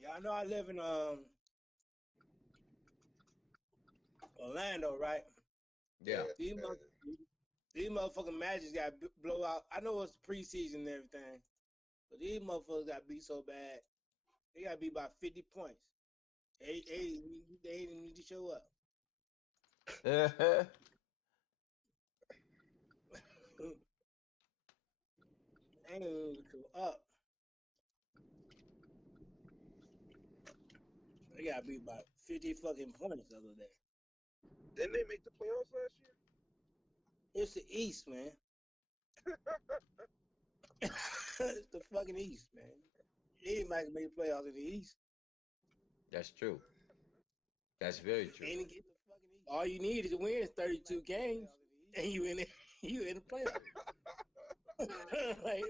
Yeah, I know I live in Orlando, right? Yeah. Yeah, These these motherfucking Magic got blow out. I know it's preseason and everything, but these motherfuckers got beat so bad. They got beat by 50 points. They ain't even need to show up. They ain't even need to show up. They got beat by 50 fucking points the other day. didn't they make the playoffs last year? It's the East, man. It's the fucking East, man. Anybody can make the playoffs in the East. That's true. That's very true. All you need is to win 32 games, and you in it. You in the playoffs. like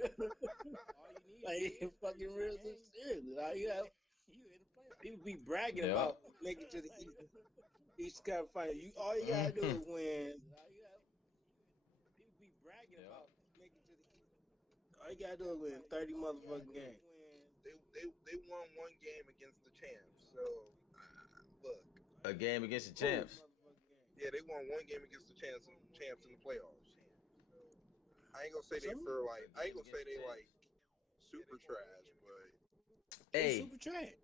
fucking real serious. All you have, people be bragging Yeah. about making it to the East Conference Final. You all you gotta do is win. All you gotta do is win 30 motherfucking games. They won one game against the champs. So look, A game against the Who? champs. yeah, they won one game against the champs in the playoffs. I ain't gonna say they feel like I ain't gonna say they like super trash, but They Hey, super trash.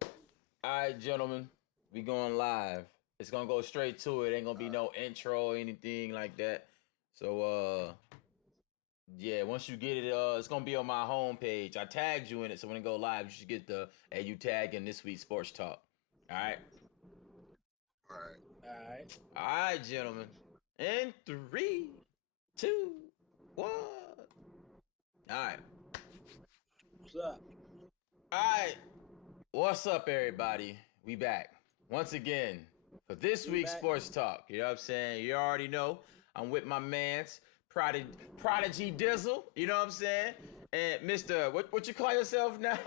all right, gentlemen, we going live. It's gonna go straight to it. Ain't gonna be no intro or anything like that. So, yeah, once you get it, it's gonna be on my homepage. I tagged you in it, so when it go live, you should get the hey, you tag in this week's sports talk. All right, all right. all right, gentlemen. In 3, 2, 1. All right, What's up? all right. What's up, everybody? We back once again for this We week's back. sports talk. You know what I'm saying? You already know I'm with my man's Prodigy Dizzle. You know what I'm saying? And Mr. What you call yourself now?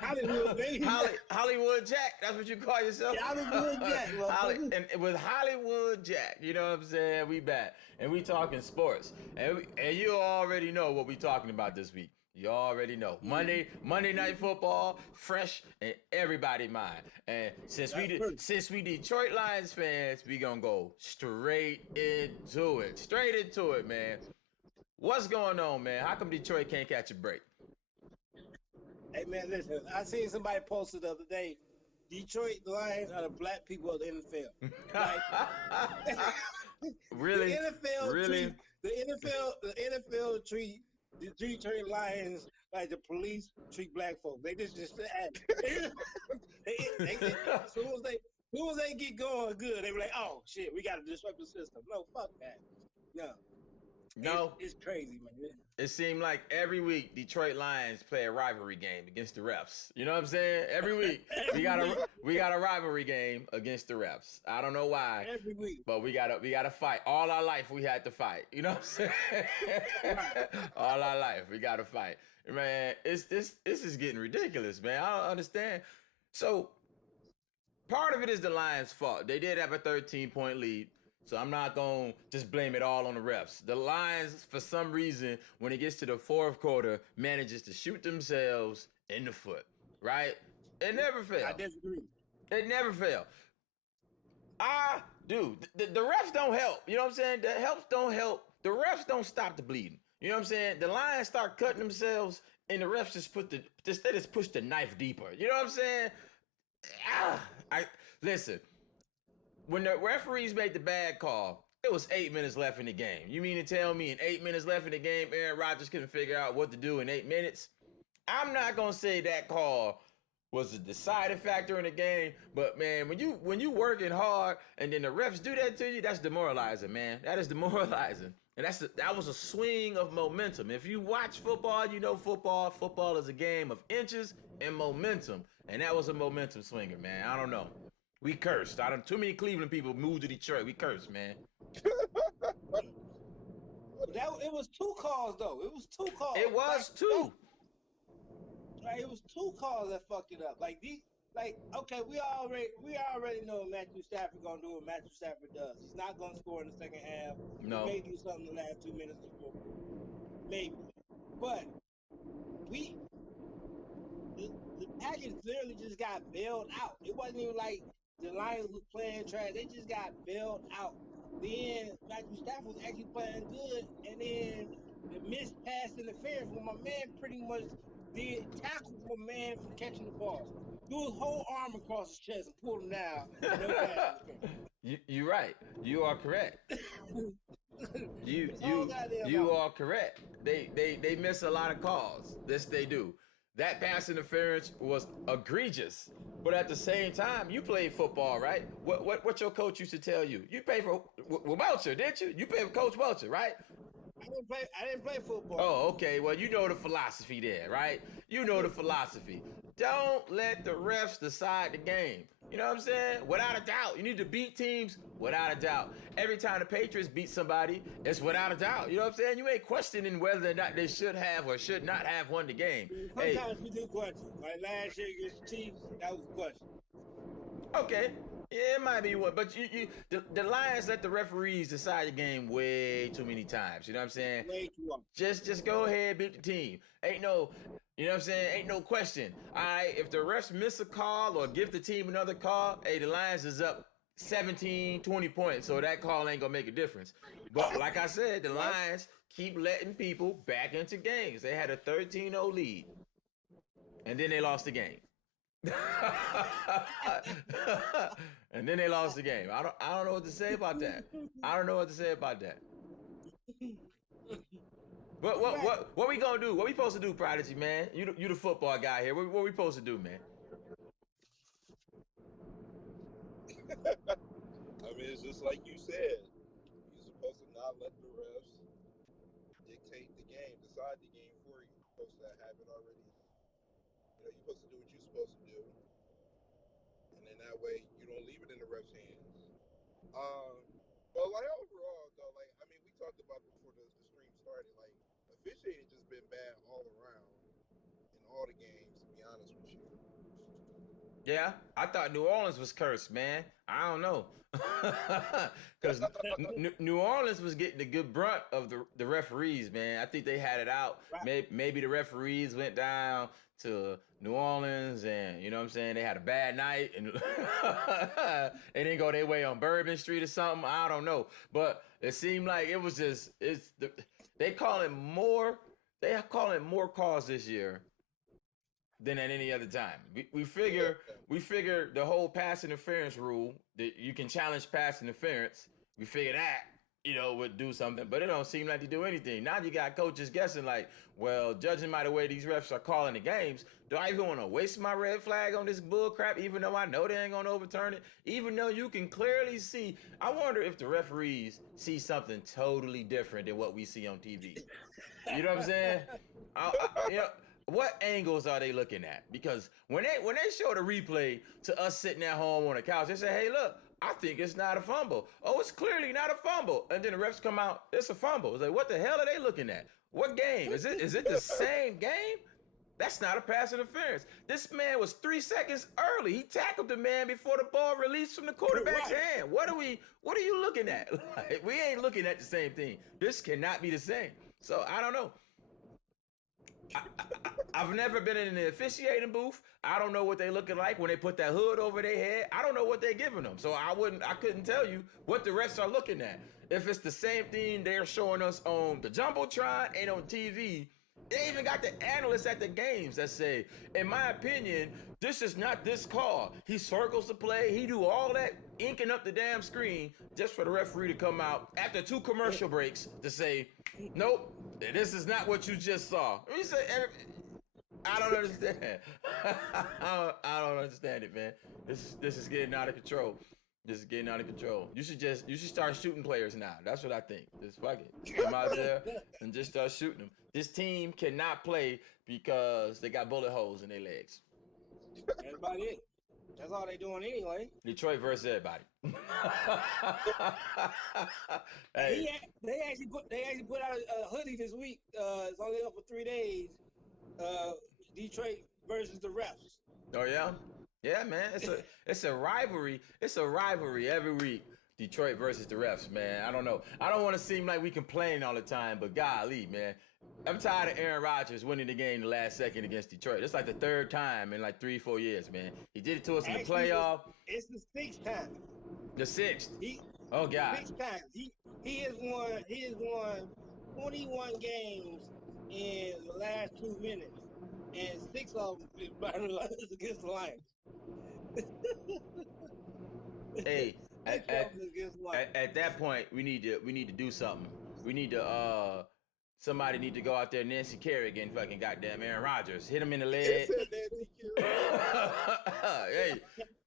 Hollywood, baby. Hollywood Jack. That's what you call yourself. Yeah, Hollywood Jack, motherfucker. And with Hollywood Jack, you know what I'm saying? We back and we talking sports, and you already know what we talking about this week. You already know Monday Night Football, fresh in everybody's mind. And since we Detroit Lions fans, we gonna go straight into it. Straight into it, man. What's going on, man? How come Detroit can't catch a break? Hey man, listen. I seen somebody posted the other day. Detroit Lions are the black people of the NFL. Really? Really? The NFL treat the Detroit Lions like the police treat black folk. They just as soon as they get going good, they be like, oh shit, we got to disrupt the system. No, fuck that. No, it's crazy, man. It seemed like every week Detroit Lions play a rivalry game against the refs. You know what I'm saying? Every week we got a rivalry game against the refs. I don't know why. Every week. But we gotta fight. All our life we had to fight. You know what I'm saying? All our life we gotta fight. Man, this is getting ridiculous, man. I don't understand. So part of it is the Lions' fault. They did have a 13-point lead. So I'm not going to just blame it all on the refs. The Lions, for some reason, when it gets to the fourth quarter, manages to shoot themselves in the foot, right? It never fails. I disagree. It never fails. Dude, the refs don't help. You know what I'm saying? The helps don't help. The refs don't stop the bleeding. You know what I'm saying? The Lions start cutting themselves, and the refs they just push the knife deeper. You know what I'm saying? Listen. When the referees made the bad call, it was 8 minutes left in the game. You mean to tell me in 8 minutes left in the game, Aaron Rodgers couldn't figure out what to do in 8 minutes? I'm not gonna say that call was a deciding factor in the game, but man, when you working hard and then the refs do that to you, that's demoralizing, man. That is demoralizing. And that was a swing of momentum. If you watch football, you know football is a game of inches and momentum. And that was a momentum swinger, man. I don't know. We cursed. Too many Cleveland people moved to Detroit. We cursed, man. It was two calls though. It was two calls. It was two. Right, it was two calls that fucked it up. Like Like, okay, we already know what Matthew Stafford gonna do what Matthew Stafford does. He's not gonna score in the second half. No. He may do something in the last 2 minutes of the fourth quarter. Maybe. But the Packers literally just got bailed out. It wasn't even like the Lions was playing trash. They just got bailed out. Then Matthew Stafford was actually playing good, and then the missed pass interference when my man pretty much did tackle my man from catching the ball. Threw his whole arm across his chest and pulled him down. No pass interference. You're right. You are correct. You are correct. They miss a lot of calls. This they do. That pass interference was egregious. But at the same time, you played football, right? What your coach used to tell you? You played for Welcher, didn't you? You played for Coach Welcher, right? I didn't play football. Oh, okay. Well, you know the philosophy there, right? You know the philosophy. Don't let the refs decide the game. You know what I'm saying? Without a doubt. You need to beat teams without a doubt. Every time the Patriots beat somebody, it's without a doubt. You know what I'm saying? You ain't questioning whether or not they should have or should not have won the game. Sometimes we do question. Like last year against the Chiefs, that was a question. Okay. Yeah, it might be one, but the Lions let the referees decide the game way too many times. You know what I'm saying? Way too long. Just go ahead, beat the team. Ain't no, you know what I'm saying? Ain't no question. All right, if the refs miss a call or give the team another call, hey, the Lions is up 17, 20 points, so that call ain't gonna make a difference. But like I said, the Lions keep letting people back into games. They had a 13-0 lead, and then they lost the game. And then they lost the game. I don't know what to say about that. I don't know what to say about that. What we gonna do? What we supposed to do, Prodigy, man? You the football guy here. What we supposed to do, man? I mean, it's just like you said. You're supposed to not let the refs dictate the game, decide the game for you. You're supposed to have it already. You know, you're supposed to do what you're supposed to do, and then that way you don't leave it in the refs' hands. But like overall, though, like I mean, we talked about it before the stream started. Like officiating just been bad all around in all the games. To be honest with you. Yeah, I thought New Orleans was cursed, man. I don't know. Because New Orleans was getting the good brunt of the referees, man. I think they had it out. Right. Maybe the referees went down to New Orleans and, you know what I'm saying, they had a bad night and they didn't go their way on Bourbon Street or something. I don't know. But it seemed like it was just, they call it more calls this year than at any other time. We figure the whole pass interference rule that you can challenge pass interference. We figure that, you know, would do something, but it don't seem like to do anything. Now you got coaches guessing like, well, judging by the way these refs are calling the games, do I even want to waste my red flag on this bull crap, even though I know they ain't gonna overturn it, even though you can clearly see? I wonder if the referees see something totally different than what we see on TV. You know what I'm saying? You know, what angles are they looking at? Because when they show the replay to us sitting at home on the couch, they say, hey, look, I think it's not a fumble. Oh, it's clearly not a fumble. And then the refs come out, it's a fumble. It's like, what the hell are they looking at? What game? Is it the same game? That's not a pass interference. This man was 3 seconds early. He tackled the man before the ball released from the quarterback's hand. What are you looking at? Like, we ain't looking at the same thing. This cannot be the same. So I don't know. I've never been in the officiating booth. I don't know what they looking like when they put that hood over their head. I don't know what they're giving them. So I couldn't tell you what the refs are looking at. If it's the same thing they're showing us on the Jumbotron and on TV, they even got the analysts at the games that say, in my opinion, this is not this call. He circles the play. He do all that inking up the damn screen just for the referee to come out after 2 commercial breaks to say, nope, this is not what you just saw. I don't understand. I don't understand it, man. This is getting out of control. This is getting out of control. You should start shooting players now. That's what I think. Just fuck it. Come out there and just start shooting them. This team cannot play because they got bullet holes in their legs. That's about it. That's all they doing anyway. Detroit versus everybody. Hey. They actually put out a hoodie this week. It's only up for 3 days. Detroit versus the refs. Oh yeah? Yeah, man. It's a rivalry. It's a rivalry every week. Detroit versus the refs, man. I don't know. I don't want to seem like we complain all the time, but golly, man. I'm tired of Aaron Rodgers winning the game the last second against Detroit. It's like the third time in like 3, 4 years, man. He did it to us in the Actually, playoff. it's the sixth time. The sixth. He Oh God. six times. He has won 21 games in the last 2 minutes, and 6 of them is against the Lions. Hey, 6 of them against the Lions. at that point, we need to do something. We need to somebody need to go out there, Nancy Kerrigan, fucking goddamn Aaron Rodgers, hit him in the leg.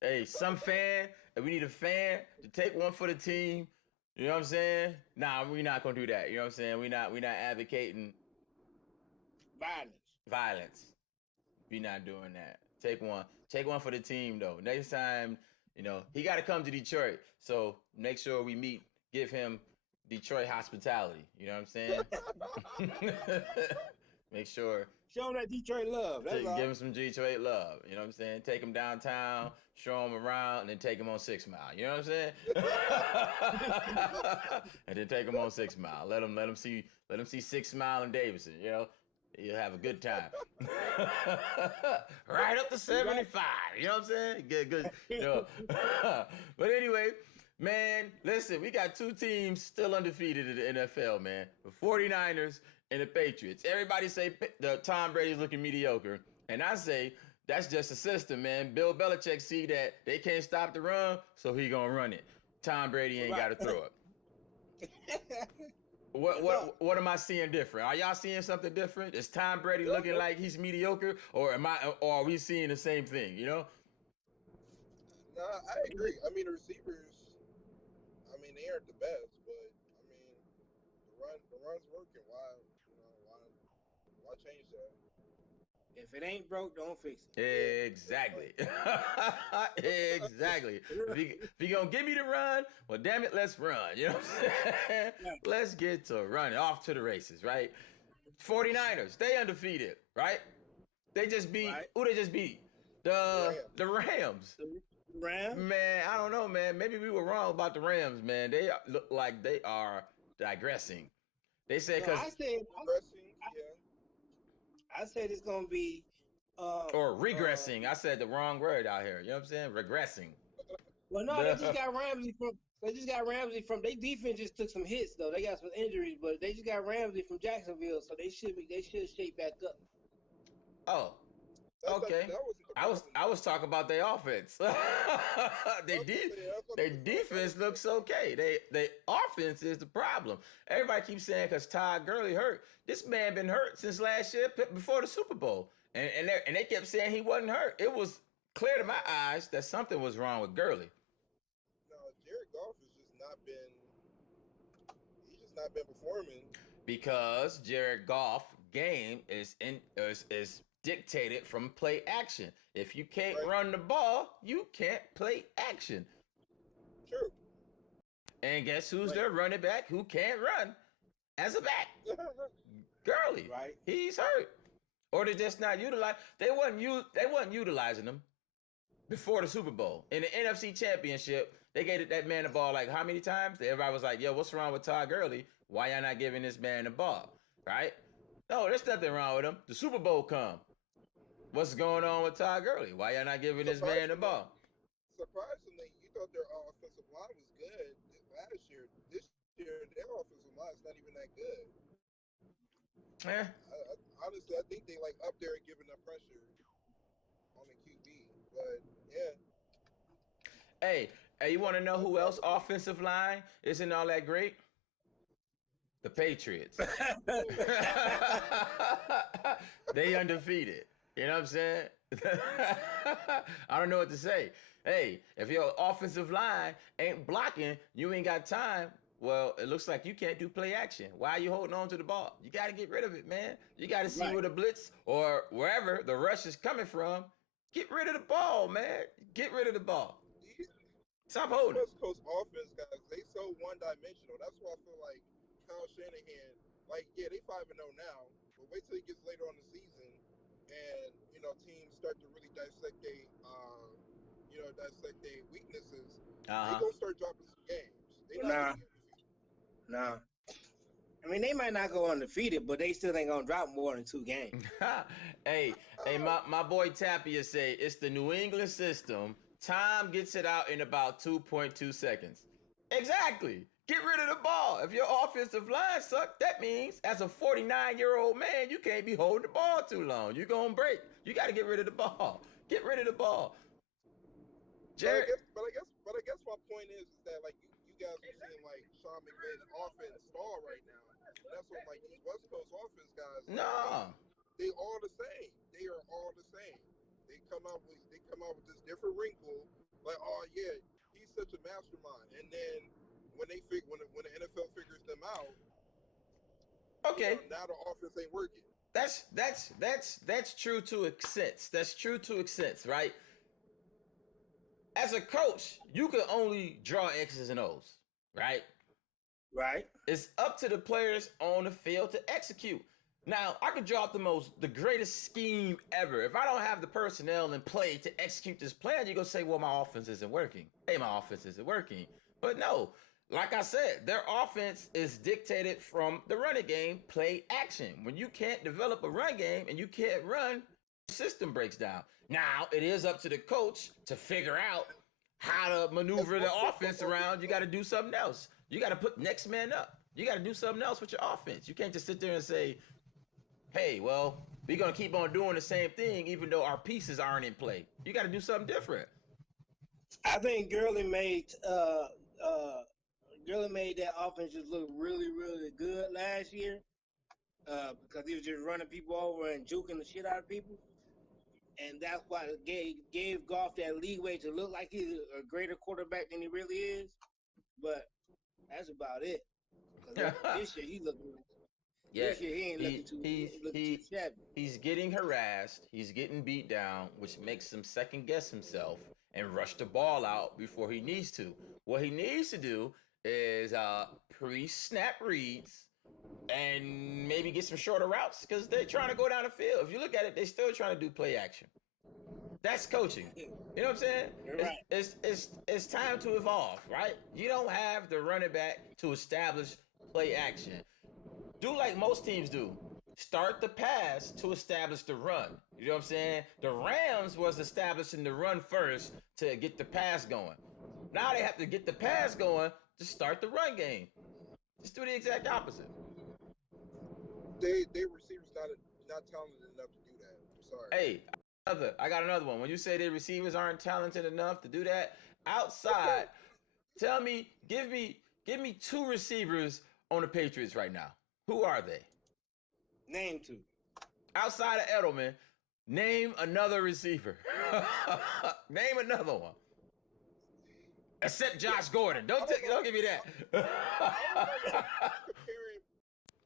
hey, some fan. We need a fan to take one for the team. You know what I'm saying? Nah, we're not gonna do that. You know what I'm saying? We're not advocating violence. We're not doing that. Take one for the team though. Next time, you know, he got to come to Detroit. So make sure we meet. Give him Detroit hospitality. You know what I'm saying? Make sure. Show him that Detroit love. That's all. Give him some Detroit love. You know what I'm saying? Take him downtown, show him around, and then take him on 6 Mile. You know what I'm saying? And then take him on 6 Mile. Let him see 6 Mile and Davidson. You know, you'll have a good time. Right up to 75. You know what I'm saying? Good. You know. But anyway. Man, listen, we got 2 teams still undefeated in the NFL, man. The 49ers and the Patriots. Everybody say the Tom Brady's looking mediocre. And I say that's just a system, man. Bill Belichick see that they can't stop the run, so he gonna run it. Tom Brady ain't got to throw it. What am I seeing different? Are y'all seeing something different? Is Tom Brady looking like he's mediocre, or are we seeing the same thing? You know? Nah, I agree. I mean, the receivers. I mean, they aren't the best, but I mean, the run's working. Why change that? If it ain't broke, don't fix it. Exactly. Exactly. If you gonna give me the run, well, damn it, let's run. You know what I'm saying? Let's get to running off to the races, right? 49ers, they undefeated, right? They just beat who? They just beat the Rams. Rams? Man, I don't know, man. Maybe we were wrong about the Rams, man. They look like they are digressing. They said because I said it's gonna be or regressing. I said the wrong word out here. You know what I'm saying? Regressing. Well, no, they just got Ramsey from. Their defense just took some hits though. They got some injuries, but they just got Ramsey from Jacksonville, so they should shape back up. Oh. Okay, I was talking about their offense. Their defense looks okay. They offense is the problem. Everybody keeps saying because Todd Gurley hurt. This man been hurt since last year before the Super Bowl, and they kept saying he wasn't hurt. It was clear to my eyes that something was wrong with Gurley. No, Jared Goff has just not been performing because Jared Goff game is dictated from play action. If you can't run the ball, you can't play action. True. And guess who's their running back who can't run as a back? Gurley. Right. He's hurt. Or they just not utilize. They wasn't utilizing him before the Super Bowl. In the NFC Championship, they gave that man the ball like how many times? Everybody was like, yo, what's wrong with Todd Gurley? Why y'all not giving this man the ball? Right? No, there's nothing wrong with him. The Super Bowl come. What's going on with Todd Gurley? Why y'all not giving this man the ball? Surprisingly, you thought their offensive line was good last year. This year, their offensive line is not even that good. Honestly, I think they up there and giving up pressure on the QB. But yeah. Hey, you want to know who else offensive line isn't all that great? The Patriots. They undefeated. You know what I'm saying? I don't know what to say. Hey, if your offensive line ain't blocking, you ain't got time. Well, it looks like you can't do play action. Why are you holding on to the ball? You got to get rid of it, man. You got to see where the blitz or wherever the rush is coming from. Get rid of the ball, man. Get rid of the ball. Stop holding. West Coast offense guys, they so one-dimensional. That's why I feel like Kyle Shanahan, they 5-0 now, but wait till he gets later on the season, and teams start to really dissect dissect their weaknesses, they Uh-huh. gonna start dropping some games. They not Nah. gonna be undefeated. Nah. I mean, they might not go undefeated, but they still ain't gonna drop more than 2 games. hey, my boy Tapia say it's the New England system. Time gets it out in about 2.2 seconds. Exactly. Get rid of the ball. If your offensive line suck, that means as a 49-year-old man, you can't be holding the ball too long. You're gonna break. You got to get rid of the ball. Get rid of the ball. Jared. But I guess my point is that like you guys are seeing like Sean McVay's offense stall right now. And that's what like these West Coast offense guys like No. they all the same. They are all the same. They come out with this different wrinkle, like, oh yeah, he's such a mastermind. And then when the NFL figures them out, Okay. now the offense ain't working. That's true to a sense. That's true to a sense, right? As a coach, you can only draw X's and O's, right? Right? It's up to the players on the field to execute. Now, I could draw up the greatest scheme ever. If I don't have the personnel and play to execute this plan, you're going to say, well, my offense isn't working. Hey, my offense isn't working. But no, like I said, their offense is dictated from the running game, play action. When you can't develop a run game and you can't run, the system breaks down. Now, it is up to the coach to figure out how to maneuver the offense around. You got to do something else. You got to put next man up. You got to do something else with your offense. You can't just sit there and say, hey, well, we're going to keep on doing the same thing even though our pieces aren't in play. You got to do something different. I think Gurley made that offense just look really, really good last year because he was just running people over and juking the shit out of people. And that's why it gave Goff that leeway to look like he's a greater quarterback than he really is. But that's about it. This year he looking. Yeah, this year he ain't looking too shabby. He's getting harassed. He's getting beat down, which makes him second guess himself and rush the ball out before he needs to. What he needs to do is pre-snap reads and maybe get some shorter routes because they're trying to go down the field. If you look at it, they're still trying to do play action. That's coaching. You know what I'm saying? Right. It's time to evolve, right? You don't have the running back to establish play action. Do like most teams do. Start the pass to establish the run. You know what I'm saying? The Rams was establishing the run first to get the pass going. Now they have to get the pass going to start the run game. Just do the exact opposite. They receivers not talented enough to do that. I'm sorry. Hey, I got another one. When you say their receivers aren't talented enough to do that, outside, tell me, give me 2 receivers on the Patriots right now. Who are they? Name 2. Outside of Edelman, name another receiver. Name another one. Except Josh Gordon. Don't give me that. Comparing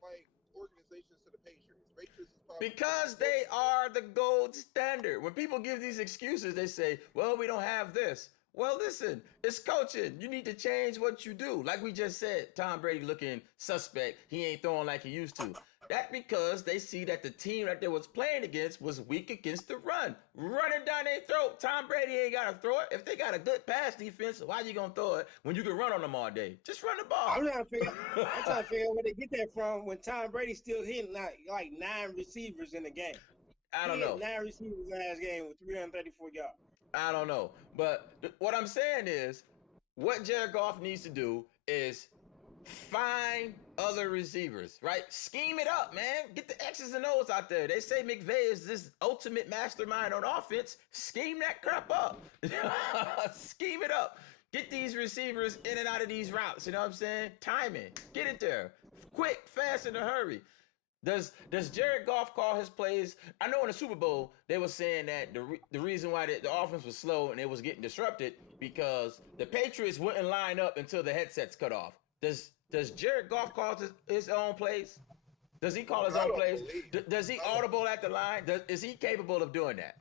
like organizations to the Patriots. Patriots is probably Because they are the gold standard. When people give these excuses, they say, well, we don't have this. Well, listen, it's coaching. You need to change what you do. Like we just said, Tom Brady looking suspect. He ain't throwing like he used to. That's because they see that the team that they was playing against was weak against the run. Running down their throat. Tom Brady ain't got to throw it. If they got a good pass defense, why you going to throw it when you can run on them all day? Just run the ball. I'm trying to figure out where they get that from when Tom Brady still hitting like 9 receivers in the game. I don't know. 9 receivers last game with 334 yards. I don't know. But what I'm saying is, what Jared Goff needs to do is find other receivers, right? Scheme it up, man. Get the X's and O's out there. They say McVay is this ultimate mastermind on offense. Scheme that crap up. Scheme it up. Get these receivers in and out of these routes. You know what I'm saying? Timing. Get it there. Quick, fast, in a hurry. Does Jared Goff call his plays? I know in the Super Bowl, they were saying that the reason why the offense was slow and it was getting disrupted because the Patriots wouldn't line up until the headsets cut off. Does Jared Goff call his own plays? Does he call his own plays? Does he audible at the line? Is he capable of doing that?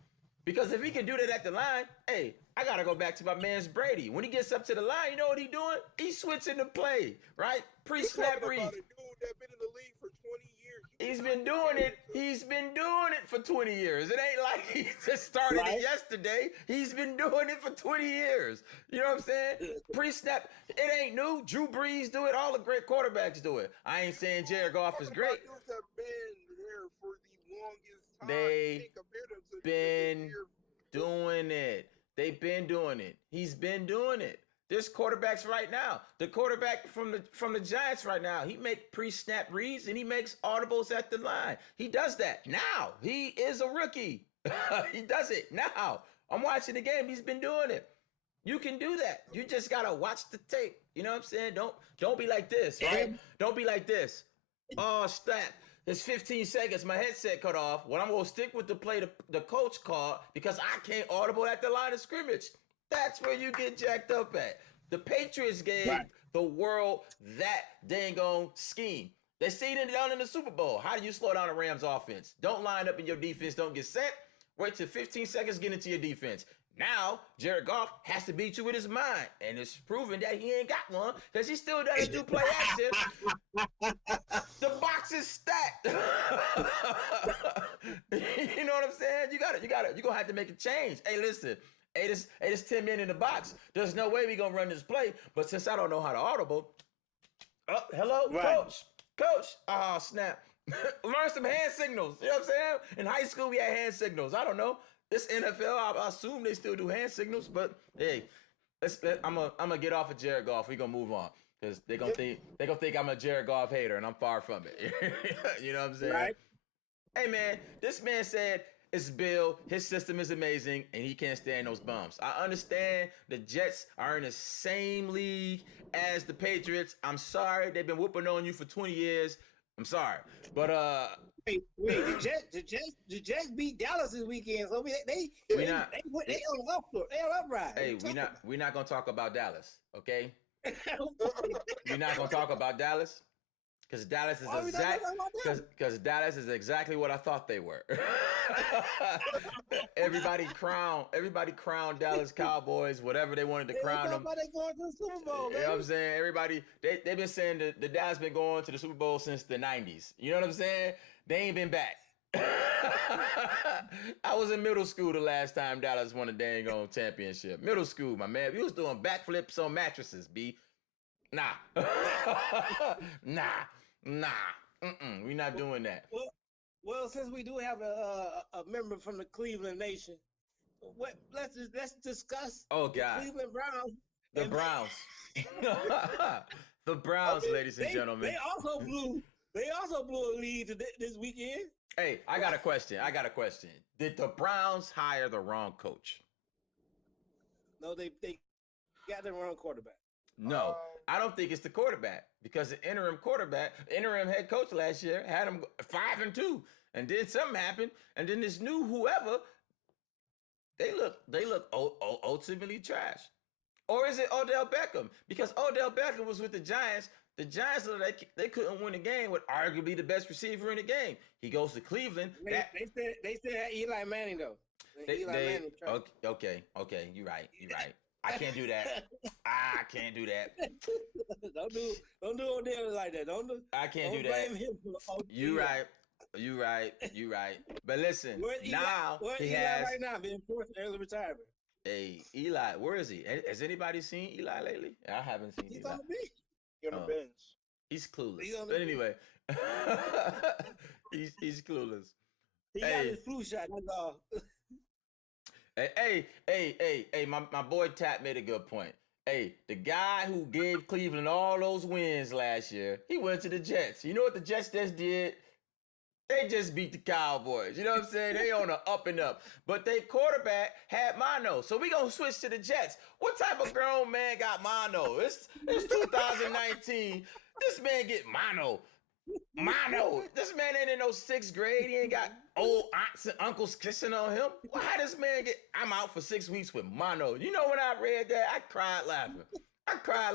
Because if he can do that at the line, hey, I got to go back to my man's Brady. When he gets up to the line, you know what he's doing? He's switching the play, right? Pre-snap read. About a dude that's been in the league for 20 years. You He's been doing it. He's been doing it for 20 years. It ain't like he just started it yesterday. He's been doing it for 20 years. You know what I'm saying? Pre-snap, it ain't new. Drew Brees do it. All the great quarterbacks do it. I ain't saying Jared Goff is great. Quarterbacks have been there for the longest time. They've been doing doing it. They've been doing it. He's been doing it. There's quarterbacks right now. The quarterback from the Giants right now, he make pre-snap reads and he makes audibles at the line. He does that now. He is a rookie. He does it now. I'm watching the game. He's been doing it. You can do that. You just gotta watch the tape. You know what I'm saying? Don't be like this, right? Don't be like this. Oh, snap. It's 15 seconds. My headset cut off. Well, I'm gonna stick with the play the coach called because I can't audible at the line of scrimmage. That's where you get jacked up at. The Patriots gave the world that dang on scheme. They seen it down in the Super Bowl. How do you slow down a Rams offense? Don't line up in your defense. Don't get set. Wait till 15 seconds, get into your defense. Now, Jared Goff has to beat you with his mind. And it's proven that he ain't got one because he still doesn't do play action. The box is stacked. You know what I'm saying? You're going to have to make a change. Hey, listen. Hey, this 10 men in the box. There's no way we gonna run this play. But since I don't know how to audible, hello, coach. Oh, snap. Learn some hand signals. You know what I'm saying? In high school, we had hand signals. I don't know. This NFL, I assume they still do hand signals. But hey, I'm gonna get off of Jared Goff. We gonna move on because they gonna think I'm a Jared Goff hater, and I'm far from it. You know what I'm saying? Right. Hey man, this man said. It's Bill. His system is amazing, and he can't stand those bumps. I understand the Jets are in the same league as the Patriots. I'm sorry. They've been whooping on you for 20 years. I'm sorry. But wait, the Jets beat Dallas this weekend, so they on upright. Hey, we're not gonna talk about Dallas, okay? We're not gonna talk about Dallas. Because Dallas is exactly what I thought they were. Everybody crowned Dallas Cowboys, whatever they wanted to crown them. They going to the Super Bowl, you know what I'm saying? Everybody, they've been saying that the Dallas been going to the Super Bowl since the 90s. You know what I'm saying? They ain't been back. I was in middle school the last time Dallas won a dang on championship. Middle school, my man. We was doing backflips on mattresses, B. Nah. We're not doing that. Well, since we do have a member from the Cleveland Nation, let's discuss. Oh God, the Cleveland Browns. The Browns. The Browns, ladies and gentlemen. They also blew a lead this weekend. Hey, I got a question. Did the Browns hire the wrong coach? No, they got the wrong quarterback. No, I don't think it's the quarterback because the interim head coach last year had him 5-2, and then something happened, and then this new whoever, they look ultimately trash. Or is it Odell Beckham? Because Odell Beckham was with the Giants. The Giants, they couldn't win the game with arguably the best receiver in the game. He goes to Cleveland. They said Eli Manning though. Okay, you're right. I can't do that. Don't do Odell like that. I can't do that. You right. But listen, he has right now being forced early retirement. Hey, Eli, where is he? Has anybody seen Eli lately? I haven't seen He's Eli. on the bench. He's on the bench. He's clueless. But anyway, he's clueless. He got his flu shot. That's all. Hey, my boy Tap made a good point. Hey, the guy who gave Cleveland all those wins last year, he went to the Jets. You know what the Jets just did? They just beat the Cowboys. You know what I'm saying? They on the up and up. But their quarterback had mono. So we gonna switch to the Jets. What type of grown man got mono? It's 2019. This man get mono. This man ain't in no 6th grade. He ain't got old aunts and uncles kissing on him. How this man get? I'm out for 6 weeks with mono. You know when I read that, I cried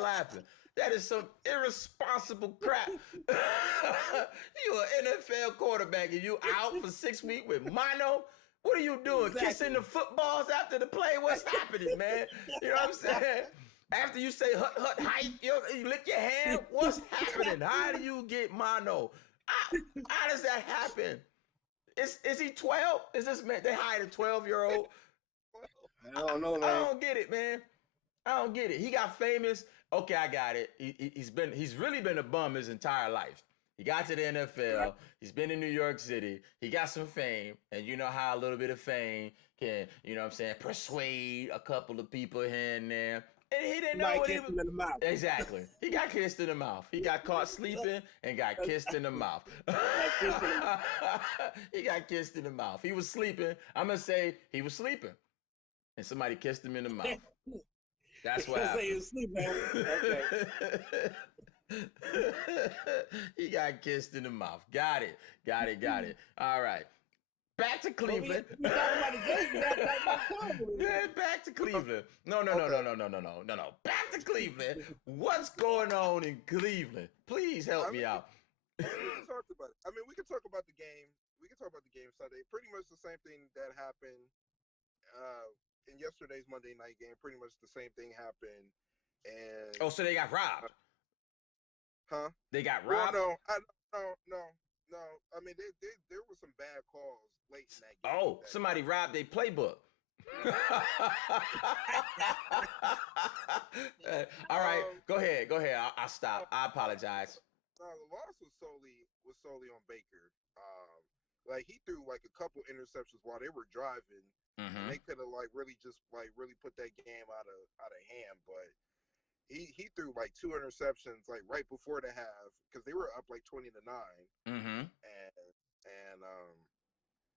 laughing. That is some irresponsible crap. You an NFL quarterback and you out for 6 weeks with mono? What are you doing? Exactly. Kissing the footballs after the play? What's happening, man? You know what I'm saying? After you say hut, height, you lick your hand. What's happening? How do you get mono? How does that happen? Is he 12? Is this man? They hired a 12-year-old. I don't know, I man. don't get it, man. I don't get it. He got famous. Okay, I got it. He's really been a bum his entire life. He got to the NFL. He's been in New York City. He got some fame, and you know how a little bit of fame can, you know what I'm saying, persuade a couple of people here and there. And he didn't know Somebody what he kissed was. him in the mouth. Exactly. He got kissed in the mouth. He got caught sleeping and got kissed in the mouth. He got kissed in the mouth. He was sleeping. I'm gonna say he was sleeping, and somebody kissed him in the mouth. That's what Say happened. you sleep, man. Okay. He got kissed in the mouth. Got it. All right. Back to Cleveland. We talking about the game. We gotta talk about Cleveland. Yeah, back to Cleveland. No. Back to Cleveland. What's going on in Cleveland? Please help me out. We talked about it. I mean, we can talk about the game. We can talk about the game Sunday. Pretty much the same thing that happened in yesterday's Monday night game. Pretty much the same thing happened. And Oh, so they got robbed. huh? They got Well, robbed. no. I mean, there were some bad calls late in that game. Oh, somebody robbed their playbook. All right, go ahead. I'll stop. I apologize. No, the loss was solely on Baker. Like he threw like a couple interceptions while they were driving. Mm-hmm. They could have really put that game out of hand, but he threw like 2 interceptions like right before the half because they were up like 20-9. Mm-hmm. And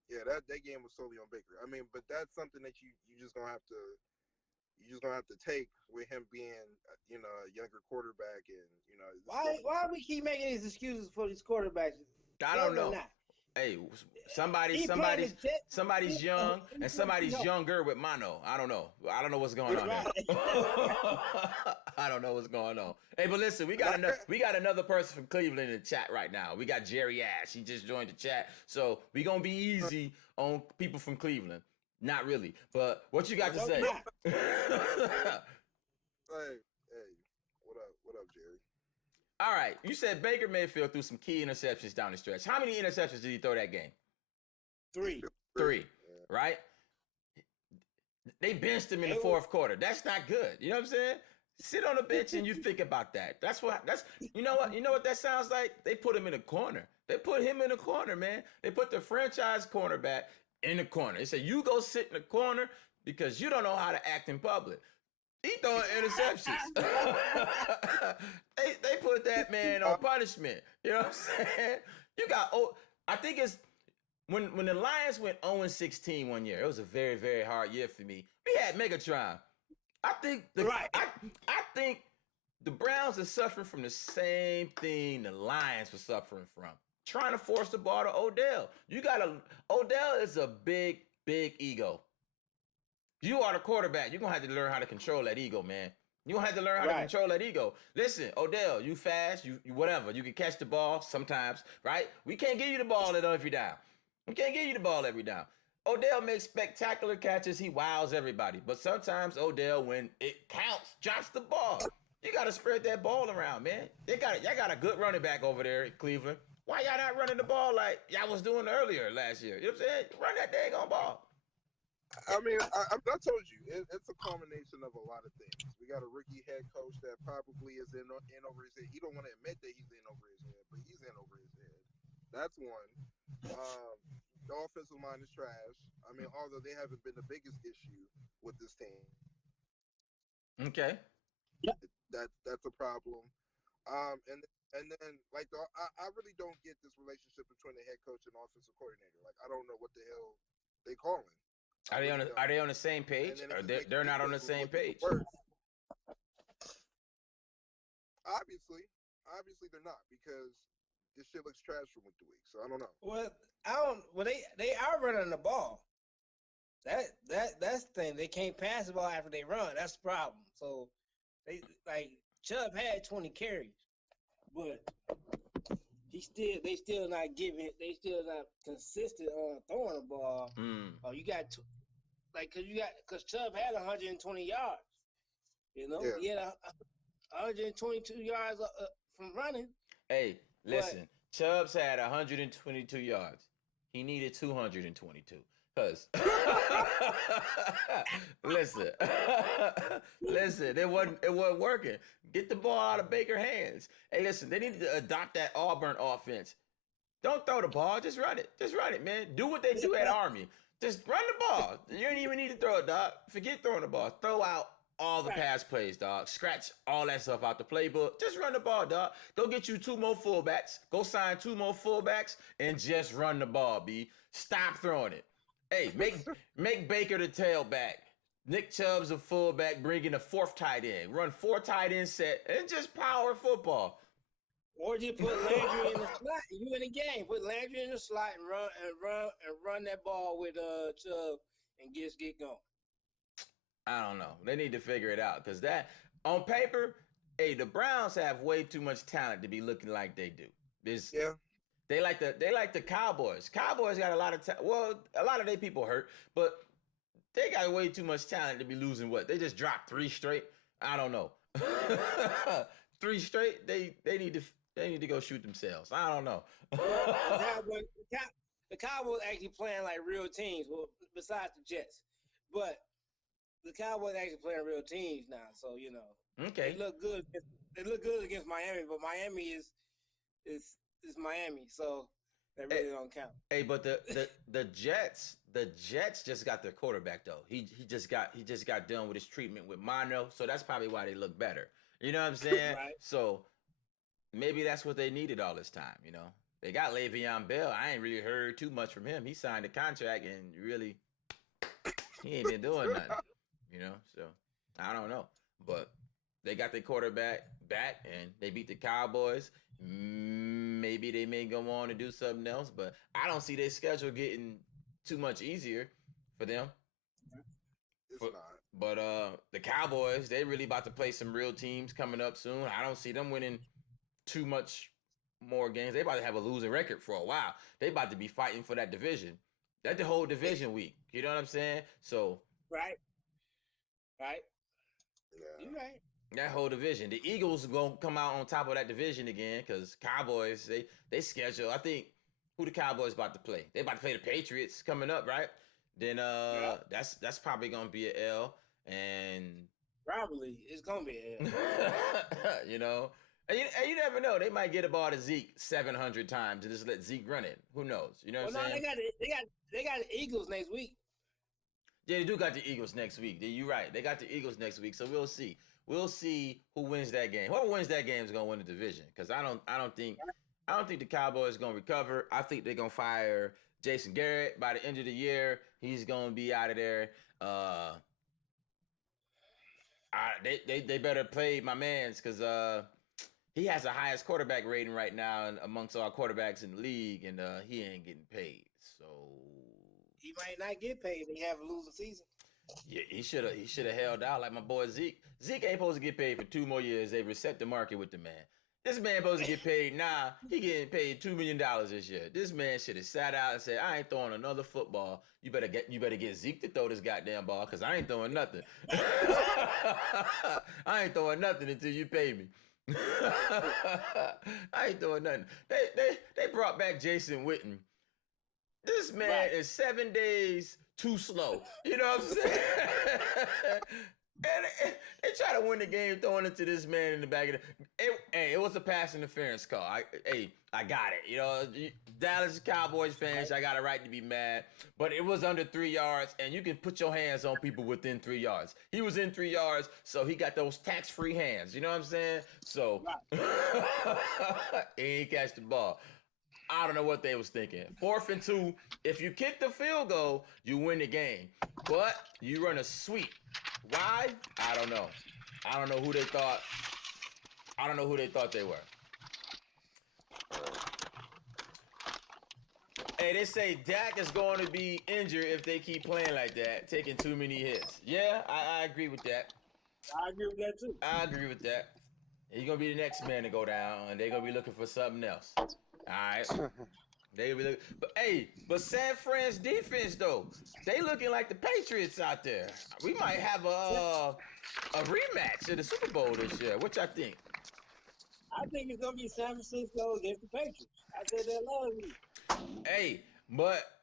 yeah, that game was solely on Baker. I mean, but that's something that you just gonna have to take with him being a younger quarterback and Why we keep making these excuses for these quarterbacks? I don't know. Not. Hey, somebody's young and somebody's younger with mono. I don't know what's going on there. I don't know what's going on. Hey, but listen, we got another person from Cleveland in the chat right now. We got Jerry Ash. He just joined the chat. So we gonna be easy on people from Cleveland. Not really. But what you got to say? Hey, what up, Jerry? All right, you said Baker Mayfield threw some key interceptions down the stretch. How many interceptions did he throw that game? 3. 3, right? They benched him in the fourth quarter. That's not good. You know what I'm saying? Sit on the bench and you think about that. You know what that sounds like? They put him in a corner. They put him in a corner, man. They put the franchise cornerback in the corner. They said, you go sit in the corner because you don't know how to act in public. He throwing interceptions. they put that man on punishment. You know what I'm saying? I think it's when the Lions went 0-16 one year. It was a very, very hard year for me. We had Megatron. I think I think the Browns are suffering from the same thing the Lions were suffering from. Trying to force the ball to Odell. Odell is a big, big ego. You are the quarterback. You're going to have to learn how to control that ego, man. You're going to have to learn how to control that ego. Listen, Odell, you fast, you whatever. You can catch the ball sometimes, right? We can't give you the ball at every down. We can't give you the ball every down. Odell makes spectacular catches. He wows everybody. But sometimes Odell, when it counts, drops the ball. You got to spread that ball around, man. Y'all got a good running back over there in Cleveland. Why y'all not running the ball like y'all was doing earlier last year? You know what I'm saying? Run that daggone ball. I mean, I told you, it's a combination of a lot of things. We got a rookie head coach that probably is in over his head. He don't want to admit that he's in over his head, but he's in over his head. That's one. The offensive line is trash. I mean, although they haven't been the biggest issue with this team. Okay. That's a problem. And then like I really don't get this relationship between the head coach and offensive coordinator. Like I don't know what the hell they calling. Are they on the same page? Or they're not on the same page? Obviously they're not because this shit looks trash from week to week. So I don't know. Well, they are running the ball. That's the thing. They can't pass the ball after they run. That's the problem. So Chubb had 20 carries, but they still not consistent on throwing the ball. Oh, you got because Chubb had 120 yards. You know, he had 122 yards from running. Hey, listen, Chubbs had 122 yards. He needed 222. Cause listen, listen, it wasn't working. Get the ball out of Baker's hands. Hey, listen, they need to adopt that Auburn offense. Don't throw the ball, just run it. Just run it, man. Do what they do at Army. Just run the ball. You don't even need to throw it, dog. Forget throwing the ball. Throw out all the pass plays, dog. Scratch all that stuff out the playbook. Just run the ball, dog. Go get you 2 more fullbacks. Go sign 2 more fullbacks and just run the ball, B. Stop throwing it. Hey, make Baker the tailback. Nick Chubb's a fullback, bringing a 4th tight end. Run 4 tight end set and just power football. Or just put Landry in the slot. You in the game. Put Landry in the slot and run that ball with Chubb and just get going. I don't know. They need to figure it out because that on paper, hey, the Browns have way too much talent to be looking like they do. Yeah. They like the Cowboys. Cowboys got a lot of well, a lot of their people hurt, but they got way too much talent to be losing. What they just dropped 3 straight. I don't know. 3 straight. They need to go shoot themselves. I don't know. The Cowboys actually playing like real teams. Well, besides the Jets, but the Cowboys actually playing real teams now. So you know, okay, they look good. They look good against Miami, but Miami is Miami, so that really don't count. Hey, but the Jets just got their quarterback though. He just got done with his treatment with mono, so that's probably why they look better. You know what I'm saying? Right. So maybe that's what they needed all this time. You know, they got Le'Veon Bell. I ain't really heard too much from him. He signed a contract and really he ain't been doing nothing. You know, so I don't know, but they got their quarterback back and they beat the Cowboys. Maybe they may go on to do something else, but I don't see their schedule getting too much easier for them. It's not. But the Cowboys, they really about to play some real teams coming up soon. I don't see them winning too much more games. They about to have a losing record for a while. They about to be fighting for that division. That's the whole division week. You know what I'm saying? So Right. Yeah. You're right. that whole division. The Eagles gonna come out on top of that division again because Cowboys, they schedule. I think who the Cowboys about to play? They about to play the Patriots coming up, right? Then that's probably gonna be an L. And Probably it's gonna be a L. you know, and you never know. They might get a ball to Zeke 700 times and just let Zeke run it. Who knows? You know what I'm saying? They got the Eagles next week. Yeah, they do got the Eagles next week. You're right. They got the Eagles next week, so we'll see. We'll see who wins that game. Whoever wins that game is gonna win the division. Because I don't think the Cowboys are gonna recover. I think they're gonna fire Jason Garrett by the end of the year. He's gonna be out of there. They better play my man's because he has the highest quarterback rating right now amongst all quarterbacks in the league, and he ain't getting paid. So He might not get paid if he have a losing season. yeah, he should have held out like my boy Zeke. Zeke ain't supposed to get paid for 2 more years. They reset the market with the man. This man supposed to get paid now. He getting paid $2 million this year. This man should have sat out and said, "I ain't throwing another football. You better get Zeke to throw this goddamn ball because I ain't throwing nothing. I ain't throwing nothing until you pay me. I ain't throwing nothing." They brought back Jason Witten. This man is 7 days too slow. You know what I'm saying? And they try to win the game throwing it to this man in the back of it was a pass interference call. I got it. You know, Dallas Cowboys fans, I got a right to be mad. But it was under 3 yards, and you can put your hands on people within 3 yards. He was in 3 yards, so he got those tax-free hands. You know what I'm saying? So he ain't catch the ball. I don't know what they was thinking. 4th and 2. If you kick the field goal, you win the game. But you run a sweep. Why? I don't know. I don't know who they thought. They were. Hey, they say Dak is going to be injured if they keep playing like that, taking too many hits. Yeah, I agree with that. I agree with that too. I agree with that. He's going to be the next man to go down, and they're going to be looking for something else. All right. They be looking, but San Fran's defense though, they looking like the Patriots out there. We might have a rematch in the Super Bowl this year. What y'all think? I think it's gonna be San Francisco against the Patriots. I said that last week. Hey, but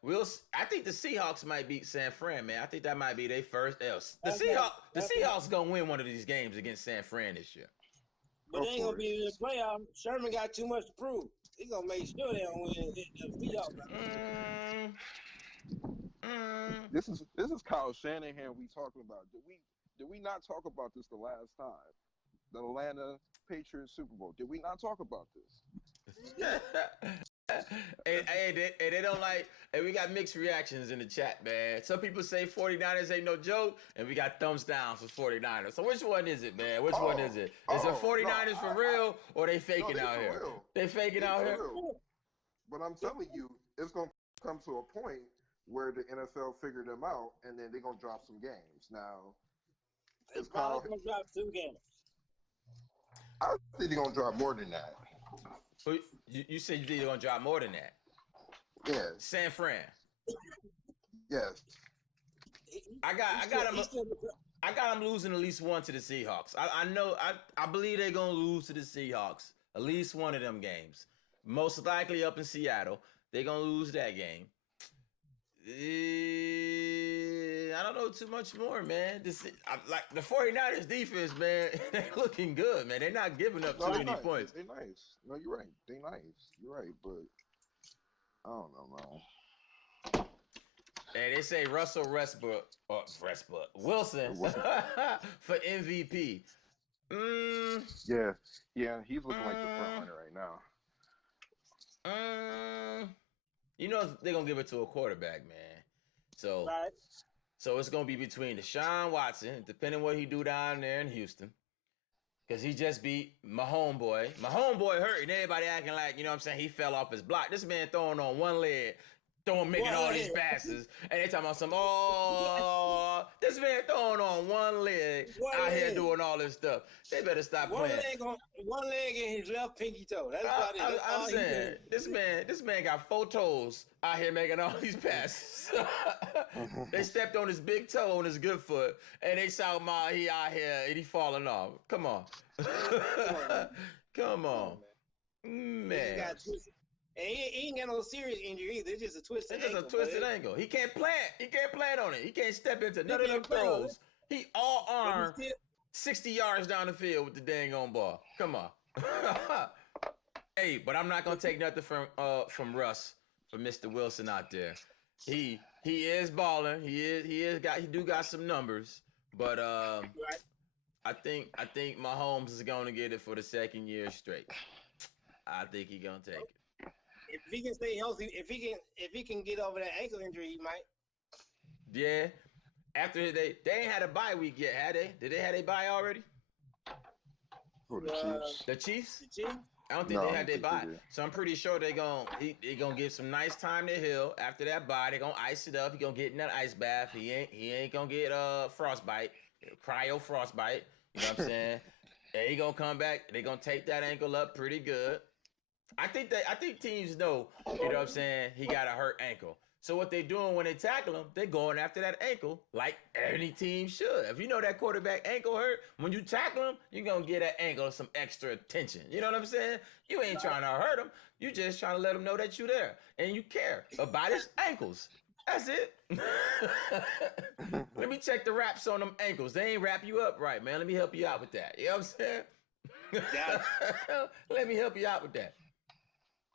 I think the Seahawks might beat San Fran, man. I think that might be their first L. The Seahawks gonna win one of these games against San Fran this year. But they ain't gonna be in the playoff. Sherman got too much to prove. He gonna make sure they don't win the Seahawks. This is Kyle Shanahan we talking about. Did we not talk about this the last time? The Atlanta Patriots Super Bowl. Did we not talk about this? and they don't like, and we got mixed reactions in the chat, man. Some people say 49ers ain't no joke, and we got thumbs down for 49ers. So which one is it, man? Which one is it? Is the 49ers for real, or they faking out here? Real. They faking out here? Real. But I'm telling you, it's going to come to a point where the NFL figure them out, and then they're going to drop some games. Now, it's probably going to drop 2 games. I think they're going to drop more than that. You said you think they're going to drop more than that? Yeah. San Fran. Yes. I got them losing at least one to the Seahawks. I believe they're going to lose to the Seahawks. At least one of them games. Most likely up in Seattle. They're going to lose that game. I don't know too much more, man. Like the 49ers defense, man, they're looking good, man. They're not giving up too many points. They're nice. No, you're right. They're nice. You're right, but I don't know, man. And they say Wilson for MVP. Yeah, he's looking like the front runner right now. You know they're gonna give it to a quarterback, man. So it's gonna be between Deshaun Watson, depending what he do down there in Houston, because he just beat my homeboy. My homeboy hurt, and everybody acting like, you know what I'm saying, he fell off his block. This man throwing on one leg, making all these passes, and they talking about this man throwing on one leg out here doing all this stuff. They better stop playing. One leg in his left pinky toe. That's about it. I'm saying this man got 4 toes out here making all these passes. They stepped on his big toe on his good foot, and they saw he out here and he falling off. Come on, come on, man. And he ain't got no serious injury either. It's just a twisted ankle. It's just a twisted ankle. He can't plant. He can't plant on it. He can't step into none of them throws. He all arm 60 yards down the field with the dang on ball. Come on. Hey, but I'm not gonna take nothing from Russ, from Mr. Wilson out there. He is balling. He do got some numbers, but I think Mahomes is gonna get it for the second year straight. I think he's gonna take it. If he can stay healthy, if he can get over that ankle injury, he might. Yeah. After they ain't had a bye week yet, had they? Did they have a bye already? Who, the Chiefs? The Chiefs? The Chiefs? I don't think they had their bye. So I'm pretty sure they gonna get some nice time to heal. After that bye, they gonna ice it up. He gonna get in that ice bath. He ain't gonna get frostbite, cryo frostbite. You know what I'm saying? And he gonna come back. They gonna take that ankle up pretty good. I think teams know, you know what I'm saying, he got a hurt ankle. So what they doing when they tackle him, they going after that ankle like any team should. If you know that quarterback ankle hurt, when you tackle him, you're going to get that ankle some extra attention. You know what I'm saying? You ain't trying to hurt him. You just trying to let him know that you're there and you care about his ankles. That's it. Let me check the wraps on them ankles. They ain't wrap you up right, man. Let me help you out with that. You know what I'm saying? Let me help you out with that.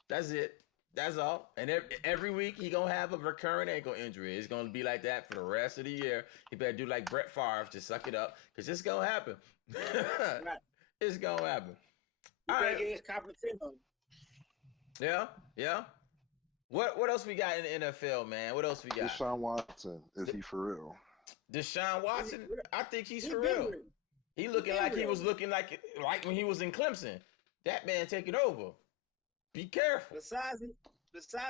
That's it. That's all. And every week he gonna have a recurring ankle injury. It's gonna be like that for the rest of the year. He better do like Brett Favre, just suck it up, because it's gonna happen. It's gonna happen. All right. Get his competition. Yeah. What else we got in the NFL, man? What else we got? Deshaun Watson. Is he for real? Deshaun Watson? I think he's for real. He looking like he was looking like when he was in Clemson. That man taking over. Be careful. Besides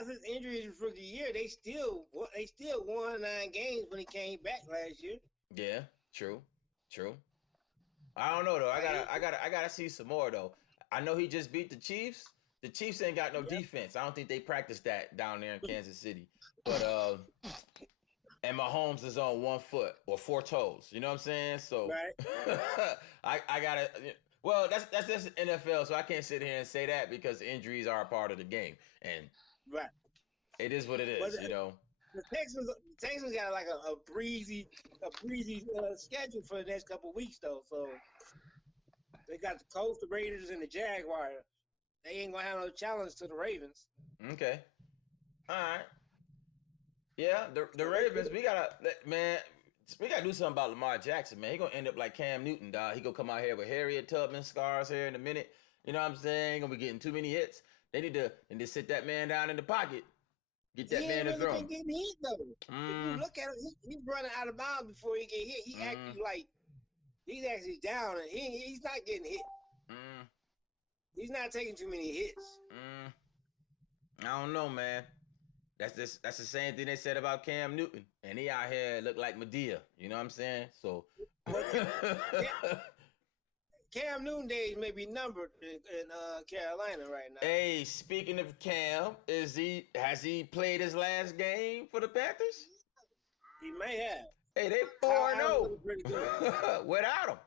his injuries his rookie year, they still won 9 games when he came back last year. Yeah, true. I don't know though. I gotta see some more though. I know he just beat the Chiefs. The Chiefs ain't got no defense. I don't think they practiced that down there in Kansas City. But and Mahomes is on 1 foot or 4 toes. You know what I'm saying? So I gotta. Well, that's just NFL, so I can't sit here and say that because injuries are a part of the game, and Right. it is what it But is. You know. the Texans got like a breezy schedule for the next couple of weeks though. So they got the Colts, the Raiders, and the Jaguars. They ain't gonna have no challenge to the Ravens. Okay. All right. Yeah, the Ravens. We gotta do something about Lamar Jackson, man. He gonna end up like Cam Newton, dog. He gonna come out here with Harriet Tubman scars here in a minute. You know what I'm saying? He gonna be getting too many hits. They need to and just sit that man down in the pocket. Get that He man ain't to really throw been him. getting hit though. If you look at him, he's running out of bounds before he get hit. He actually like he's actually down and he's not getting hit. Mm, He's not taking too many hits. I don't know, man. That's the same thing they said about Cam Newton, and he out here look like Medea. You know what I'm saying? So. Cam Newton days may be numbered in Carolina right now. Hey, speaking of Cam, has he played his last game for the Panthers? He may have. Hey, they 4-0 without him.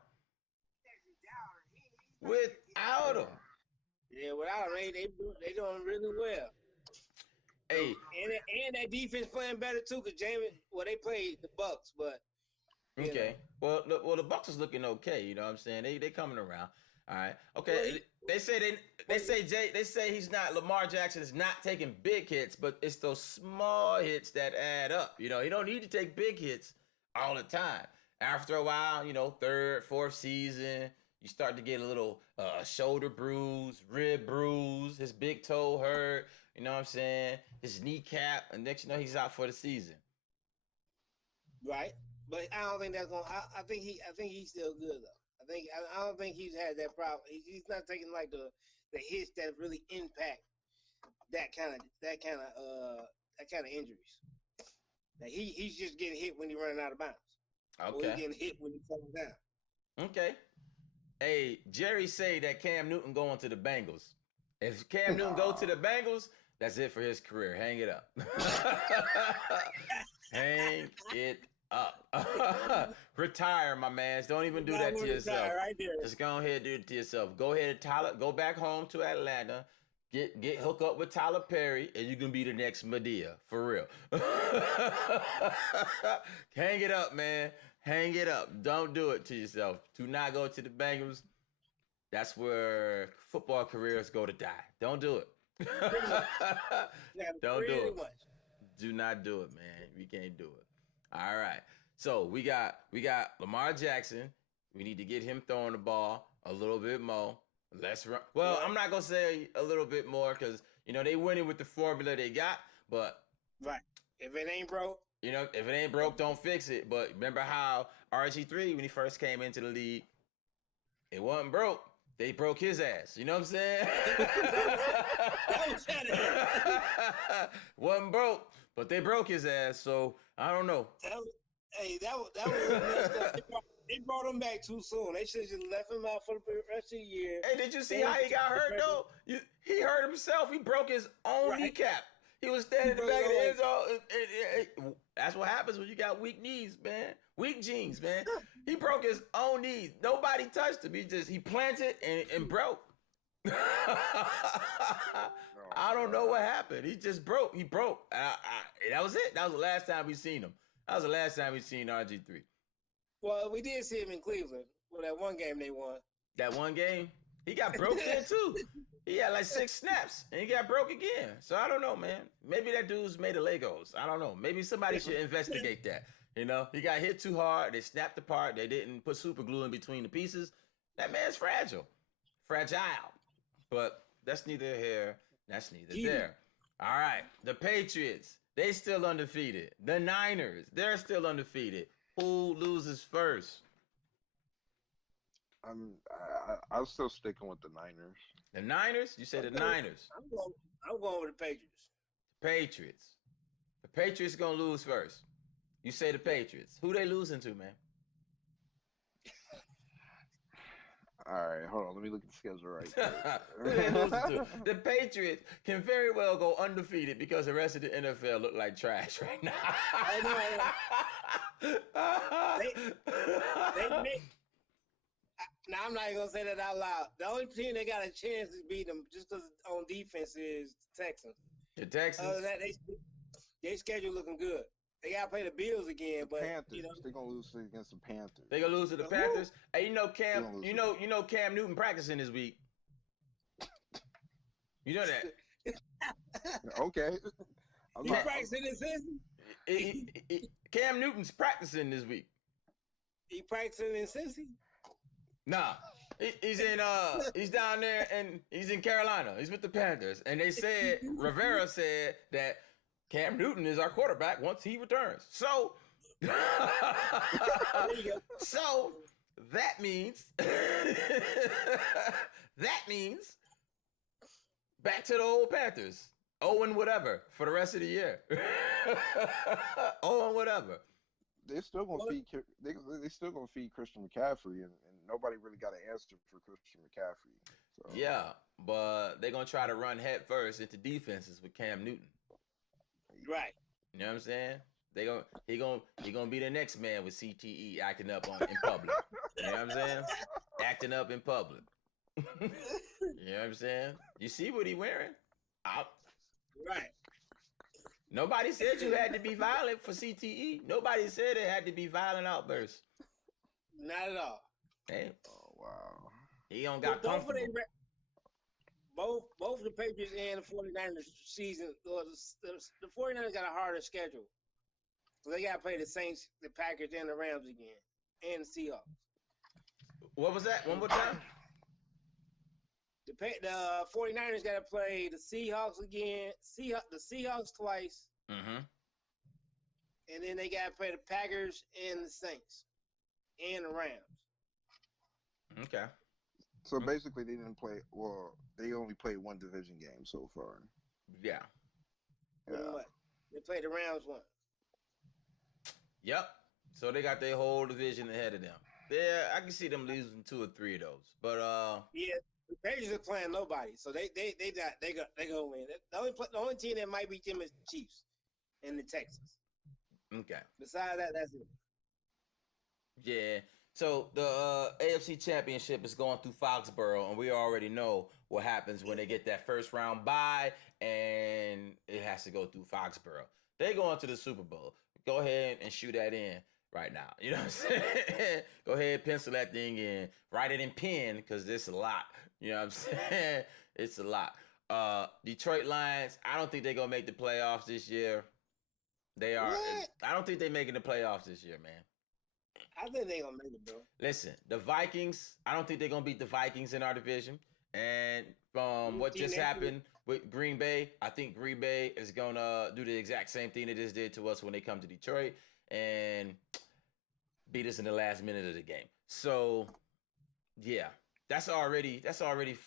Without him. Yeah, without him, they doing really well. Hey, and that defense playing better too, cause they played the Bucks, but okay. Well, the Bucks is looking okay. You know what I'm saying? They coming around. All right. Okay. Well, they say he's not. Lamar Jackson is not taking big hits, but it's those small hits that add up. You know, he don't need to take big hits all the time. After a while, you know, third, fourth season, you start to get a little shoulder bruise, rib bruise, his big toe hurt. You know what I'm saying? His kneecap, and next you know he's out for the season. Right. But I don't think that's going. I think he's still good though. I don't think he's had that problem. He's not taking like the hits that really impact that kind of injuries. Like he's just getting hit when he's running out of bounds. Okay. Or he's getting hit when he's coming down. Okay. Hey, Jerry say that Cam Newton going to the Bengals. If Cam Newton go to the Bengals, that's it for his career. Hang it up. Hang it up. Retire, my man. Don't even do that to yourself. Right there. Just go ahead and do it to yourself. Go ahead and Go back home to Atlanta. Get hooked up with Tyler Perry, and you can be the next Medea. For real. Hang it up, man. Hang it up. Don't do it to yourself. Do not go to the Bengals. That's where football careers go to die. Don't do it. Don't do it. Do not do it, man. We can't do it. All right. So we got Lamar Jackson. We need to get him throwing the ball a little bit more. Let's run. Well, I'm not gonna say a little bit more because you know they winning with the formula they got. But right, if it ain't broke, you know, if it ain't broke, don't fix it. But remember how RG3 when he first came into the league, it wasn't broke. They broke his ass. You know what I'm saying? Wasn't broke, but they broke his ass. So I don't know. That was messed up. They brought him back too soon. They should have just left him out for the rest of the year. Hey, did you see how he got hurt though? He hurt himself. He broke his own kneecap. He was standing in the back of the end zone. That's what happens when you got weak knees, man. Weak genes, man. He broke his own knees. Nobody touched him. He planted and broke. I don't know what happened. He just broke. He broke. That was it. That was the last time we seen him. That was the last time we seen RG3. Well, we did see him in Cleveland. Well, that one game they won. That one game? He got broke there too. He had like 6 snaps and he got broke again. So I don't know, man. Maybe that dude's made of Legos. I don't know. Maybe somebody should investigate that. You know, he got hit too hard. They snapped apart. They didn't put super glue in between the pieces. That man's fragile. But that's neither here. That's neither there. All right. The Patriots, they still undefeated. The Niners, they're still undefeated. Who loses first? I'm still sticking with the Niners. The Niners? You said the Niners. I'm going with the Patriots. Patriots. The Patriots going to lose first. You say the Patriots. Who they losing to, man? All right, hold on. Let me look at the schedule right there. Who they losing to? The Patriots can very well go undefeated because the rest of the NFL look like trash right now. Now I'm not even gonna say that out loud. The only team they got a chance to beat them just because on defense is the Texans. The Other than Texans. that, they schedule looking good. They gotta play the Bills again, The but Panthers, they're gonna lose against the Panthers. They gonna lose to the Who? Panthers. Hey, They're gonna lose to the You know Cam Newton practicing this week. You know that. Okay. I'm He not, practicing in Cincy. Cam Newton's practicing this week. He practicing in Cincy. Nah, he's down there and he's in Carolina. He's with the Panthers, and they said Rivera said that Cam Newton is our quarterback once he returns. So, There you go. so that means back to the old Panthers. 0 and whatever for the rest of the year. 0 and whatever. they're still gonna feed. They still gonna feed Christian McCaffrey, and nobody really got an answer for Christian McCaffrey. So Yeah, but they're gonna try to run head first into defenses with Cam Newton. Right. You know what I'm saying? He gonna be the next man with CTE acting up in public. You know what I'm saying? Acting up in public. You know what I'm saying? You see what he wearing? Right. Nobody said you had to be violent for CTE. Nobody said it had to be violent outbursts. Not at all. Hey, oh wow. he don't got Both of comfortable. them, both the Patriots and the 49ers season, or the 49ers got a harder schedule. So they got to play the Saints, the Packers, and the Rams again, and the Seahawks. What was that? One more time? The 49ers got to play the Seahawks again, the Seahawks twice, Mm-hmm. and then they got to play the Packers and the Saints and the Rams. Okay. So basically, they didn't play. Well, they only played one division game so far. Yeah. Pretty Yeah. much. They played the Rams once. Yep. So they got their whole division ahead of them. Yeah, I can see them losing 2 or 3 of those. But Yeah, the Patriots are playing nobody, so they gonna win. The only team that might beat them is the Chiefs and the Texans. okay. Besides that, that's it. Yeah. So the AFC Championship is going through Foxborough, and we already know what happens when they get that first round bye, and it has to go through Foxborough. They go into the Super Bowl. Go ahead and shoot that in right now. You know what I'm saying? Go ahead, pencil that thing in, write it in pen because it's a lot. You know what I'm saying? It's a lot. Detroit Lions. I don't think they're gonna make the playoffs this year. They are. What? I don't think they're making the playoffs this year, man. I think they gonna make it, bro. Listen, the Vikings, I don't think they're going to beat the Vikings in our division. And from what just happened with Green Bay, I think Green Bay is going to do the exact same thing they just did to us when they come to Detroit and beat us in the last minute of the game. So, yeah, that's already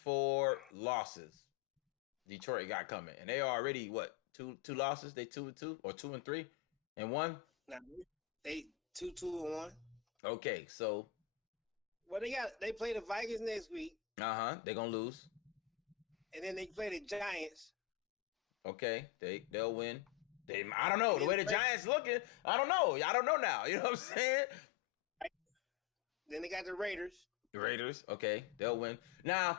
4 losses Detroit got coming. And they are already, what, two losses? They 2-2 or 2-3 and 1? Now, they 2-2-1. Okay, so Well, they play the Vikings next week, they're gonna lose. and then they play the Giants. Okay, they'll win. I don't know the way the Giants looking. I don't know. I don't know now. You know what I'm saying? Then they got the Raiders. The Raiders. Okay, they'll win. Now,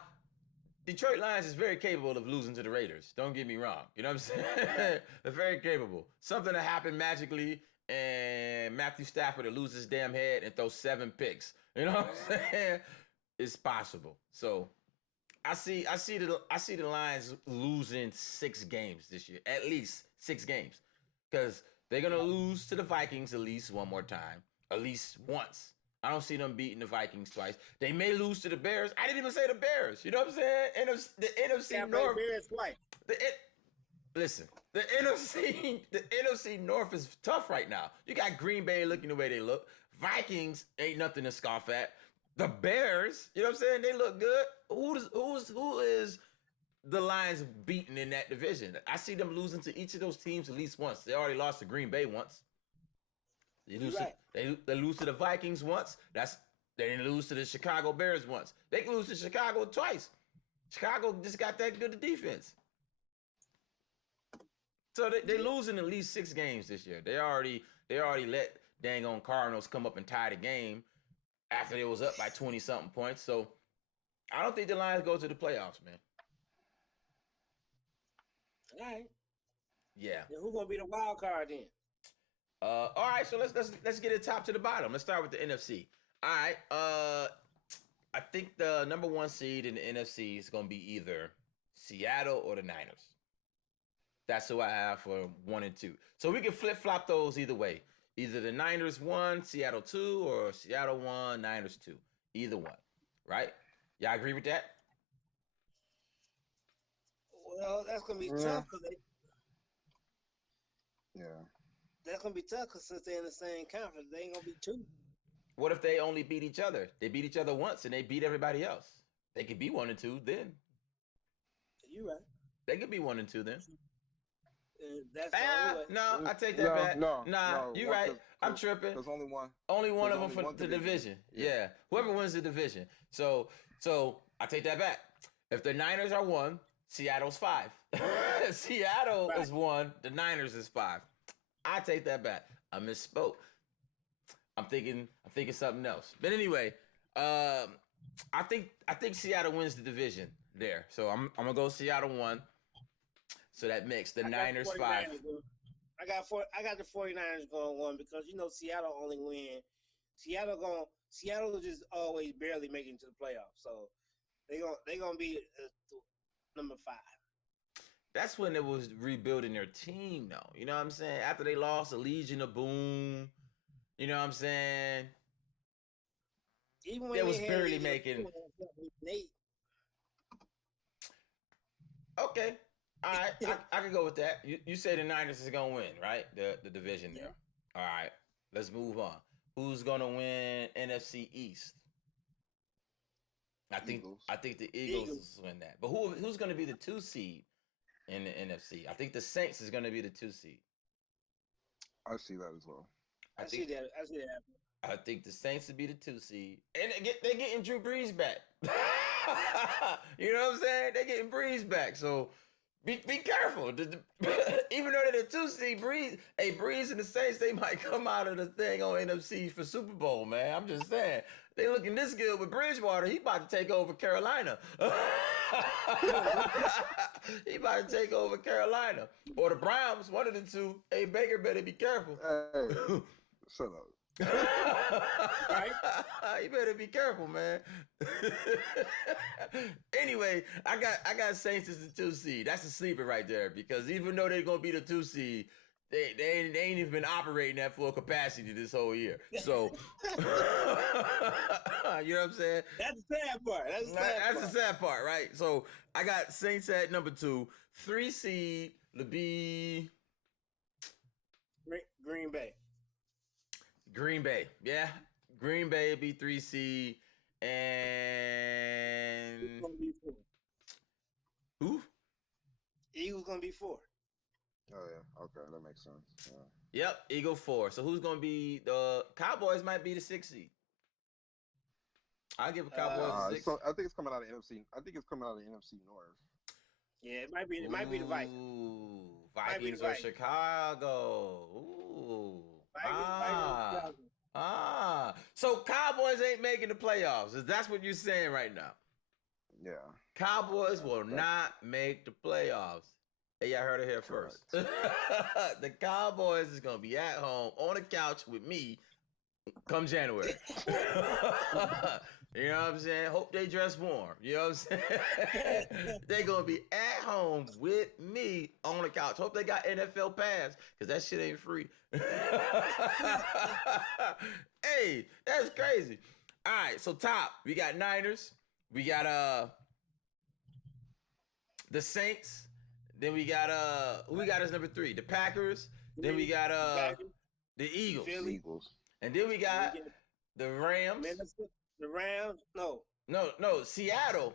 Detroit Lions is very capable of losing to the Raiders. Don't get me wrong. You know what I'm saying? They're very capable. Something to happen magically, and Matthew Stafford to lose his damn head and throw 7 picks. You know what I'm saying? It's possible. So I see the Lions losing 6 games this year, at least 6 games, because they're gonna lose to the Vikings at least one more time, at least once. I don't see them beating the Vikings twice. They may lose to the Bears. I didn't even say the Bears. You know what I'm saying? The NFC North. Bears twice. Listen, the NFC North is tough right now. You got Green Bay looking the way they look. Vikings ain't nothing to scoff at. The Bears, you know what I'm saying? They look good. Who is the Lions beating in that division? I see them losing to each of those teams at least once. They already lost to Green Bay once. They lose to the Vikings once. They didn't lose to the Chicago Bears once. They can lose to Chicago twice. Chicago just got that good a defense. So they losing at least 6 games this year. They already let dang on Cardinals come up and tie the game. after they was up by 20 something points. So I don't think the Lions go to the playoffs, man. All right. Yeah. Then who's gonna be the wild card then? All right, so let's get it top to the bottom. Let's start with the NFC. All right. I think the number 1 seed in the NFC is gonna be either Seattle or the Niners. That's who I have for 1 and 2. So we can flip flop those either way. Either the Niners 1, Seattle 2, or Seattle 1, Niners 2. Either one, right? Y'all agree with that? Well, that's gonna be Yeah. tough because Yeah. that's gonna be tough because since they're in the same conference, they ain't gonna be 2. What if they only beat each other? They beat each other once and they beat everybody else. They could be 1 and 2 then. You right? They could be 1 and 2 then. That's the only way. No, I take that back. No, you right. I'm tripping. There's only one. Only one of them only for one the division. division. Yeah. Whoever wins the division. So I take that back. If the Niners are 1, Seattle's 5. Seattle is 1, the Niners is 5. I take that back. I misspoke. I'm thinking something else. But anyway, I think Seattle wins the division there. So I'm gonna go Seattle 1. So that makes the Niners 5. I got the 49ers going 1 because Seattle only win. Seattle just always barely make it to the playoffs. So they gonna be number 5. That's when it was rebuilding their team, though. You know what I'm saying? After they lost the Legion of Boom, you know what I'm saying? Even They when was had barely Legion of making. Boom, they- Okay. All right. I can go with that. You say the Niners is going to win, right? The division there. All right. Let's move on. Who's going to win NFC East? I think the Eagles win that. But who's going to be the 2 seed in the NFC? I think the Saints is going to be the 2 seed. I see that as well. I see that. I think the Saints would be the 2 seed. And they're getting Drew Brees back. You know what I'm saying? They're getting Brees back. So be careful. Even though they're the 2 seed, Brees and the Saints, they might come out of the thing on NFC for Super Bowl, man. I'm just saying. They looking this good with Bridgewater. He about to take over Carolina. He about to take over Carolina. Or the Browns, one of the 2. Hey, Baker better be careful. Hey, shut up. Right? You better be careful, man. Anyway, I got Saints as the 2 seed. That's a sleeper right there because even though they're gonna be the 2 seed, they ain't even been operating at full capacity this whole year. So you know what I'm saying? That's the sad part. That's the sad part, right? So I got Saints at number 2. 3 seed to be Green Bay. Green Bay, yeah. Green Bay be 3 seed, and Eagles gonna be 4. who? Eagles gonna be 4. Oh yeah, okay, that makes sense. Yeah. Yep, Eagle 4. So who's gonna be the Cowboys? Might be the 6 seed. I'll give a Cowboys a 6. So I think it's coming out of NFC. I think it's coming out of NFC North. Yeah, it might be the Vikings. Ooh, Might be the Vikings or Vikings. Chicago. Ooh. Vikings. So Cowboys ain't making the playoffs. That's what you're saying right now. Yeah. Cowboys will not make the playoffs. Hey, y'all heard it here first. The Cowboys is gonna be at home on the couch with me come January. You know what I'm saying? Hope they dress warm. You know what I'm saying? They gonna be at home with me on the couch. Hope they got NFL pass, because that shit ain't free. Hey, that's crazy. All right, so top, we got Niners. We got the Saints. Then we got who we got as number 3? The Packers. Then we got the Eagles. Philly. Eagles. And then we got the Rams. Minnesota. The Rams. No, Seattle.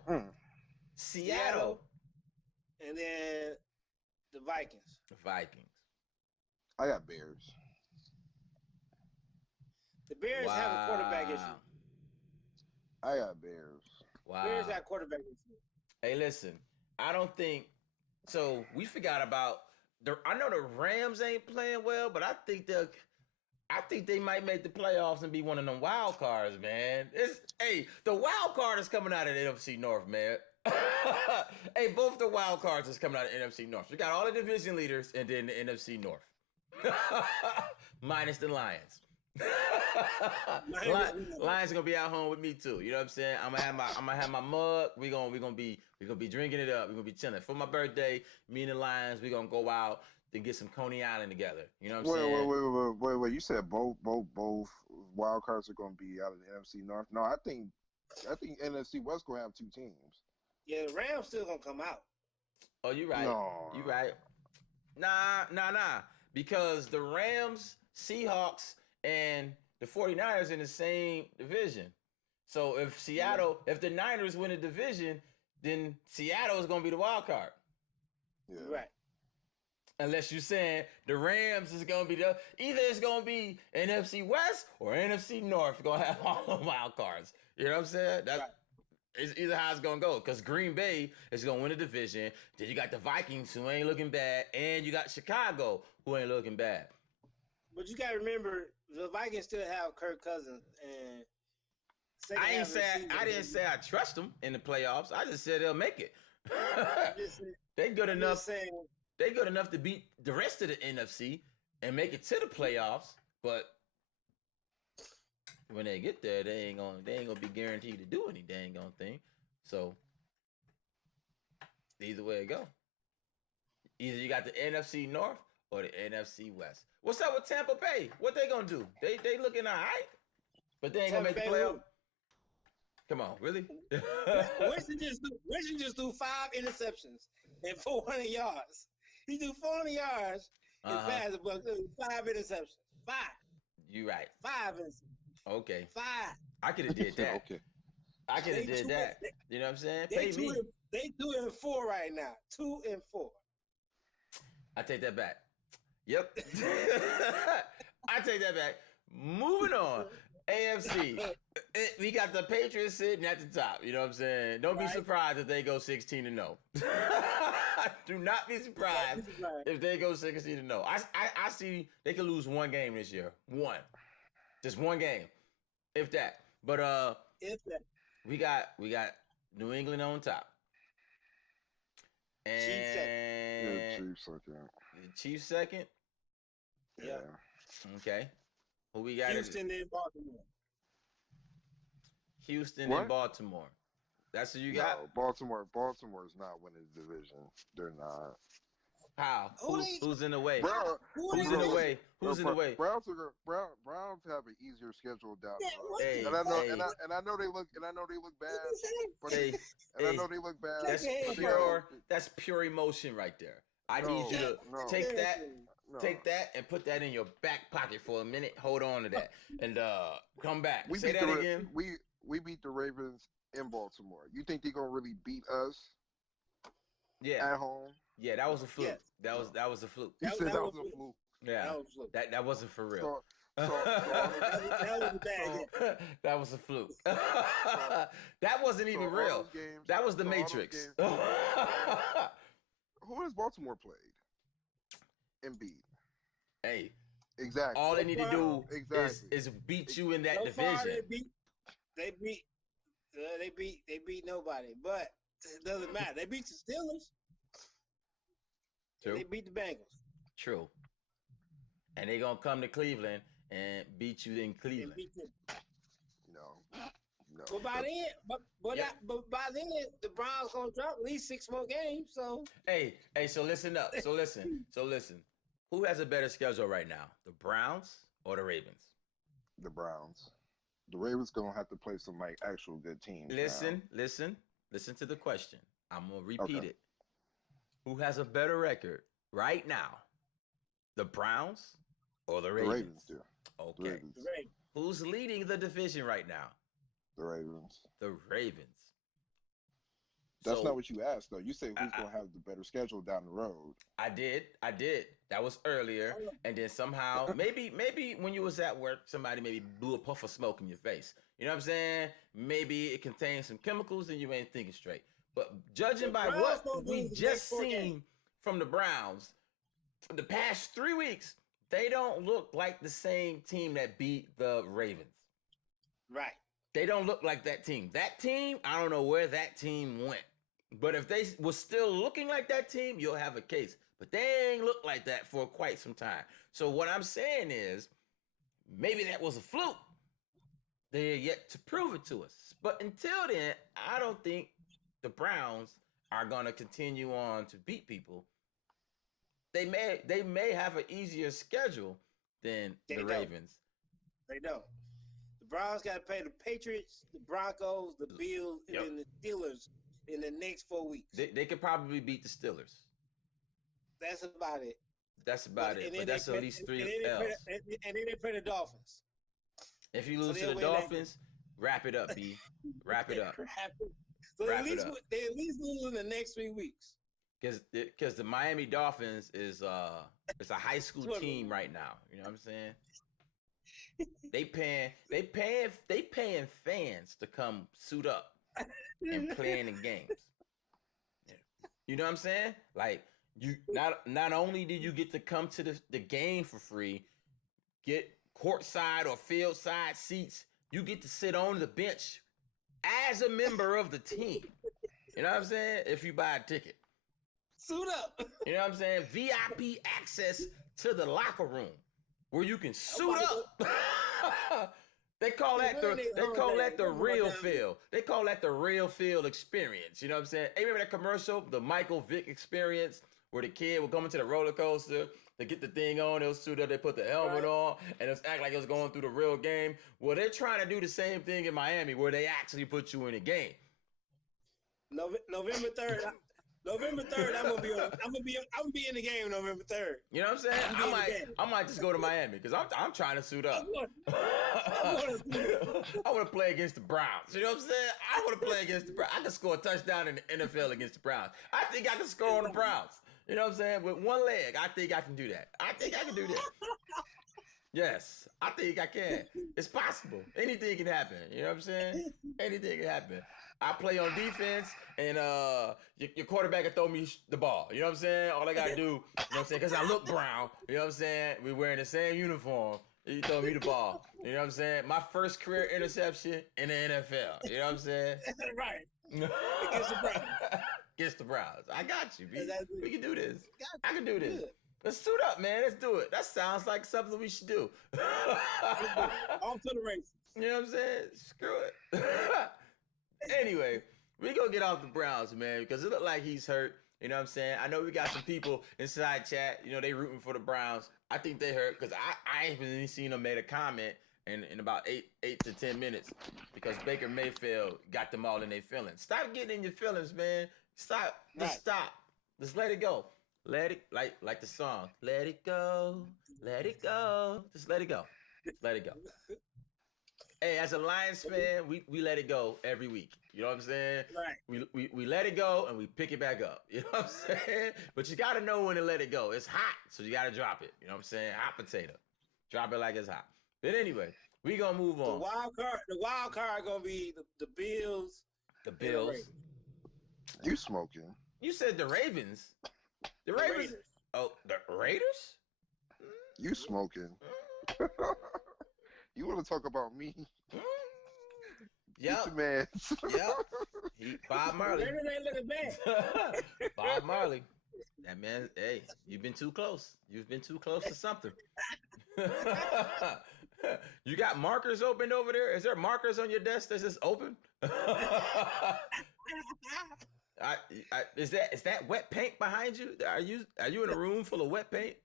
Seattle. And then the Vikings. The Vikings. I got Bears. The Bears have a quarterback issue. I got Bears. Wow. Bears have quarterback issue. Hey, listen. I don't think so. We forgot about I know the Rams ain't playing well, but I I think they might make the playoffs and be one of them wild cards, man. The wild card is coming out of the NFC North, man. Hey, both the wild cards is coming out of the NFC North. We got all the division leaders and then the NFC North. Minus the Lions. Lions are gonna be at home with me too. You know what I'm saying? I'm gonna have my mug. We gonna be drinking it up. We're gonna be chilling. For my birthday, me and the Lions, we gonna go out and get some Coney Island together. You know what I'm saying? Wait. You said both wild cards are going to be out of the NFC North. No, I think NFC West going to have two teams. Yeah, the Rams still gonna come out. Oh, you right. No. You right. Nah. Because the Rams, Seahawks, and the 49ers in the same division. So if the Niners win a division, then Seattle is gonna be the wild card. Yeah. Right. Unless you're saying the Rams is gonna be either it's gonna be NFC West or NFC North gonna have all the wild cards. You know what I'm saying? It's either how it's gonna go. Because Green Bay is gonna win the division. Then you got the Vikings who ain't looking bad, and you got Chicago who ain't looking bad. But you gotta remember the Vikings still have Kirk Cousins and. I didn't say I trust them in the playoffs. I just said they'll make it. They good enough. They good enough to beat the rest of the NFC and make it to the playoffs. But when they get there, they ain't gonna be guaranteed to do any dang on thing. So either way it go. Either you got the NFC North or the NFC West. What's up with Tampa Bay? What they gonna do? They looking all right, but they ain't gonna make the playoffs. Come on, really? Winston just threw 5 interceptions and 400 yards. He threw 400 yards and passed 5 interceptions. 5. You right. 5 interceptions. Okay. 5. I could have did that. Okay. I could have did that. You know what I'm saying? They 2-4 right now. 2-4. I take that back. Yep. I take that back. Moving on. AFC. We got the Patriots sitting at the top. You know what I'm saying? Don't be surprised if they go 16-0. Do not be surprised if they go 16-0. I see they could lose one game this year. One. Just one game. If that. But if that. We got New England on top. And Chiefs second. Chiefs second? Yeah. Okay. Who we got? Houston and Baltimore. Houston and Baltimore. That's who you got? No, Baltimore is not winning the division. They're not. How? Who's in the way? Who's in the way? Who's in the way? Browns have an easier schedule down the road. And I know they look bad. I know they look bad. That's pure emotion right there. I need you to take that and put that in your back pocket for a minute. Hold on to that and come back. Say that again. We beat the Ravens in Baltimore. You think they're gonna really beat us? Yeah. At home. Yeah, that was a fluke. Yes. That was a fluke. You said that was a fluke. Yeah. That wasn't for real. that was a bad. That was a fluke. That wasn't even real. That was the Matrix. Who has Baltimore played? Embiid. Hey. Exactly. All they need to do is beat you in that division. They beat nobody, but it doesn't matter. They beat the Steelers. True. They beat the Bengals. True. And they're gonna come to Cleveland and beat you in Cleveland. No. No. But by then, the Browns gonna drop at least 6 more games. So hey, so listen up. So listen. Who has a better schedule right now? The Browns or the Ravens? The Browns. The Ravens gonna have to play some actual good teams. Listen to the question. I'm gonna repeat it. Who has a better record right now? The Browns or the Ravens? The Ravens do. Okay. The Ravens. Who's leading the division right now? The Ravens. The Ravens. That's not what you asked, though. You say who's going to have the better schedule down the road. I did. That was earlier. And then somehow, maybe when you was at work, somebody maybe blew a puff of smoke in your face. You know what I'm saying? Maybe it contains some chemicals and you ain't thinking straight. But judging by what we just seen from the Browns, for the past 3 weeks, they don't look like the same team that beat the Ravens. Right. They don't look like that team. That team, I don't know where that team went. But if they was still looking like that team, you'll have a case. But they ain't looked like that for quite some time. So what I'm saying is, maybe that was a fluke. They're yet to prove it to us. But until then, I don't think the Browns are going to continue on to beat people. They may have an easier schedule than the Ravens. They don't. The Browns got to play the Patriots, the Broncos, the Bills, and then the Steelers in the next 4 weeks. They could probably beat the Steelers. That's about it. That's about it. But that's at least 3 L's. And then they play the Dolphins. If you lose to the Dolphins, wrap it up, B. Wrap it up. So they at least lose in the next 3 weeks. Because the Miami Dolphins is a high school team right now. You know what I'm saying? They paying fans to come suit up and play in the games. You know what I'm saying? Like you not only do you get to come to the game for free, get courtside or field side seats, you get to sit on the bench as a member of the team. You know what I'm saying? If you buy a ticket. Suit up. You know what I'm saying? VIP access to the locker room where you can suit up. They call that the real feel. They call that the real field experience. You know what I'm saying? Hey, remember that commercial, the Michael Vick experience, where the kid would come into the roller coaster, they get the thing on, they'll suit up, they put the helmet on, and it's act like it was going through the real game. Well, they're trying to do the same thing in Miami, where they actually put you in a game. November 3rd. November 3rd, I'm gonna be in the game November 3rd. You know what I'm saying? I might just go to Miami because I'm trying to suit up. I want to play against the Browns. You know what I'm saying? I want to play against the Browns. I can score a touchdown in the NFL against the Browns. I think I can score on the Browns. You know what I'm saying? With one leg, I think I can do that. I think I can do that. Yes, I think I can. It's possible. Anything can happen. You know what I'm saying? Anything can happen. I play on defense, and your quarterback can throw me the ball. You know what I'm saying? All I got to do, you know what I'm saying? Because I look brown. You know what I'm saying? We're wearing the same uniform. You throw me the ball. You know what I'm saying? My first career interception in the NFL. You know what I'm saying? Right. Against the Browns. Against the Browns. I got you, B. Exactly. We can do this. I can do this. Let's suit up, man. Let's do it. That sounds like something we should do. Off to the races. You know what I'm saying? Screw it. Anyway, we gonna get off the Browns, man, because it looked like he's hurt. You know what I'm saying? I know we got some people inside chat. You know, they rooting for the Browns. I think they hurt because I haven't seen them made a comment in about 8 to 10 minutes because Baker Mayfield got them all in their feelings. Stop getting in your feelings, man. Stop. Just stop. Just let it go. Let it, like the song. Let it go. Let it go. Just let it go. Just let it go. Hey, as a Lions fan, we let it go every week. You know what I'm saying? Right. We let it go and we pick it back up. You know what I'm saying? But you got to know when to let it go. It's hot, so you got to drop it. You know what I'm saying? Hot potato. Drop it like it's hot. But anyway, we going to move on. The wild card going to be the Bills. The Bills. You smoking. You said the Ravens. The Ravens. Oh, the Raiders? You smoking. You want to talk about me? Yep. Man. Yep. Bob Marley. Bob Marley. That man, hey, you've been too close. You've been too close to something. You got markers open over there? Is there markers on your desk that's just open? Is that wet paint behind you? Are you in a room full of wet paint?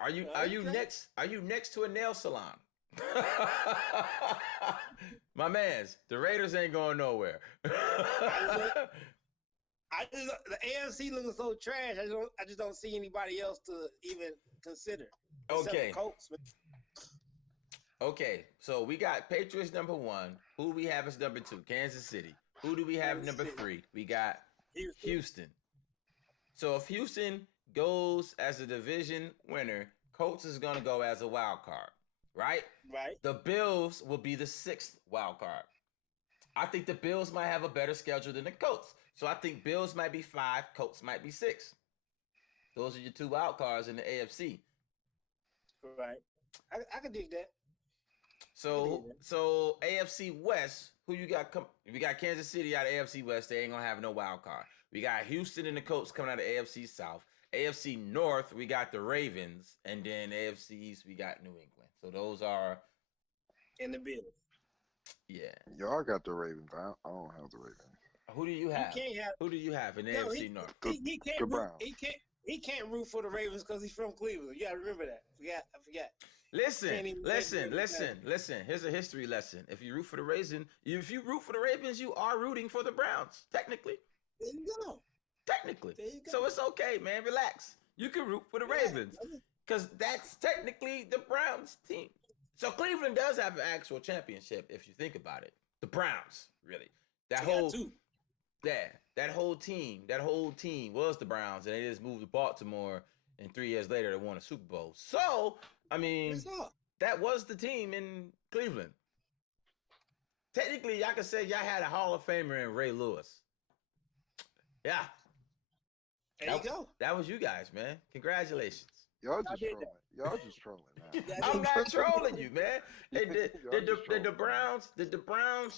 Are you next to a nail salon? My mans, the Raiders ain't going nowhere. The AFC looking so trash. I just don't see anybody else to even consider. Okay. Colts. Okay, so we got Patriots number 1. Who we have as number 2? Kansas City. Who do we have number 3? We got Houston. So if Houston goes as a division winner, Colts is going to go as a wild card, right? Right. The Bills will be the 6th wild card. I think the Bills might have a better schedule than the Colts. So I think Bills might be 5, Colts might be 6. Those are your 2 wild cards in the AFC. Right. I can dig that. So AFC West, who you got? We got Kansas City out of AFC West. They ain't gonna have no wild card. We got Houston and the Colts coming out of AFC South. AFC North, we got the Ravens, and then AFC East, we got New England. So those are in the business. Yeah. Y'all got the Ravens. I don't have the Ravens. Who do you have? Who do you have in the AFC North? He can't the root, Browns. he can't root for the Ravens because he's from Cleveland. You gotta remember that. I forgot. Listen. Here's a history lesson. If you root for the Ravens, you are rooting for the Browns, technically. There you go. Technically. There you go. So it's okay, man. Relax. You can root for the Ravens because that's technically the Browns team. So Cleveland does have an actual championship if you think about it. The Browns, really. That whole team was the Browns, and they just moved to Baltimore, and 3 years later they won a Super Bowl. So, I mean, that was the team in Cleveland. Technically, y'all could say y'all had a Hall of Famer in Ray Lewis. Yeah. There you go. That was you guys, man. Congratulations. Y'all just trolling now. I'm not trolling you, man. Did the Browns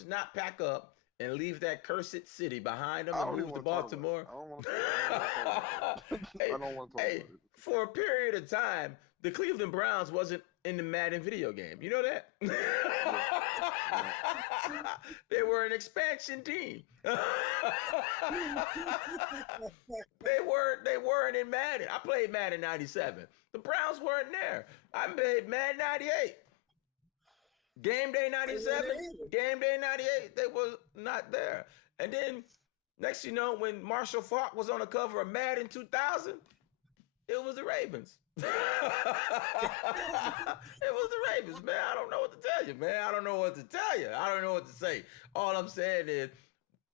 not pack up and leave that cursed city behind them and move to Baltimore? I don't want to talk about it. For a period of time, the Cleveland Browns wasn't in the Madden video game. You know that? They were an expansion team. They weren't in Madden. I played Madden 97. The Browns weren't there. I played Madden 98. Game Day 97, Game Day 98, they were not there. And then next you know, when Marshall Faulk was on the cover of Madden 2000, it was the Ravens. It was the Ravens, man. I don't know what to tell you, man. I don't know what to tell you. I don't know what to say. All I'm saying is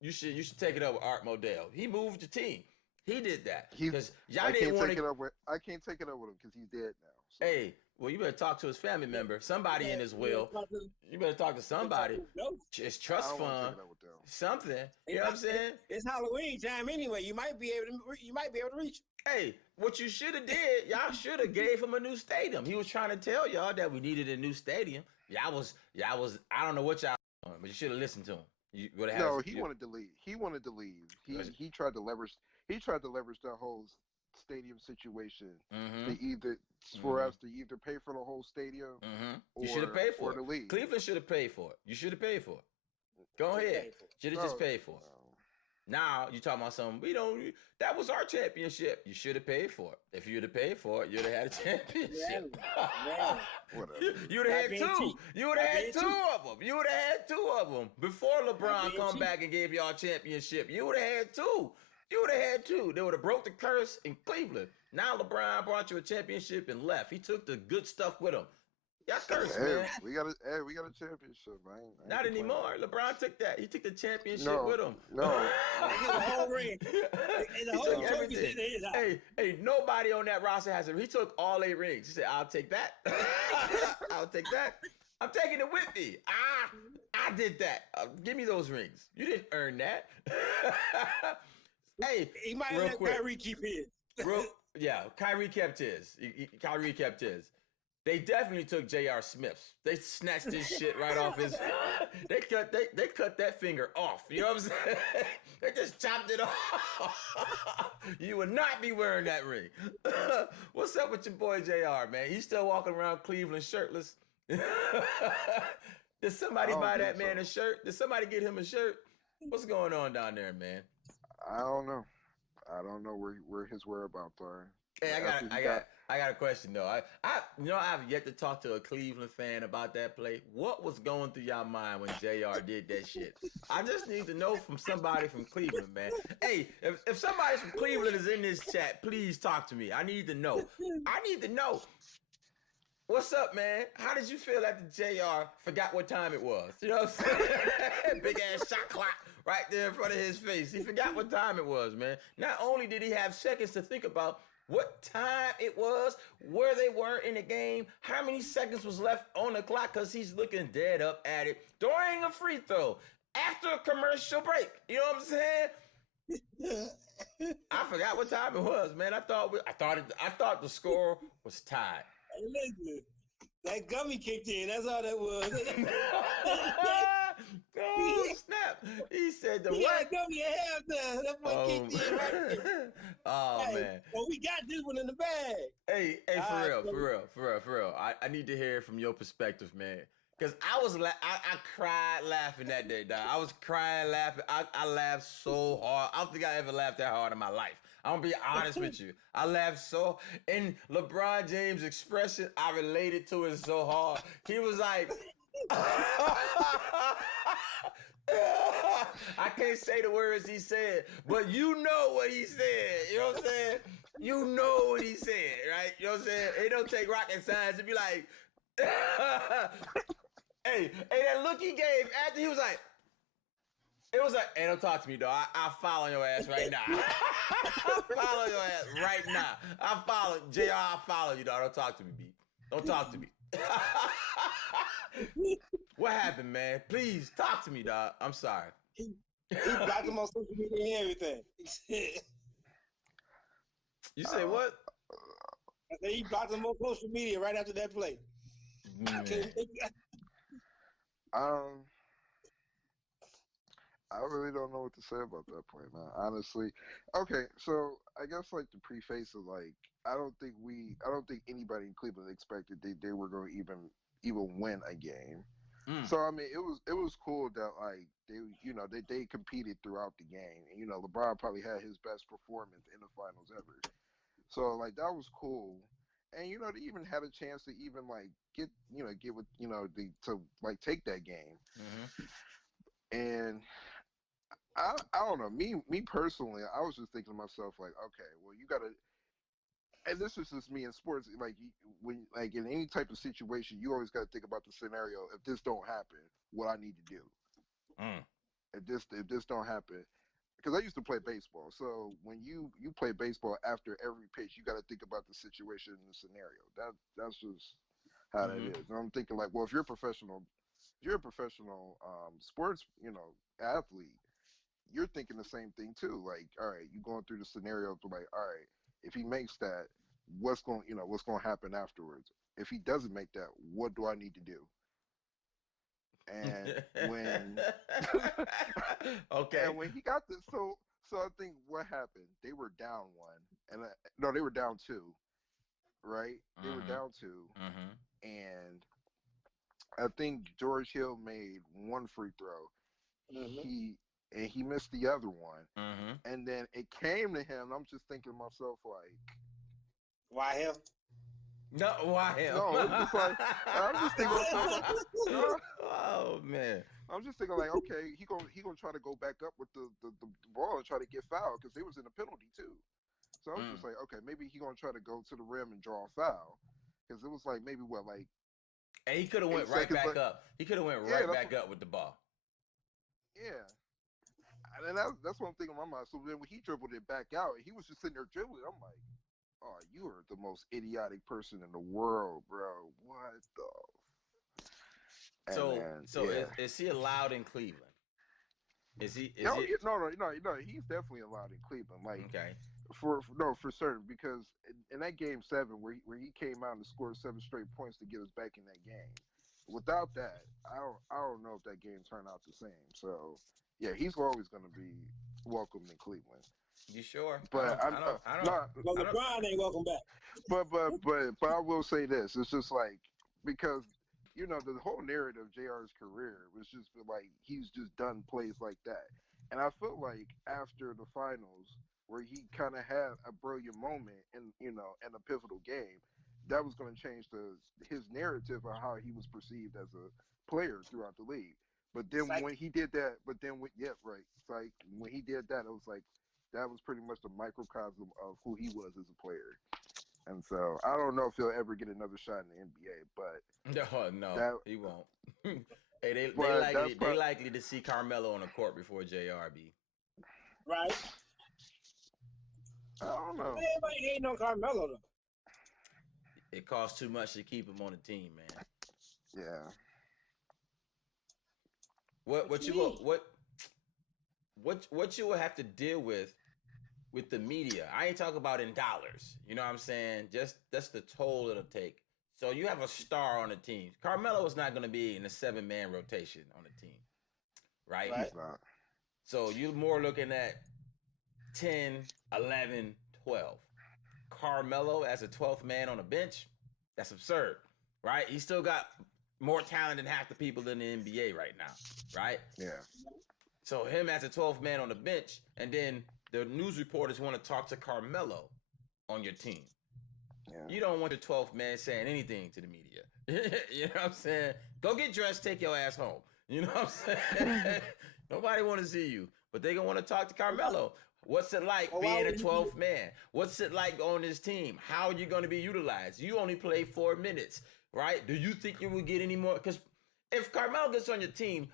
you should take it up with Art Modell. He moved the team. He did that. Because y'all didn't want to. I can't take it up with him because he's dead now. So. Hey, well, you better talk to his family member. Somebody in his will. You better talk to somebody. It's trust fund. Something. You know what I'm saying? It's Halloween time anyway. You might be able to reach. Hey, what you should have did, y'all should have gave him a new stadium. He was trying to tell y'all that we needed a new stadium. Y'all was. I don't know what y'all doing, but you should have listened to him. He wanted to leave. He wanted to leave. He tried to leverage. He tried to leverage that whole stadium situation for us to either pay for the whole stadium. You should have paid for it. To leave. Cleveland should have paid for it. You should have paid for it. Go ahead. Should have just paid for it. Now you talking about something we don't. That was our championship. You should have paid for it. If you'd have paid for it, you'd have had a championship. You'd have had two. You would have had two of them. You would have had two of them before LeBron come back and gave y'all a championship. You would have had two. You would have had two. They would have broke the curse in Cleveland. Now LeBron brought you a championship and left. He took the good stuff with him. Y'all cursed, man. We got a championship, man. Not anymore. LeBron took that. He took the championship with him. No. He got a whole ring. He took everything. Hey, nobody on that roster has it. He took all 8 rings. He said, "I'll take that. I'll take that. I'm taking it with me. I did that. Give me those rings. You didn't earn that." Hey, he might let Kyrie keep his. Kyrie kept his. Kyrie kept his. They definitely took J.R. Smith's. They snatched this shit right off his. They cut that finger off. You know what I'm saying? They just chopped it off. You would not be wearing that ring. What's up with your boy J.R., man? He's still walking around Cleveland shirtless. Did somebody buy that man a shirt? Did somebody get him a shirt? What's going on down there, man? I don't know. I don't know where his whereabouts are. Hey, I got a question though. I've yet to talk to a Cleveland fan about that play. What was going through y'all mind when JR did that shit? I just need to know from somebody from Cleveland, man. Hey, if somebody from Cleveland is in this chat, please talk to me. I need to know. What's up, man? How did you feel after JR forgot what time it was? You know what I'm saying? Big ass shot clock right there in front of his face. He forgot what time it was, man. Not only did he have seconds to think about what time it was, where they were in the game, how many seconds was left on the clock, because he's looking dead up at it during a free throw after a commercial break. You know what I'm saying? I forgot what time it was, man. I thought the score was tied. Listen, that gummy kicked in. That's all that was. Oh snap! He said the He what? had gummy at halftime. That boy kicked in right there. Oh Hey, man. well, we got this one in the bag. Hey, All for right, real, so for real. I need to hear it from your perspective, man. Cause I cried laughing that day, dog. I was crying laughing. I laughed so hard. I don't think I ever laughed that hard in my life. I'm gonna be honest with you. I laughed so, and LeBron James' expression, I related to it so hard. He was like, I can't say the words he said, but you know what he said. You know what I'm saying? You know what he said, right? You know what I'm saying? It don't take rocket science to be like, hey, that look he gave after he was like, it was like, hey, don't talk to me, dog. I'll follow your ass right now. I'll follow your ass right now. I'll follow, JR, I'll follow you, dog. Don't talk to me, B. Don't talk to me. What happened, man? Please talk to me, dog. I'm sorry. he blocked him on social media and everything. You say what? I said he blocked him on social media right after that play. I really don't know what to say about that point, man. Honestly, okay. So I guess like the preface of like, I don't think anybody in Cleveland expected they were going to even win a game. So I mean, it was cool that like they competed throughout the game, and LeBron probably had his best performance in the finals ever. So like that was cool, and they even had a chance to even like get with to like take that game. And I don't know, me personally, I was just thinking to myself like, okay, well you gotta, and this is just me in sports, like when like in any type of situation, you always gotta think about the scenario. If this don't happen, what I need to do. If this don't happen, because I used to play baseball. So when you play baseball, after every pitch, you got to think about the situation and the scenario. That's just how that is. And I'm thinking like, well, if you're a professional sports, athlete, you're thinking the same thing too. Like, all right, you're going through the scenario to like, all right, if he makes that, what's going to happen afterwards? If he doesn't make that, what do I need to do? And when okay, and when he got this, so I think what happened? They were down one, and no, they were down two, right? They were down two, and I think George Hill made one free throw. He missed the other one, and then it came to him. I'm just thinking to myself like, why him? No, why him? No, it's just like I'm just thinking to myself like, oh man. I'm just thinking like, okay, he gonna try to go back up with the ball and try to get fouled because they was in a penalty too. So I was just like, okay, maybe he gonna try to go to the rim and draw a foul because it was like maybe what like. And he could have went right back up. He could have went right back up with the ball. Yeah. And that's what I'm thinking in my mind. So then when he dribbled it back out, he was just sitting there dribbling. I'm like, oh, you are the most idiotic person in the world, bro. What the? So is he allowed in Cleveland? Is he? No, he's definitely allowed in Cleveland. Like, okay. For certain, because in that game 7 where he came out and scored 7 straight points to get us back in that game. Without that, I don't know if that game turned out the same. So yeah, he's always going to be welcome in Cleveland. You sure? But LeBron ain't welcome back. But I will say this: it's just like because the whole narrative of JR's career was just like he's just done plays like that, and I feel like after the finals where he kind of had a brilliant moment in in a pivotal game, that was going to change his narrative of how he was perceived as a player throughout the league. But then when he did that, it's like when he did that, it was like that was pretty much the microcosm of who he was as a player. And so I don't know if he'll ever get another shot in the NBA, but no, he won't. Hey, they likely to see Carmelo on the court before JRB. Right. I don't know. Everybody hating on Carmelo though. It costs too much to keep him on the team, man. Yeah. What you will have to deal with the media. I ain't talking about in dollars. You know what I'm saying? Just that's the toll it'll take So you have a star on the team. Carmelo is not going to be in a 7-man rotation on the team, right? Right. He's not. So you're more looking at 10, 11, 12. Carmelo as a 12th man on the bench, that's absurd, right? He still got more talent than half the people in the NBA right now, right? Yeah. So him as a 12th man on the bench, and then the news reporters want to talk to Carmelo on your team. Yeah. You don't want your 12th man saying anything to the media. You know what I'm saying? Go get dressed, take your ass home. You know what I'm saying? Nobody want to see you, but they gonna want to talk to Carmelo. What's it like being a 12th man? What's it like on this team? How are you going to be utilized? You only play 4 minutes, right? Do you think you will get any more? Because if Carmelo gets on your team,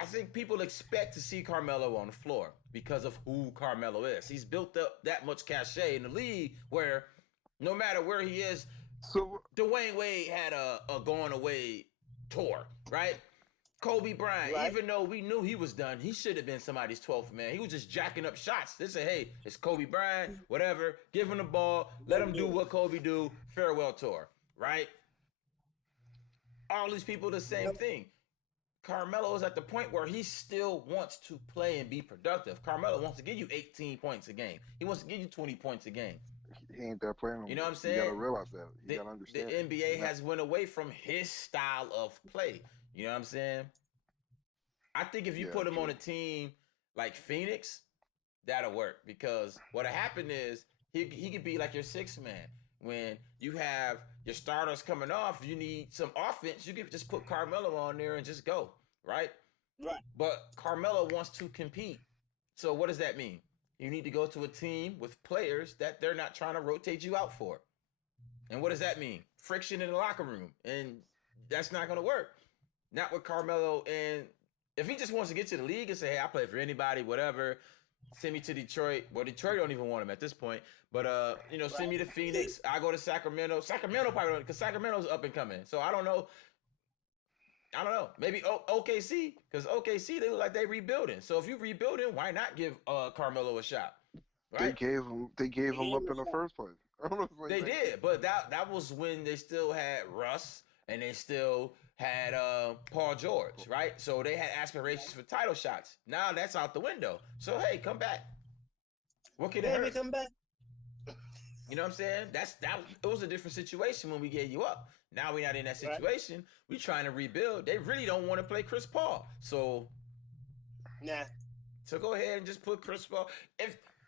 I think people expect to see Carmelo on the floor because of who Carmelo is. He's built up that much cachet in the league where no matter where he is, So Dwayne Wade had a going away tour, right? Kobe Bryant, Right. even though we knew he was done, he should have been somebody's 12th man. He was just jacking up shots. They say, hey, it's Kobe Bryant, whatever. Give him the ball. Let him do what Kobe do. Farewell tour, right? All these people the same thing. Carmelo is at the point where he still wants to play and be productive. Carmelo wants to give you 18 points a game. He wants to give you 20 points a game. he ain't that player. You know what I'm You saying? gotta realize that. You The, gotta the understand. NBA that. has went away from his style of play. You know what I'm saying? I think if you Yeah, put him true. on a team like Phoenix, that'll work because what'll happen is he could be like your 6th man. When you have your starters coming off, you need some offense. You can just put Carmelo on there and just go, right? Right. But Carmelo wants to compete. So what does that mean? You need to go to a team with players that they're not trying to rotate you out for. And what does that mean? Friction in the locker room. And that's not going to work. Not with Carmelo. And if he just wants to get to the league and say, hey, I play for anybody, whatever, send me to Detroit. Well, Detroit don't even want him at this point. But, send me to Phoenix. I go to Sacramento. Sacramento probably don't, because Sacramento's up and coming. So I don't know. Maybe OKC, because OKC, they look like they rebuilding. So if you rebuilding, why not give Carmelo a shot? Right? They gave him up in the first place. They did, but that was when they still had Russ and they still had Paul George, right? So they had aspirations for title shots. Now that's out the window. So hey, come back. What could it Maybe hurt? come back. You know what I'm saying? It was a different situation when we gave you up. Now we're not in that situation. We're trying to rebuild. They really don't want to play Chris Paul. So go ahead and just put Chris Paul.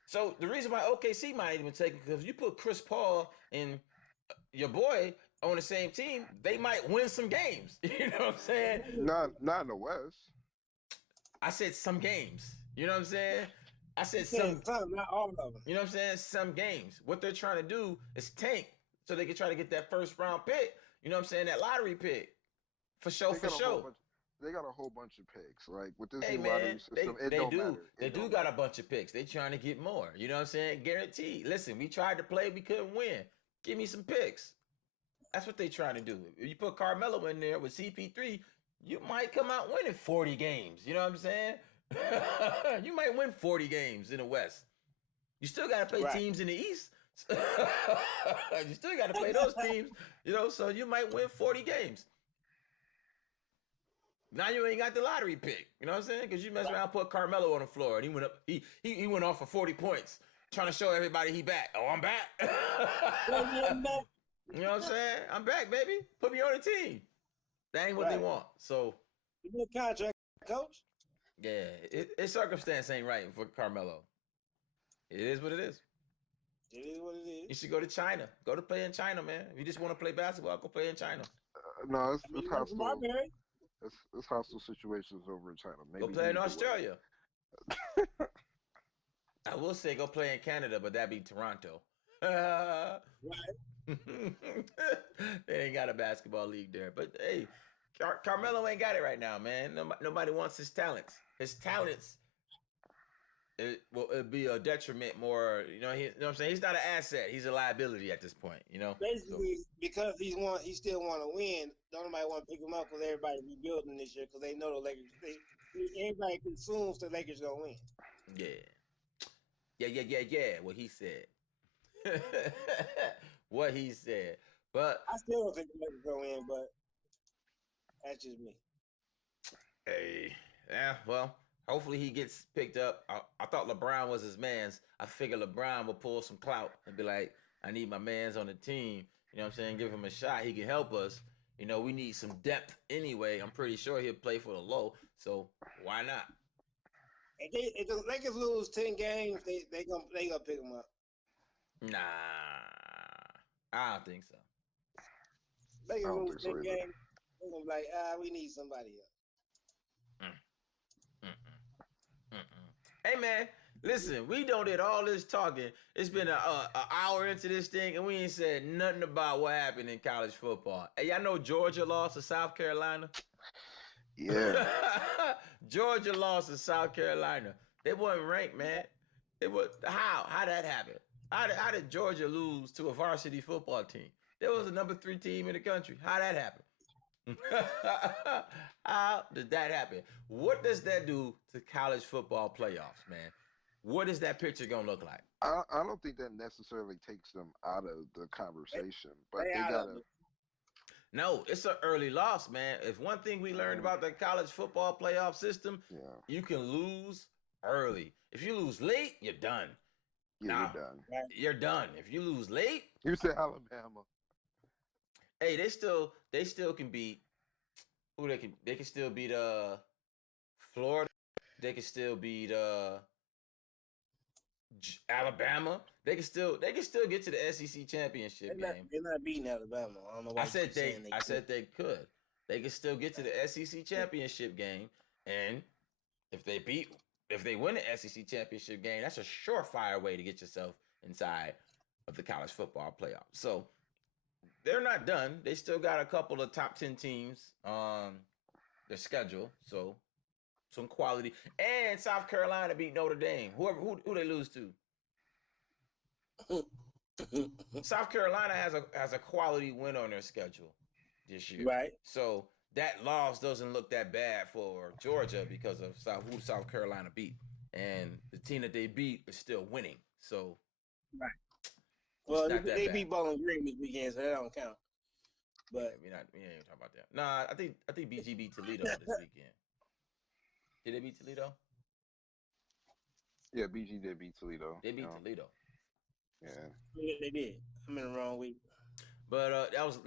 So the reason why OKC might even take it, because if you put Chris Paul and your boy on the same team, they might win some games. You know what I'm saying? Not in the West. I said some games. You know what I'm saying? I said Some, not all of them. You know what I'm saying? Some games. What they're trying to do is tank so they can try to get that first round pick. You know what I'm saying? That lottery pick. For sure. They got a whole bunch of picks. Like with this Hey new man, lottery system, it don't matter. They do got a bunch of picks. They trying to get more. You know what I'm saying? Guaranteed. Listen, we tried to play, we couldn't win. Give me some picks. That's what they trying to do. If you put Carmelo in there with CP3, you might come out winning 40 games. You know what I'm saying? You might win 40 games in the West. You still got to play teams in the East. You still got to play those teams, so you might win 40 games. Now you ain't got the lottery pick. You know what I'm saying? Because you mess around, put Carmelo on the floor, and he went up. He went off for 40 points, trying to show everybody he back. Oh, I'm back. You know what I'm saying? I'm back, baby. Put me on the team. That ain't what they want. So, give me a contract, coach. Yeah, his circumstance ain't right for Carmelo. It is what it is. It is what it is. You should go to China. Go to play in China, man. If you just want to play basketball, go play in China. No, it's hostile. Marbury. It's hostile situations over in China. Maybe go play in Australia. I will say go play in Canada, but that'd be Toronto. Right. They ain't got a basketball league there. But hey, Carmelo ain't got it right now, man. Nobody wants his talents. His talents, it'd be a detriment more. You know what I'm saying? He's not an asset. He's a liability at this point. Basically, because he still want to win. Nobody want to pick him up because everybody rebuilding this year because they know the Lakers. Everybody assumes the Lakers gonna win. Yeah. What he said. What he said. But I still don't think the Lakers go in, but that's just me. hey, yeah, well, hopefully he gets picked up. I thought LeBron was his man's. I figured LeBron would pull some clout and be like, I need my man's on the team. You know what I'm saying? Give him a shot. He can help us. You know, we need some depth anyway. I'm pretty sure he'll play for the low. So why not? If the Lakers lose 10 games, they gonna pick them up. Nah, I don't think so. Lakers don't lose think so 10 either. games, they're gonna be like, we need somebody else. Hey man, listen, we done did all this talking. It's been an hour into this thing, and we ain't said nothing about what happened in college football. Hey, y'all know Georgia lost to South Carolina? Yeah. Georgia lost to South Carolina. They wasn't ranked, man. It was how? How that happen? How did Georgia lose to a varsity football team? There was a number 3 team in the country. How that happen? How did that happen? What does that do to college football playoffs, man? What is that picture gonna look like? I don't think that necessarily takes them out of the conversation, but They they out of gotta. it. No, it's an early loss, man. If one thing we learned about the college football playoff system, Yeah, you can lose early. If you lose late, you're done. yeah, Nah, you're done. you're done. If you lose late, You said Alabama. hey, they still can beat who they can still beat Florida. They can still beat Alabama. They can still get to the SEC championship game. They're not beating Alabama. I don't know why I you said keep saying I said they could. They can still get to the SEC championship game, and if they win the SEC championship game, that's a surefire way to get yourself inside of the college football playoff. So they're not done. They still got a couple of top 10 teams on their schedule. So some quality. And South Carolina beat Notre Dame. Who they lose to? South Carolina has a quality win on their schedule this year. Right. So that loss doesn't look that bad for Georgia because of who South Carolina beat. And the team that they beat is still winning. So Right. Well, not that they bad. beat Bowling Green this weekend, so that don't count. But we ain't even talking about that. Nah, I think BG beat Toledo this weekend. Did they beat Toledo? Yeah, BG did beat Toledo. They beat Toledo. Yeah. they did. I'm in the wrong week. But that was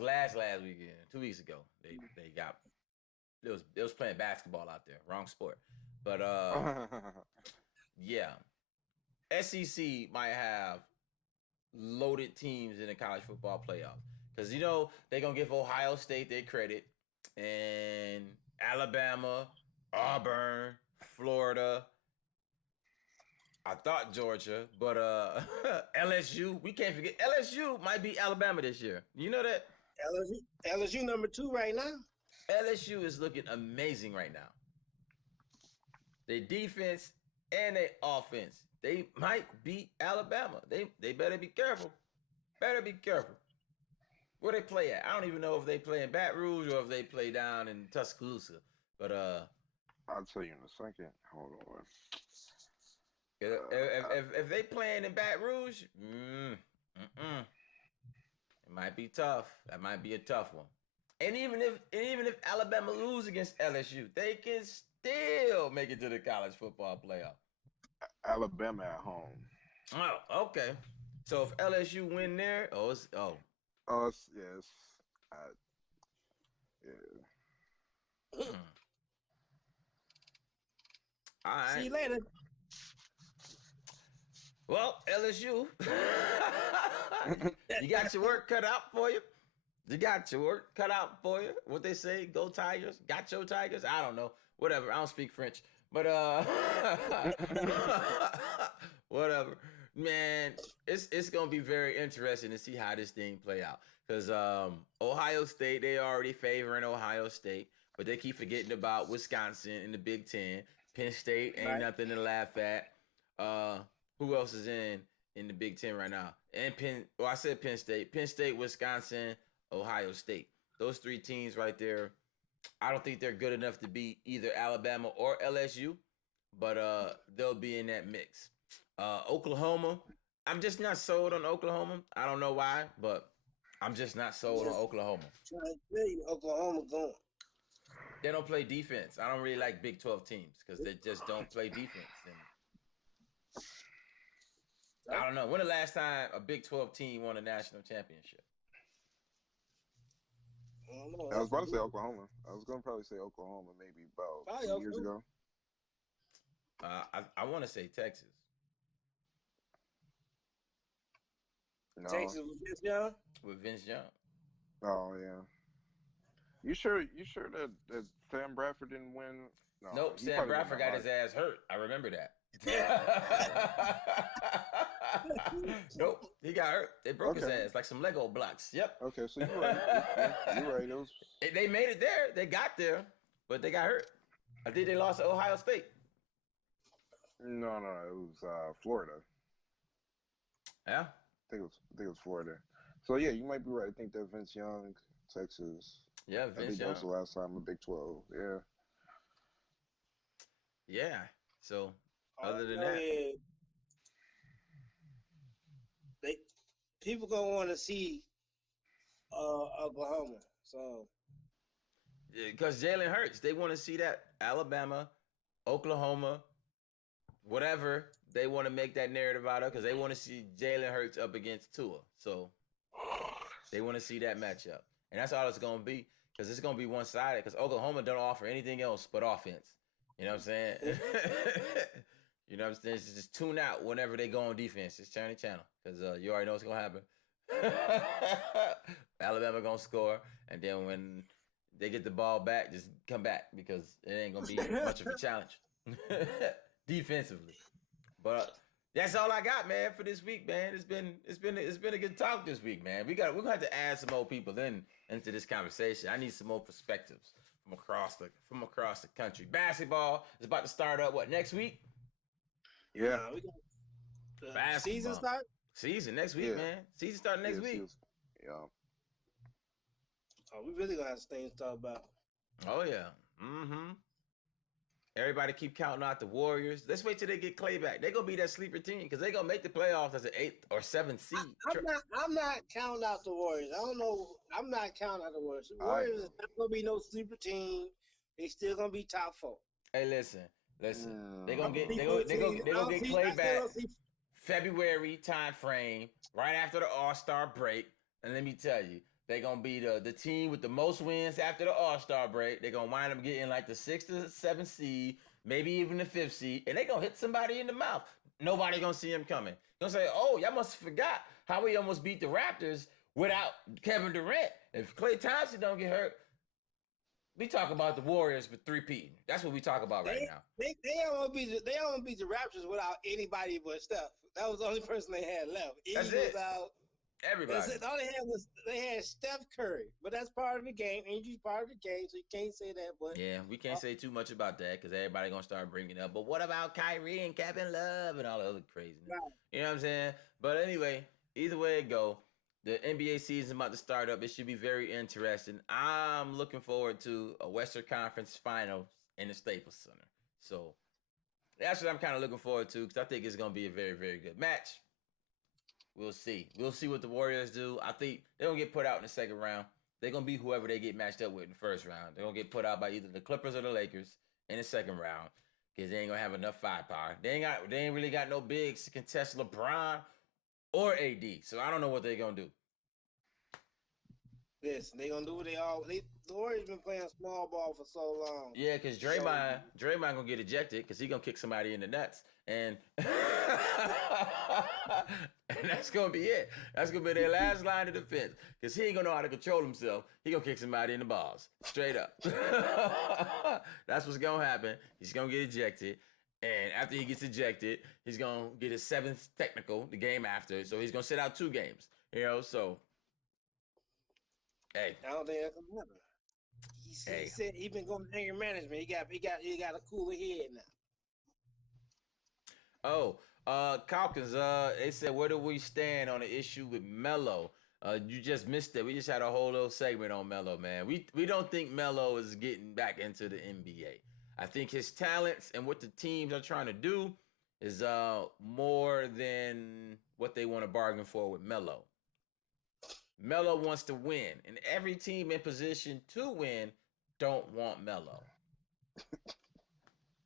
last weekend, 2 weeks ago. They was playing basketball out there. Wrong sport. But yeah. SEC might have loaded teams in the college football playoffs. Because they're gonna give Ohio State their credit, and Alabama, Auburn, Florida. I thought Georgia, but LSU. We can't forget LSU might beat Alabama this year. You know that? LSU number 2 right now. LSU is looking amazing right now. Their defense and their offense. They might beat Alabama. They better be careful. Better be careful. Where they play at? I don't even know if they play in Baton Rouge or if they play down in Tuscaloosa. But I'll tell you in a second. Hold on. If they playing in Baton Rouge, it might be tough. That might be a tough one. And even if Alabama lose against LSU, they can still make it to the college football playoff. Alabama at home. Oh, okay. So if LSU win there, Oh, yes. Yeah. All right. See you later. Well, LSU, you got your work cut out for you. You got your work cut out for you. What they say, go Tigers, got your Tigers. I don't know. Whatever. I don't speak French, but whatever. Man, it's gonna be very interesting to see how this thing play out. Because Ohio State, they already favoring Ohio State, but they keep forgetting about Wisconsin in the Big Ten. Penn State ain't nothing to laugh at. Who else is in the Big Ten right now? And I said Penn State, Wisconsin, Ohio State. Those 3 teams right there, I don't think they're good enough to beat either Alabama or LSU, but they'll be in that mix. Oklahoma, I'm just not sold on Oklahoma. I don't know why, but I'm just not sold on Oklahoma. Trying to tell you, Oklahoma going. They don't play defense. I don't really like Big 12 teams because they just don't play defense. And I don't know. When the last time a Big 12 team won a national championship? I don't know. I was about to say Oklahoma. I was gonna probably say Oklahoma maybe about Probably 2 years Oklahoma. ago. I want to say Texas. No. Texas was this young. With Vince Young. Oh yeah. You sure that Sam Bradford didn't win? No, Nope, he Sam probably Bradford wouldn't got have his ass hurt. I remember that. Nope, he got hurt. They broke his Okay. ass like some Lego blocks. Yep. Okay, so you're right. You're right. It was They made it there. They got there, but they got hurt. I think they lost to Ohio State. no. It was Florida. Yeah. I think it was Florida. So yeah, you might be right. I think that Vince Young, Texas. Yeah, I Vince think that Young. was the last time in Big 12. Yeah. Yeah. So other than Oh, that, yeah. People gonna want to see Oklahoma. So because Jalen Hurts, they want to see that Alabama, Oklahoma, whatever they want to make that narrative out of because they want to see Jalen Hurts up against Tua. So they want to see that matchup, and that's all it's gonna be because it's gonna be one sided because Oklahoma don't offer anything else but offense. You know what I'm saying? You know what I'm saying? Just tune out whenever they go on defense. Just turn the channel because you already know what's gonna happen. Alabama gonna score, and then when they get the ball back, just come back because it ain't gonna be much of a challenge defensively. But that's all I got, man, for this week, man. It's been a good talk this week, man. We're gonna have to add some more people into this conversation. I need some more perspectives from across the country. Basketball is about to start up next week? Yeah. we got the Basketball. season start. Season next week, Yeah. man. Season starting next week. Yeah. Oh, we really gonna have things to talk about. Oh yeah. Mm-hmm. Everybody keep counting out the Warriors. Let's wait till they get Clay back. They're gonna be that sleeper team because they're gonna make the playoffs as an 8th or 7th seed. I'm not counting out the Warriors. I don't know. I'm not counting out the Warriors. The Warriors is not gonna be no sleeper team. They still gonna be top 4. Hey, listen. They're gonna get I Clay still back don't see- February time frame, right after the All-Star break. And let me tell you, they're gonna be the team with the most wins after the All-Star break. They're gonna wind up getting like the 6th to 7th seed, maybe even the 5th seed, and they're gonna hit somebody in the mouth. Nobody gonna see him coming. Gonna say, oh, y'all must have forgot how we almost beat the Raptors without Kevin Durant. If Klay Thompson don't get hurt, we talk about the Warriors with 3-peating. That's what we talk about right now. They don't beat the Raptors without anybody but Steph. That was the only person they had left. That's Iggy it. was out. Everybody. All they had Steph Curry, but that's part of the game. Injury's part of the game, so you can't say that. But yeah, we can't say too much about that because everybody gonna start bringing up. But what about Kyrie and Kevin Love and all the other craziness? Right. You know what I'm saying? But anyway, either way it go, the NBA season about to start up. It should be very interesting. I'm looking forward to a Western Conference Finals in the Staples Center. So that's what I'm kind of looking forward to because I think it's gonna be a very, very good match. We'll see. We'll see what the Warriors do. I think they're going to get put out in the second round. They're going to be whoever they get matched up with in the first round. They're going to get put out by either the Clippers or the Lakers in the second round because they ain't going to have enough firepower. They ain't really got no bigs to contest LeBron or AD. So I don't know what they're going to do. listen, they gonna do what the Warriors been playing small ball for so long. Yeah, because Draymond going to get ejected because he's going to kick somebody in the nuts. And and that's gonna be it. That's gonna be their last line of defense because he ain't gonna know how to control himself. He gonna kick somebody in the balls straight up. That's what's gonna happen. He's gonna get ejected, and after he gets ejected, he's gonna get his 7th technical the game after. So he's gonna sit out 2 games. You know, so hey, I don't think that's gonna happen. He said he been going to anger management. He got a cooler head now. Oh, Calkins, they said, where do we stand on the issue with Melo? You just missed it. We just had a whole little segment on Melo, man. We don't think Melo is getting back into the NBA. I think his talents and what the teams are trying to do is more than what they want to bargain for with Melo. Melo wants to win, and every team in position to win don't want Melo.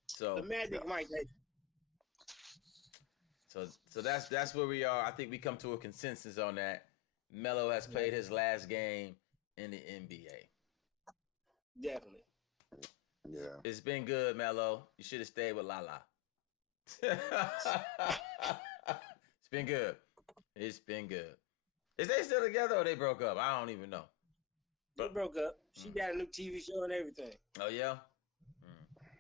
So The Magic might take. So that's where we are. I think we come to a consensus on that. Melo has played his last game in the NBA. Definitely. Yeah. It's been good, Melo. You should have stayed with Lala. It's been good. It's been good. Is they still together or they broke up? I don't even know. They broke up. She got a new TV show and everything. Oh yeah.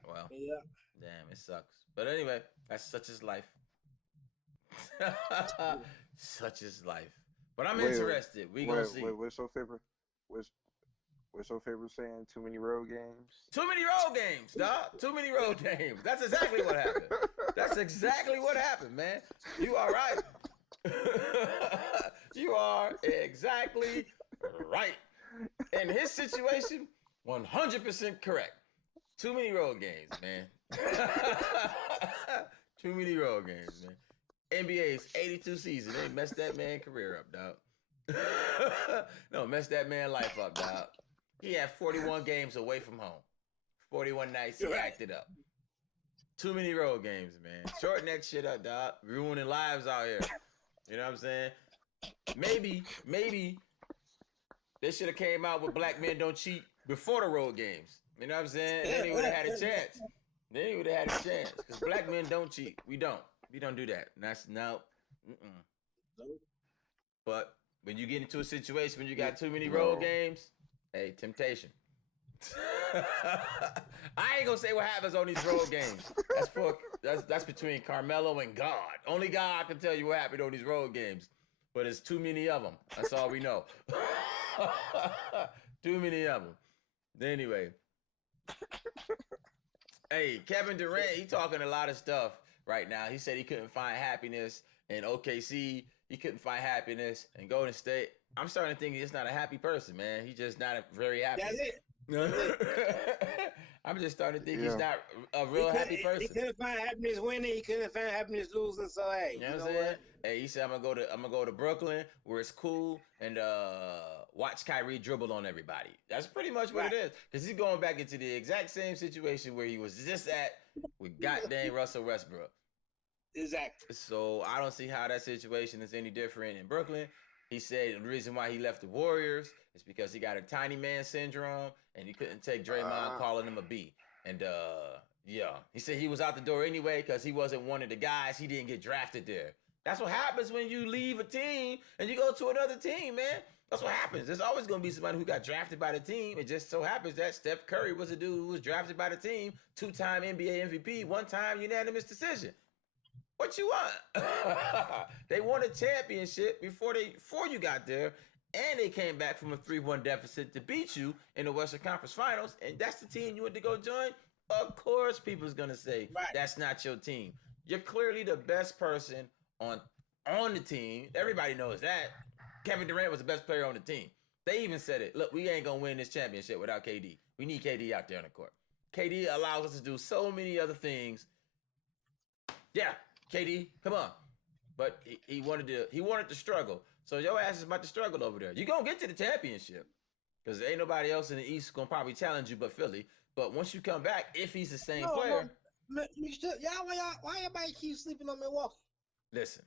Well, Yeah. damn, it sucks. But anyway, that's such is life. Such is life. But I'm interested. We gonna see. What's your favorite? What's your favorite saying? Too many road games. Too many road games, dog. Too many road games. That's exactly what happened. That's exactly what happened, man. You are right. You are exactly right. In his situation, 100% correct. Too many road games, man. Too many road games, man. NBA's 82 season. They messed that man's career up, dog. No, messed that man's life up, dog. He had 41 games away from home. 41 nights he acted up. Too many road games, man. Shorten that shit up, dog. Ruining lives out here. You know what I'm saying? Maybe they should have came out with Black Men Don't Cheat before the road games. You know what I'm saying? Then he would have had a chance. Then he would have had a chance. Because black men don't cheat. We don't. We don't do that. And that's no. But when you get into a situation when you got too many road games, hey, temptation. I ain't gonna say what happens on these road games. That's between Carmelo and God. Only God can tell you what happened on these road games. But it's too many of them. That's all we know. Too many of them. Anyway. Hey, Kevin Durant, he talking a lot of stuff right now. He said he couldn't find happiness in OKC. He couldn't find happiness in Golden State. I'm starting to think he's not a happy person, man. He's just not very happy. That's it. I'm just starting to think he's not a real happy person. He couldn't find happiness winning. He couldn't find happiness losing. So hey, you know what I'm saying? Hey, he said I'm gonna go to Brooklyn where it's cool and watch Kyrie dribble on everybody. That's pretty much what it is. Because he's going back into the exact same situation where he was just at with goddamn Russell Westbrook. Exactly. So I don't see how that situation is any different in Brooklyn. He said the reason why he left the Warriors is because he got a tiny man syndrome and he couldn't take Draymond calling him a B. And he said he was out the door anyway because he wasn't one of the guys. He didn't get drafted there. That's what happens when you leave a team and you go to another team, man. That's what happens. There's always going to be somebody who got drafted by the team. It just so happens that Steph Curry was a dude who was drafted by the team, 2-time NBA MVP, 1-time unanimous decision. What you want? They won a championship before you got there, and they came back from a 3-1 deficit to beat you in the Western Conference Finals, and that's the team you went to go join? Of course people's going to say that's not your team. You're clearly the best person on the team. Everybody knows that. Kevin Durant was the best player on the team. They even said it. Look, we ain't going to win this championship without KD. We need KD out there on the court. KD allows us to do so many other things. Yeah. KD, come on. But he wanted to struggle. So your ass is about to struggle over there. You're going to get to the championship because ain't nobody else in the East going to probably challenge you but Philly. But once you come back, if he's the same player. Why everybody keep sleeping on Milwaukee? Listen.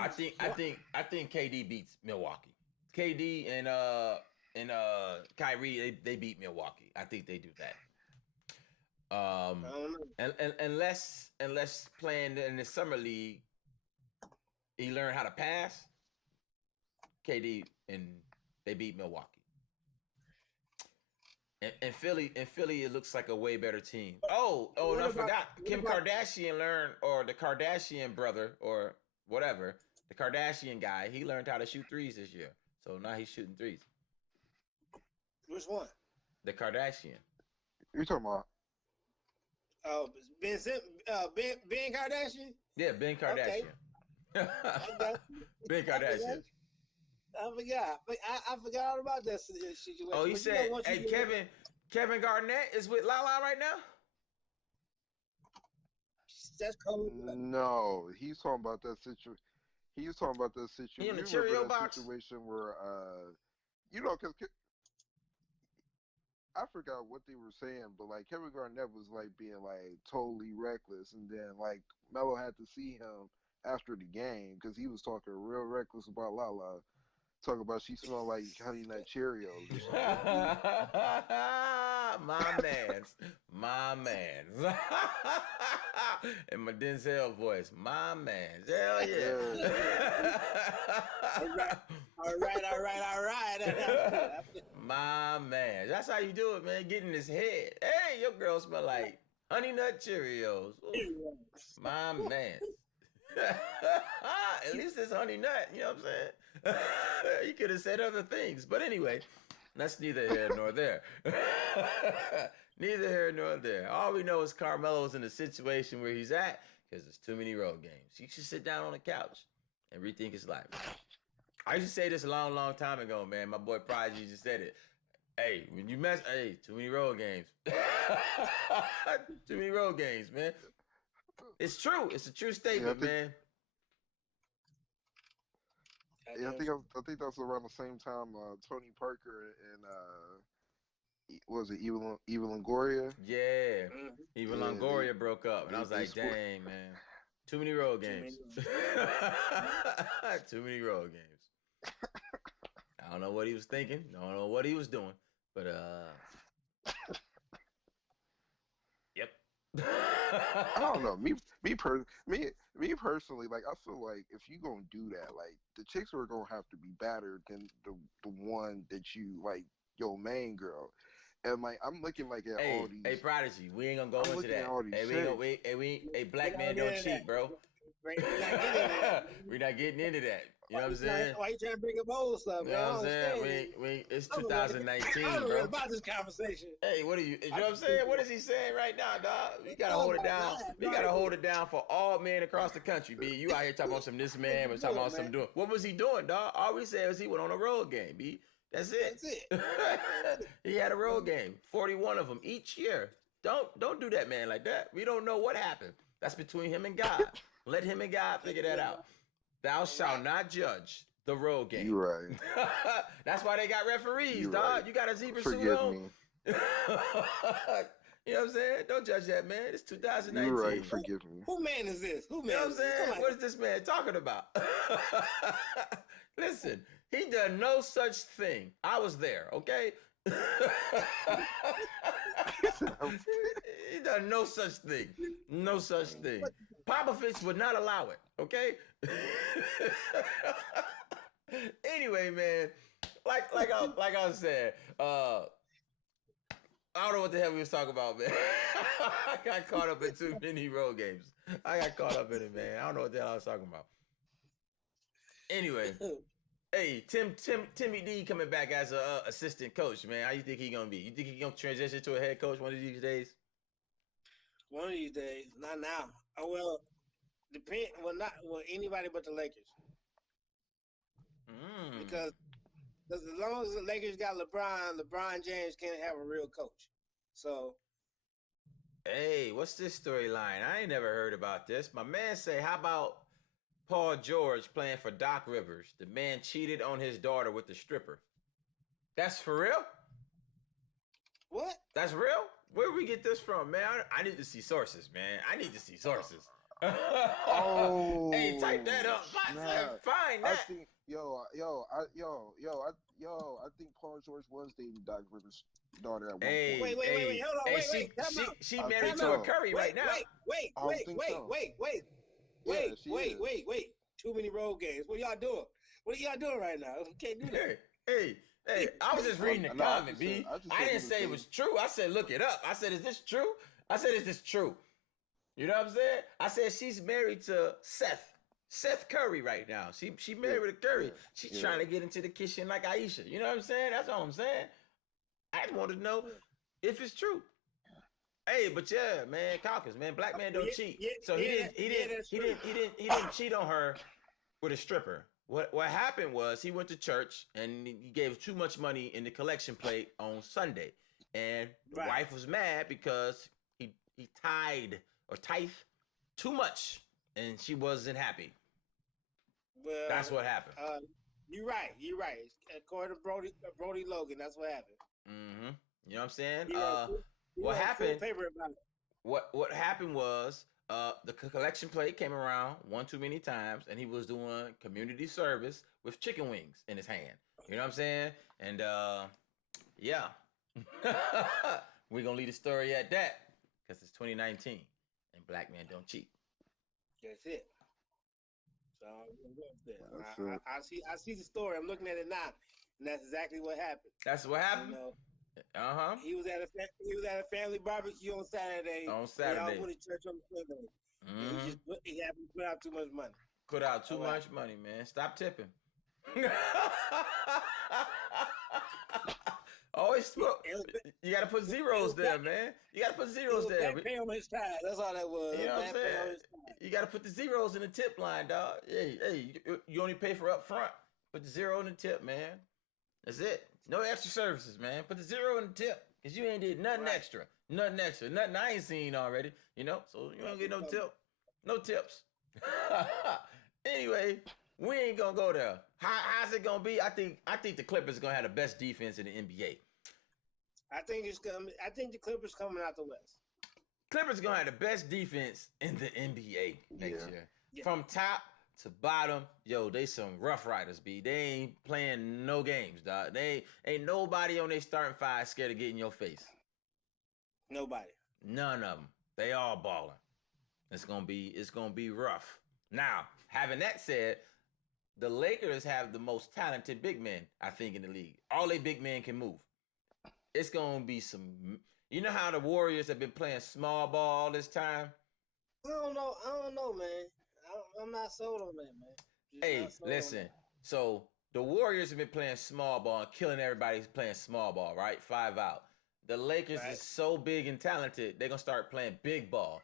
I think KD beats Milwaukee. KD and Kyrie, they beat Milwaukee. I think they do that. And unless playing in the summer league, he learned how to pass. KD and they beat Milwaukee. And Philly, it looks like a way better team. And I forgot. Kim Kardashian learned, or the Kardashian brother, or whatever, the Kardashian guy, he learned how to shoot threes this year. So now he's shooting threes. Which one? The Kardashian. You talking about? Ben Kardashian? Yeah, Ben Kardashian. Okay. Ben Kardashian. I forgot. I forgot all about that situation. Oh, he said, hey, Kevin Garnett is with Lala right now? That's cold. No, he's talking about that situation. he was talking about the situation. He in the You remember Cheerio that box? situation where, you know, because I forgot what they were saying, but like Kevin Garnett was like being like totally reckless, and then like Melo had to see him after the game because he was talking real reckless about Lala, talking about she smelled like Honey Nut Cheerios or something. My man's, my man's. In my Denzel voice, my man's. Hell yeah. All right. My man. That's how you do it, man. Get in his head. Hey, your girl smell like Honey Nut Cheerios. Ooh, my man. At least it's Honey Nut, you know what I'm saying? You could have said other things. But anyway, that's neither here nor there. Neither here nor there. All we know is Carmelo's in a situation where he's at because there's too many road games. He should sit down on the couch and rethink his life. I used to say this a long, long time ago, man. My boy Prodigy just said it. Hey, when you mess, hey, too many road games. Too many road games, man. It's true. It's a true statement, man. Yeah, I think that's around the same time Tony Parker and was it Eva Longoria? Yeah, Eva Yeah, Longoria broke up, and I was like, dang, man, too many road games. Too many road games. I don't know what he was thinking. I don't know what he was doing, but yep. I don't know. Me personally, like I feel like if you gonna do that, like the chicks are gonna have to be better than the one that you like your main girl. And like I'm looking like at all these. Hey, Prodigy, we ain't gonna go into that. Hey, black man don't cheat, bro. We're not getting into that. You know what I'm saying? Why you trying to bring up old stuff? You know what I'm saying? It's 2019, bro. About this conversation. Hey, you know what I'm saying? What is he saying right now, dog? We gotta hold it down. We gotta hold it down for all men across the country, B. You out here talking about some this man, we're talking about some doing. What was he doing, dog? All we said was he went on a road game, B. That's it. He had a road game, 41 of them each year. Don't do that, man, like that. We don't know what happened. That's between him and God. Let him and God figure that out. Thou shalt not judge the road game. You right. That's why they got referees, dog. Right. You got a zebra Forgive suit on. me. You know what I'm saying? Don't judge that, man. It's 2019. You're right. Forgive me. Who man is this? You know what I'm saying? What is this man talking about? Listen, he done no such thing. I was there, okay? He done no such thing. No such thing. Popovich would not allow it, okay? Anyway, man, like I said, I don't know what the hell we was talking about, man. I got caught up in too many road games. I got caught up in it, man. I don't know what the hell I was talking about. Anyway, hey, Timmy D coming back as a assistant coach, man. How you think he gonna be? You think he gonna transition to a head coach one of these days? One of these days, not now. Oh well, depend. Well, not anybody but the Lakers. Because as long as the Lakers got LeBron James can't have a real coach. So, hey, what's this storyline? I ain't never heard about this. My man say, how about Paul George playing for Doc Rivers? The man cheated on his daughter with the stripper. That's for real? What? That's real? Where we get this from, man? I need to see sources, man. I need to see sources. Oh, hey, type that up. Find that. I think, I think Paul George was dating Doc Rivers' daughter at one point. Wait, hold on, she married to a Curry right now. Wait. Too many road games. What y'all doing? What are y'all doing right now? We can't do that. Hey, I was just reading the comment, B. I didn't say it was true. I said, look it up. I said, is this true? I said, is this true? You know what I'm saying? I said, she's married to Seth Curry right now. She married with a Curry. She's trying to get into the kitchen like Aisha. You know what I'm saying? That's all I'm saying. I just wanted to know if it's true. Hey, but yeah, man, Caucus, man, black man don't cheat. So he didn't cheat on her with a stripper. What happened was he went to church and he gave too much money in the collection plate on Sunday, and the wife was mad because he tithe too much, and she wasn't happy. Well, That's what happened. You're right. According to Brody Logan, that's what happened. Mm-hmm. You know what I'm saying? He What wrote a full happened? paper about it. What happened was the collection plate came around one too many times, and he was doing community service with chicken wings in his hand. You know what I'm saying? And yeah, we're gonna leave the story at that because it's 2019 and black men don't cheat. That's it. So I see the story. I'm looking at it now, and that's exactly what happened. That's what happened. You know, Uh-huh. he was at a family barbecue on Saturday. On They all Saturday. went to church on Sunday. And Mhm. he happened to put out too much money. Put out too All right. much money, man. Stop tipping. Always you gotta put zeros there, man. You gotta put zeros there. Back pay on his tire. That's all that was. You know what I'm Back pay on saying? his tire. You gotta put the zeros in the tip line, dog. Hey, you only pay for up front. Put the zero in the tip, man. That's it. No extra services, man. Put the zero in the tip. Cause you ain't did nothing Right. extra. Nothing extra. Nothing I ain't seen already. You know? So you don't get no tip. No tips. Anyway, we ain't gonna go there. How's it gonna be? I think the Clippers gonna have the best defense in the NBA. I think the Clippers coming out the West. Clippers gonna have the best defense in the NBA next Yeah. year. Yeah. From top to bottom, yo, they some rough riders, B. They ain't playing no games, dog. They ain't nobody on their starting five scared of getting your face. Nobody. None of them. They all balling. It's gonna be rough. Now, having that said, the Lakers have the most talented big men, I think, in the league. All they big men can move. It's gonna be some. You know how the Warriors have been playing small ball this time? I don't know, man. I'm not sold on that, man. Just Hey, not sold on listen. that. So the Warriors have been playing small ball and killing everybody who's playing small ball, right? 5 out. The Lakers Right. is so big and talented, they're gonna start playing big ball.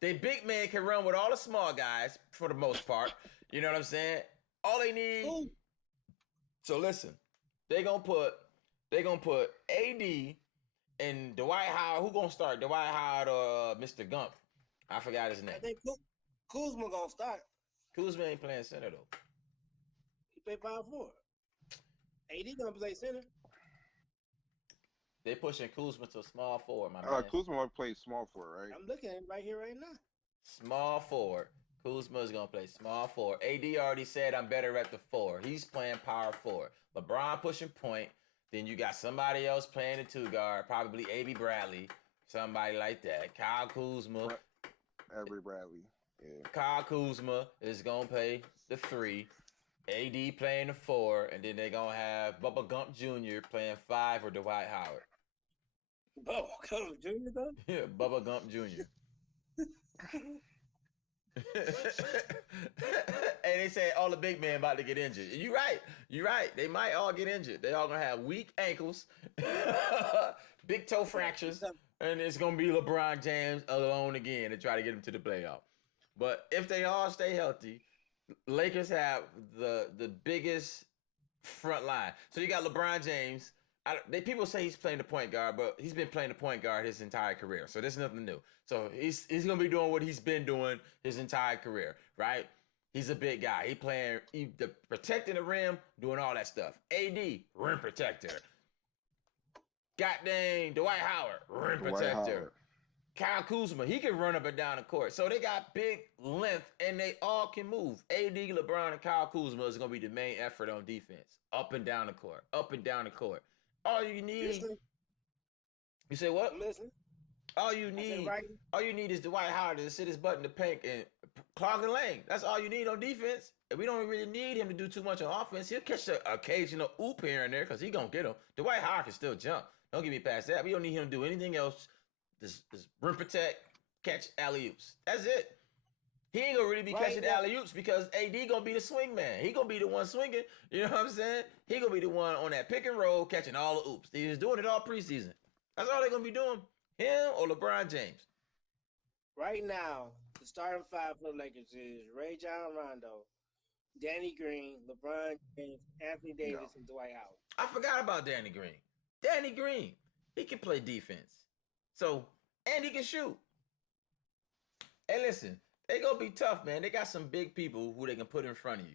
They big man can run with all the small guys for the most part. You know what I'm saying? All they need. Who? So listen, they gonna put AD and Dwight Howard. Who gonna start? Dwight Howard or Mr. Gump? I forgot his name. I think Kuzma gonna start. Kuzma ain't playing center though. He play power forward. AD gonna play center. They pushing Kuzma to small forward, my man. Kuzma might play small for it, right? I'm looking at him right here, right now. Small forward. Kuzma is gonna play small forward. AD already said I'm better at the 4. He's playing power forward. LeBron pushing point. Then you got somebody else playing the 2 guard, probably A.B. Bradley, somebody like that. Kyle Kuzma. Avery Bradley. Yeah. Kyle Kuzma is gonna play the 3. AD playing the 4, and then they're gonna have Bubba Gump Jr. playing 5 or Dwight Howard. Oh, come Junior though. Yeah, Bubba Gump Jr. And they say all the big men about to get injured. You're right. They might all get injured. They all gonna have weak ankles, big toe fractures, and it's gonna be LeBron James alone again to try to get him to the playoff. But if they all stay healthy, Lakers have the biggest front line. So you got LeBron James. People say he's playing the point guard, but he's been playing the point guard his entire career. So there's nothing new. So he's gonna be doing what he's been doing his entire career, right? He's a big guy. He protecting the rim, doing all that stuff. AD, rim protector. Goddamn, Dwight Howard, rim protector. Kyle Kuzma, he can run up and down the court. So they got big length, and they all can move. AD, LeBron, and Kyle Kuzma is going to be the main effort on defense. Up and down the court. Up and down the court. All you need... Listening. You say what? I'm listening. All you need is Dwight Howard to sit his butt in the paint and clog the lane. That's all you need on defense. And we don't really need him to do too much on offense. He'll catch an occasional oop here and there because he's going to get him. Dwight Howard can still jump. Don't get me past that. We don't need him to do anything else. Just rim protect, catch alley-oops. That's it. He ain't gonna really be catching alley-oops because AD gonna be the swing man. He gonna be the one swinging. You know what I'm saying? He gonna be the one on that pick and roll catching all the oops. He's doing it all preseason. That's all they're gonna be doing. Him or LeBron James. Right now, the starting 5 for the Lakers is Ray John Rondo, Danny Green, LeBron James, Anthony Davis, and Dwight Howard. I forgot about Danny Green. Danny Green, he can play defense. So, and he can shoot. And listen, They gonna be tough, man. They got some big people who they can put in front of you.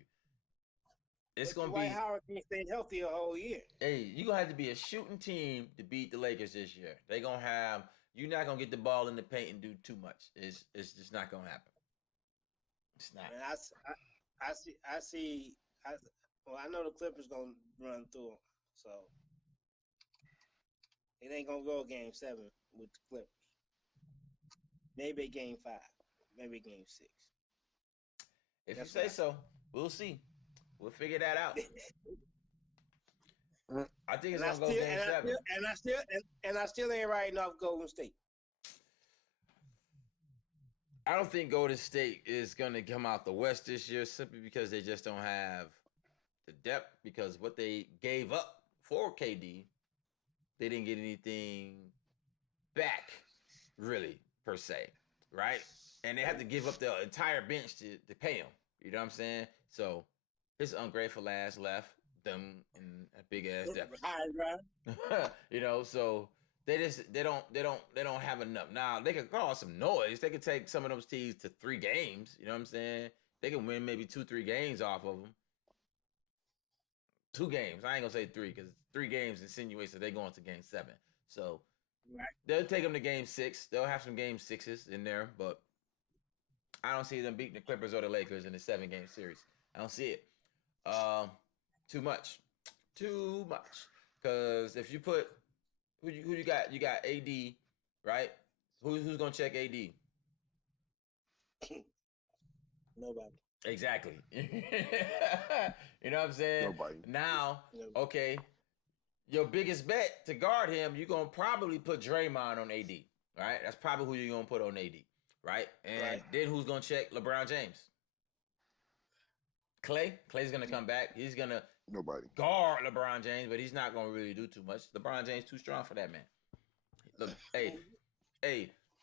It's But gonna Dwight be. Howard can't stay healthy a whole year. Hey, you gonna have to be a shooting team to beat the Lakers this year. They gonna have. You're not gonna get the ball in the paint and do too much. It's just not gonna happen. It's not. And I see. Well, I know the Clippers gonna run through them, so it ain't gonna go Game 7 with the Clippers. Maybe Game 5, maybe Game 6. If That's you say right. so, we'll see. We'll figure that out. I think it's And I gonna go still, Game 7. and I still ain't writing off Golden State. I don't think Golden State is gonna come out the West this year simply because they just don't have the depth. Because what they gave up for KD, they didn't get anything back, really per se, right? And they had to give up the entire bench to pay him. You know what I'm saying? So his ungrateful ass left them in a big ass deficit. You know, so they don't have enough. Now they can cause some noise. They can take some of those teams to 3 games. You know what I'm saying? They can win maybe 2-3 games off of them. 2 games. I ain't gonna say 3 because 3 games insinuates that they're going to Game 7. So they'll take them to Game 6. They'll have some Game 6s in there, but I don't see them beating the Clippers or the Lakers in the 7-game series. I don't see it. Too much. Because if you put who you got? You got AD, right? Who's gonna check AD? Nobody. Exactly. You know what I'm saying? Nobody. Now, okay, your biggest bet to guard him, you're gonna probably put Draymond on AD, right? That's probably who you're gonna put on AD, right? And then who's gonna check LeBron James? Clay's gonna come back. He's gonna guard LeBron James, but he's not gonna really do too much. LeBron James too strong for that man. Look, hey,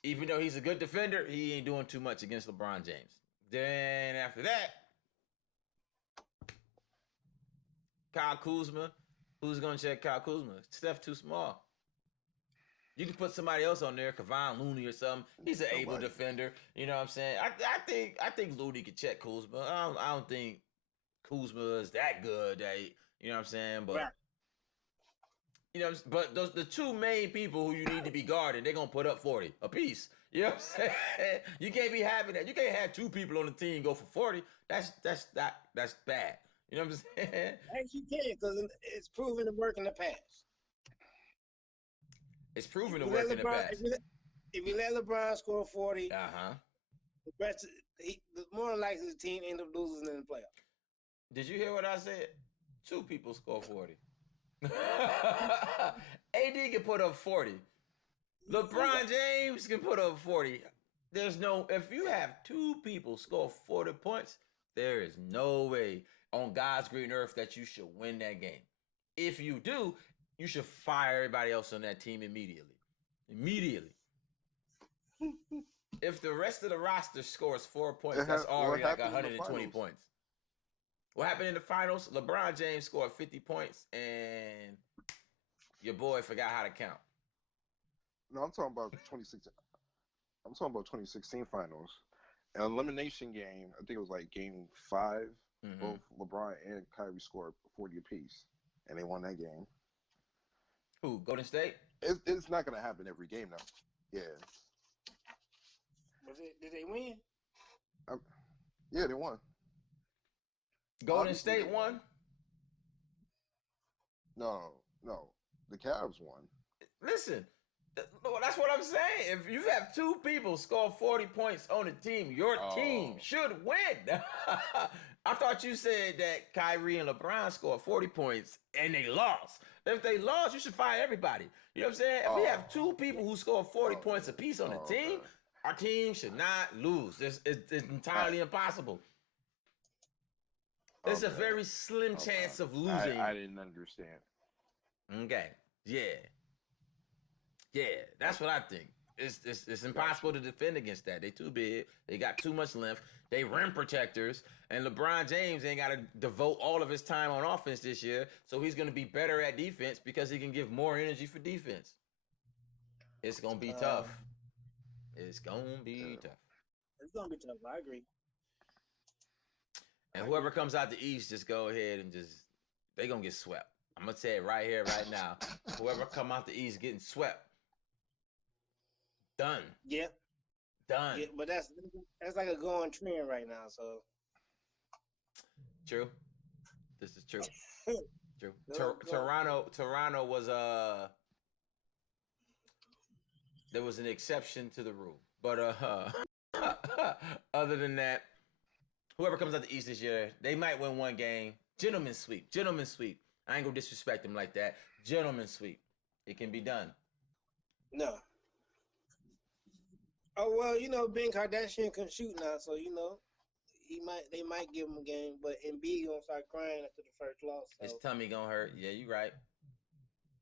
even though he's a good defender, he ain't doing too much against LeBron James. Then after that, Kyle Kuzma. Who's gonna check Kyle Kuzma? Steph too small. You can put somebody else on there, Kevon Looney or something. He's an able defender. You know what I'm saying? I think Looney could check Kuzma. I don't think Kuzma is that good. You know what I'm saying? But you know, but the 2 main people who you need to be guarding, they're gonna put up 40 apiece. You know what I'm saying? You can't be having that. You can't have 2 people on the team go for 40. That's bad. You know what I'm saying? Yes, you can, because it's proven to work in the past. It's proven to work in the past. If you let LeBron score 40, the rest the more likely the team end up losing in the playoffs. Did you hear what I said? 2 people score 40. AD can put up 40. LeBron James can put up 40. If you have 2 people score 40 points, there is no way on God's green earth that you should win that game. If you do, you should fire everybody else on that team immediately. If the rest of the roster scores 4 points, that's already like 120 points. What happened in the finals? LeBron James scored 50 points, and your boy forgot how to count. No, I'm talking about 2016. I'm talking about 2016 finals. An elimination game. I think it was like Game 5. Mm-hmm. Both LeBron and Kyrie scored 40 apiece, and they won that game. Who? Golden State? It's not going to happen every game, though. Yeah. Did they win? Yeah, they won. Golden State won? No. The Cavs won. Listen, that's what I'm saying. If you have 2 people score 40 points on a team, your team should win. I thought you said that Kyrie and LeBron scored 40 points and they lost. If they lost, you should fire everybody. You know what I'm saying? If we have 2 people who score 40 points apiece on a team, our team should not lose. It's entirely impossible. There's a very slim chance of losing. I didn't understand. Okay. Yeah, that's what I think. It's impossible to defend against that. They too big. They got too much length. They rim protectors. And LeBron James ain't got to devote all of his time on offense this year. So he's going to be better at defense because he can give more energy for defense. It's going to be tough. It's going to be tough. It's gonna be tough. I agree. And whoever comes out the East, just go ahead and they gonna get swept. I'm gonna say it right here, right now. Whoever come out the East getting swept, done, Yeah, done. yeah, but that's like a going trend right now. So True. This is true. True. Go- go. Toronto was there was an exception to the rule, but other than that, whoever comes out the East this year, they might win one game. Gentleman sweep. Gentleman sweep. I ain't gonna disrespect them like that. Gentleman sweep. It can be done. No. Oh well, Ben Kardashian can shoot now, so they might give him a game, but Embiid gonna start crying after the first loss. His tummy gonna hurt. Yeah, you right.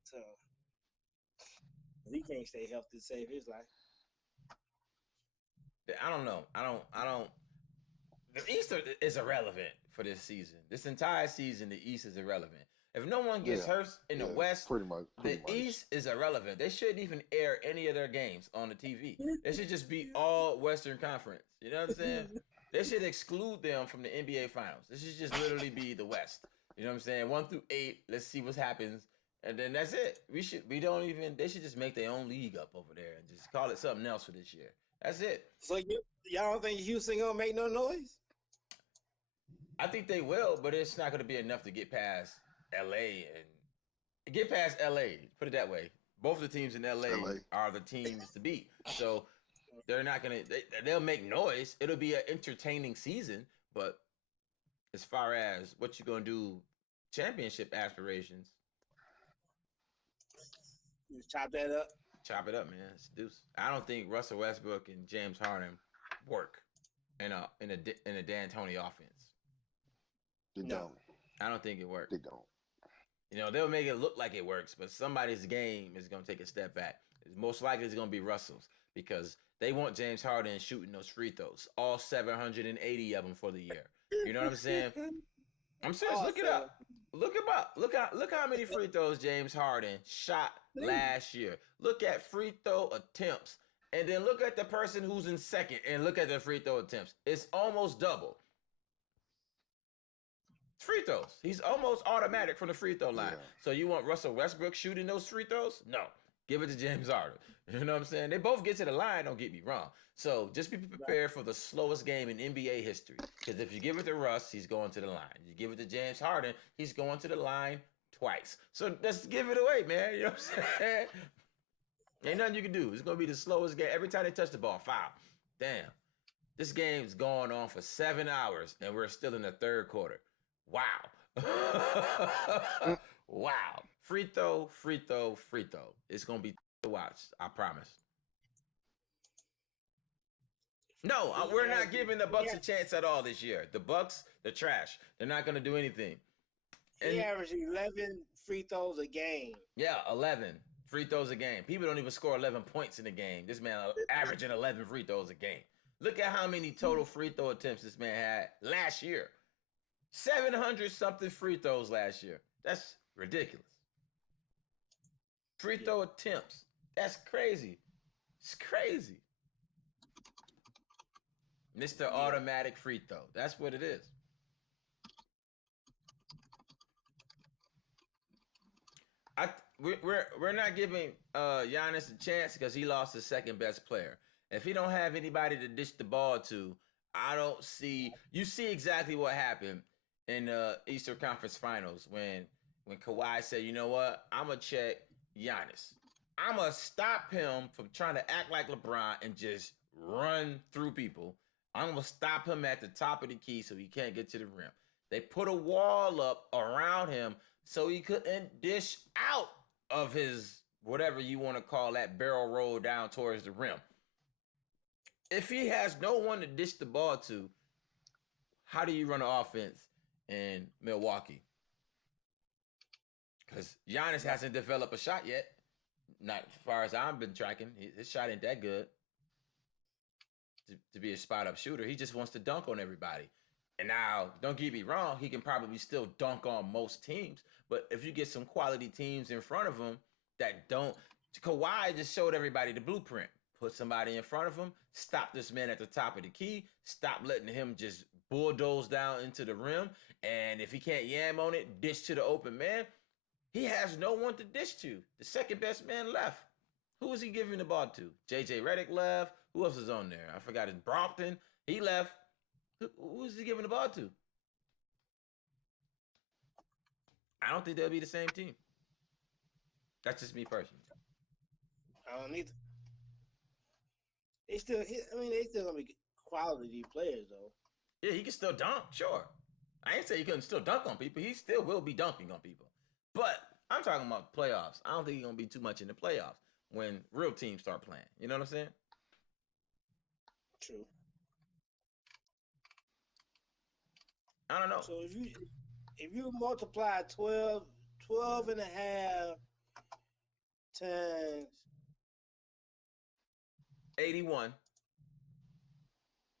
So he can't stay healthy to save his life. I don't know. I don't. The East is irrelevant for this season. This entire season, the East is irrelevant. If no one gets hurt in the West, pretty much. The East is irrelevant. They shouldn't even air any of their games on the TV. They should just be all Western Conference. You know what I'm saying? They should exclude them from the NBA Finals. This should just literally be the West. You know what I'm saying? 1 through 8. Let's see what happens, and then that's it. They should just make their own league up over there and just call it something else for this year. That's it. So y'all don't think Houston gonna make no noise? I think they will, but it's not going to be enough to get past LA and get past LA. Put it that way. Both of the teams in LA are the teams to beat. So they're not going to. They'll make noise. It'll be an entertaining season, but as far as what you're going to do, championship aspirations, Just chop that up. chop it up, man. It's deuce. I don't think Russell Westbrook and James Harden work in a D'Antoni offense. They don't. I don't think it works. They don't. They'll make it look like it works, but somebody's game is going to take a step back. Most likely it's going to be Russell's because they want James Harden shooting those free throws, all 780 of them for the year. You know what I'm saying? I'm serious. Look it up. Look how many free throws James Harden shot last year. Look at free throw attempts, and then look at the person who's in second, and look at their free throw attempts. It's almost double. Free throws. He's almost automatic from the free throw line. Yeah. So you want Russell Westbrook shooting those free throws? No. Give it to James Harden. You know what I'm saying? They both get to the line, don't get me wrong. So just be prepared for the slowest game in NBA history. Because if you give it to Russ, he's going to the line. You give it to James Harden, he's going to the line twice. So let's give it away, man. You know what I'm saying? Ain't nothing you can do. It's going to be the slowest game. Every time they touch the ball, foul. Damn. This game's going on for 7 hours, and we're still in the third quarter. Wow. Wow. Free throw, free throw, free throw. It's going to be to watch. I promise. No, we're not giving the Bucks a chance at all this year. The Bucks, they're trash. They're not going to do anything. He averaged 11 free throws a game. Yeah, 11 free throws a game. People don't even score 11 points in a game. This man averaging 11 free throws a game. Look at how many total free throw attempts this man had last year. 700 something free throws last year. That's ridiculous. Free throw attempts. That's crazy. It's crazy. Mr. Automatic free throw. That's what it is. We're not giving Giannis a chance because he lost his second best player. If he don't have anybody to dish the ball to, I don't see. You see exactly what happened in the Eastern Conference Finals when Kawhi said, you know what, I'm going to check Giannis. I'm going to stop him from trying to act like LeBron and just run through people. I'm going to stop him at the top of the key so he can't get to the rim. They put a wall up around him so he couldn't dish out of his, whatever you want to call that, barrel roll down towards the rim. If he has no one to dish the ball to, how do you run an offense in Milwaukee? Because Giannis hasn't developed a shot yet. Not as far as I've been tracking. His shot ain't that good to be a spot-up shooter. He just wants to dunk on everybody. And now, don't get me wrong, he can probably still dunk on most teams. But if you get some quality teams in front of him that don't... Kawhi just showed everybody the blueprint. put somebody in front of him, stop this man at the top of the key, stop letting him just bulldoze down into the rim, and if he can't yam on it, dish to the open man. He has no one to dish to. The second best man left. Who is he giving the ball to? J.J. Redick left. Who else is on there? I forgot his Brockton. He left. Who is he giving the ball to? I don't think they'll be the same team. That's just me personally. I don't either. They still gonna be quality players though. Yeah, he can still dunk, sure. I ain't say he couldn't still dunk on people. He still will be dunking on people. But I'm talking about playoffs. I don't think he's gonna be too much in the playoffs when real teams start playing. You know what I'm saying? True. I don't know. So if you multiply 12 and a half times 81.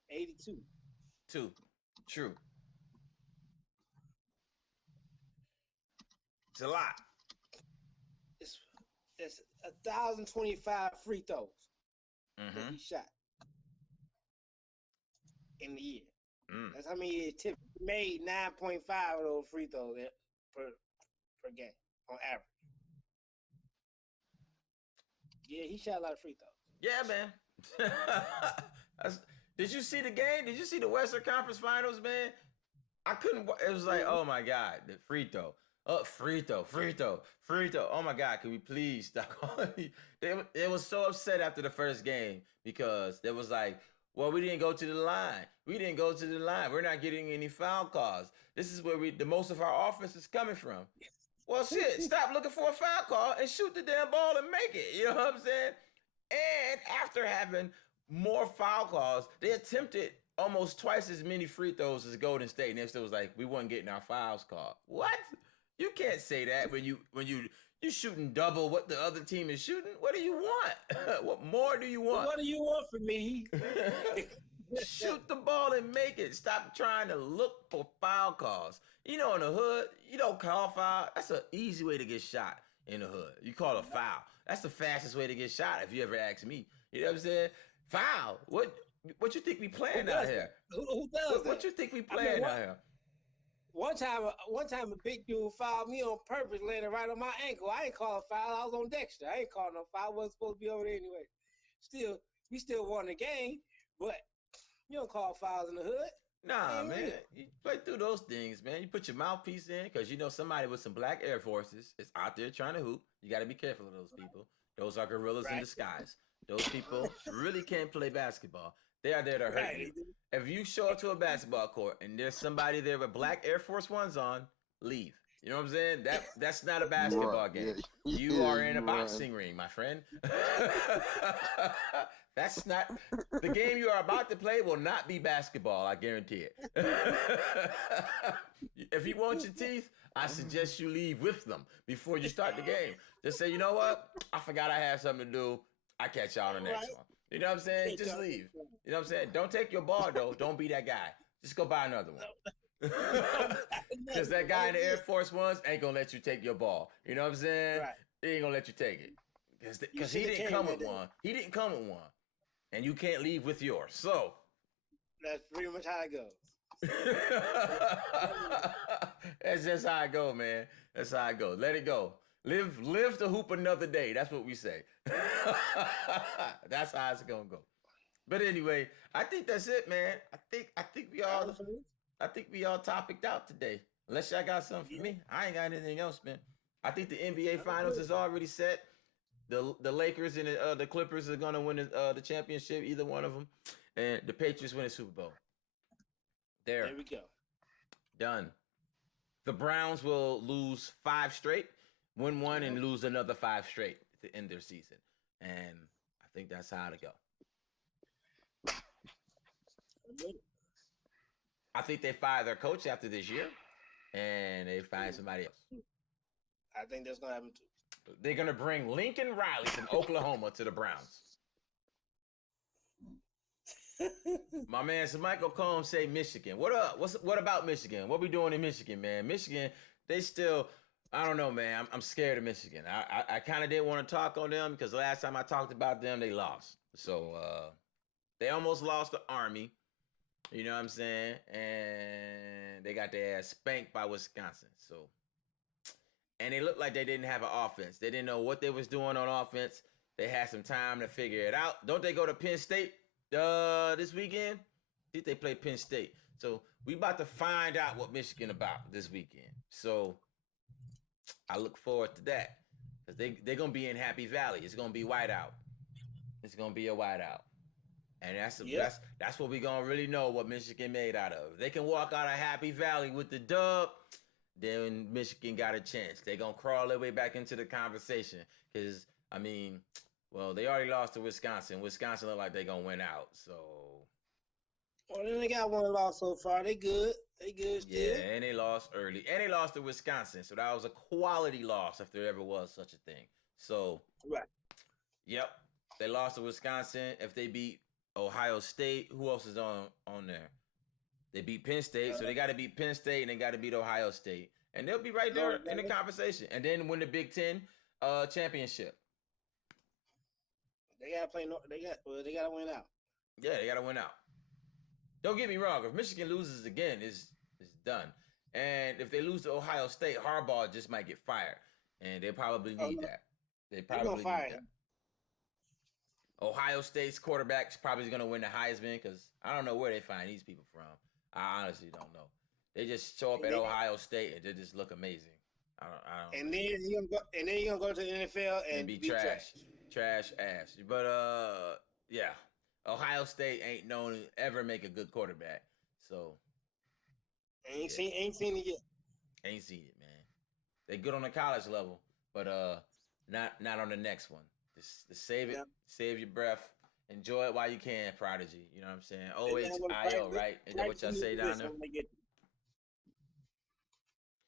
82. 2. True. It's a lot. It's 1,025 free throws that Mm-hmm. he shot in the year. Mm. That's how many he typically made 9.5 of those free throws per game on average. Yeah, he shot a lot of free throws. Yeah, man. Did you see the game? Did you see the Western Conference Finals, man? I couldn't. It was like, oh my God, the free throw. Free throw. Oh my God, can we please stop calling me? They was so upset after the first game because they was like, well, we didn't go to the line. We're not getting any foul calls. This is where the most of our offense is coming from. Well, shit, stop looking for a foul call and shoot the damn ball and make it. You know what I'm saying? And after having more foul calls, they attempted almost twice as many free throws as Golden State, and they still was like, we weren't getting our fouls called. What? You can't say that when you shooting double what the other team is shooting. What do you want? What more do you want? What do you want from me? Shoot the ball and make it. Stop trying to look for foul calls. You know, in the hood, you don't call foul. That's an easy way to get shot in the hood. You call a foul. That's the fastest way to get shot if you ever ask me. You know what I'm saying? Foul. What you think we playing out here? Who does that? What you think we playing out here? One time a big dude fouled me on purpose, landing right on my ankle. I ain't call a foul. I was on Dexter. I ain't calling no foul. I wasn't supposed to be over there anyway. We still won the game, but you don't call fouls in the hood. Nah, man. You play through those things, man. You put your mouthpiece in because you know somebody with some black Air Forces is out there trying to hoop. You got to be careful of those people. Those are gorillas in disguise. Those people really can't play basketball. They are there to hurt you. If you show up to a basketball court and there's somebody there with black Air Force Ones on, leave. You know what I'm saying? That's not a basketball game. You are in a boxing ring, my friend. That's not the game you are about to play will not be basketball, I guarantee it. If you want your teeth, I suggest you leave with them before you start the game. Just say, you know what? I forgot I had something to do. I catch y'all on the next one. You know what I'm saying? Just leave. You know what I'm saying? Don't take your ball, though. Don't be that guy. Just go buy another one. Because that guy in the Air Force Ones ain't going to let you take your ball. You know what I'm saying? Right. He ain't going to let you take it. Because he didn't come with one. He didn't come with one. And you can't leave with yours. So. That's pretty much how it goes. That's just how it go, man. That's how it goes. Let it go. Live to hoop another day. That's what we say. That's how it's gonna go. But anyway, I think that's it, man. I think we all topicked out today. Unless y'all got something for me, I ain't got anything else, man. I think the NBA Finals is already set. The Lakers and the Clippers are gonna win the championship, either one of them, and the Patriots win the Super Bowl. There we go. Done. The Browns will lose 5 straight, win one, and lose another 5 straight to end their season. And I think that's how to go. I think they fire their coach after this year, and they find somebody else. I think that's gonna happen too. They're gonna bring Lincoln Riley from Oklahoma to the Browns. My man, so Michael Combs say Michigan. What up? What about Michigan? What we doing in Michigan, man? Michigan, they still. I don't know, man. I'm scared of Michigan. I kind of didn't want to talk on them because last time I talked about them, they lost. So they almost lost the Army. You know what I'm saying? And they got their ass spanked by Wisconsin. So, and they looked like they didn't have an offense. They didn't know what they was doing on offense. They had some time to figure it out. Don't they go to Penn State this weekend? I think they play Penn State. So we about to find out what Michigan about this weekend. So I look forward to that. Because they're going to be in Happy Valley. It's going to be whiteout. It's going to be a whiteout. And that's what we're going to really know what Michigan made out of. If they can walk out of Happy Valley with the dub, then Michigan got a chance. They're going to crawl their way back into the conversation. Because, I mean, well, they already lost to Wisconsin. Wisconsin look like they're going to win out. So. Well, then they got one loss so far. They good. They good still. Yeah, and they lost early. And they lost to Wisconsin. So that was a quality loss if there ever was such a thing. So, right. Yep. They lost to Wisconsin. If they beat Ohio State, who else is on there? They beat Penn State, so they got to beat Penn State and they got to beat Ohio State, and they'll be right there in the conversation. And then win the Big Ten championship. They gotta play. They gotta win out. Yeah, they gotta win out. Don't get me wrong. If Michigan loses again, it's done. And if they lose to Ohio State, Harbaugh just might get fired, and they probably need that. They probably need that. Ohio State's quarterback's probably going to win the Heisman because I don't know where they find these people from. I honestly don't know. They just show up at Ohio State and they just look amazing. I don't. And then you're gonna go to the NFL and be trash ass. But yeah, Ohio State ain't known to ever make a good quarterback. So ain't seen it yet. Ain't seen it, man. They good on the college level, but not on the next one. Just save it, save your breath, enjoy it while you can, Prodigy. You know what I'm saying? OHIO, right? Is that what y'all say down there?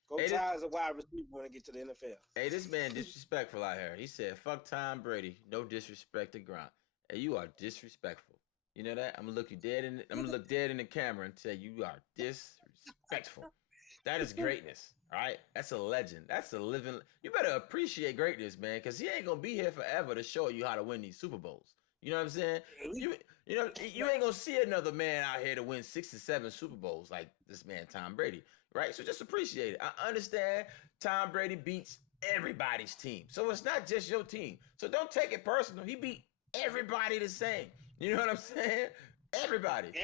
Go try as a wide receiver when I get to the NFL. Hey, this man disrespectful out here. He said, "Fuck Tom Brady, no disrespect to Gronk." Hey, you are disrespectful. You know that? I'm gonna look dead in the camera and tell you are disrespectful. That is greatness. All right, that's a legend. That's a living. You better appreciate greatness, man, because he ain't gonna be here forever to show you how to win these Super Bowls. You know what I'm saying? You ain't gonna see another man out here to win 6 or 7 Super Bowls like this man Tom Brady, right? So just appreciate it. I understand Tom Brady beats everybody's team, so it's not just your team. So don't take it personal. He beat everybody the same. You know what I'm saying? Everybody the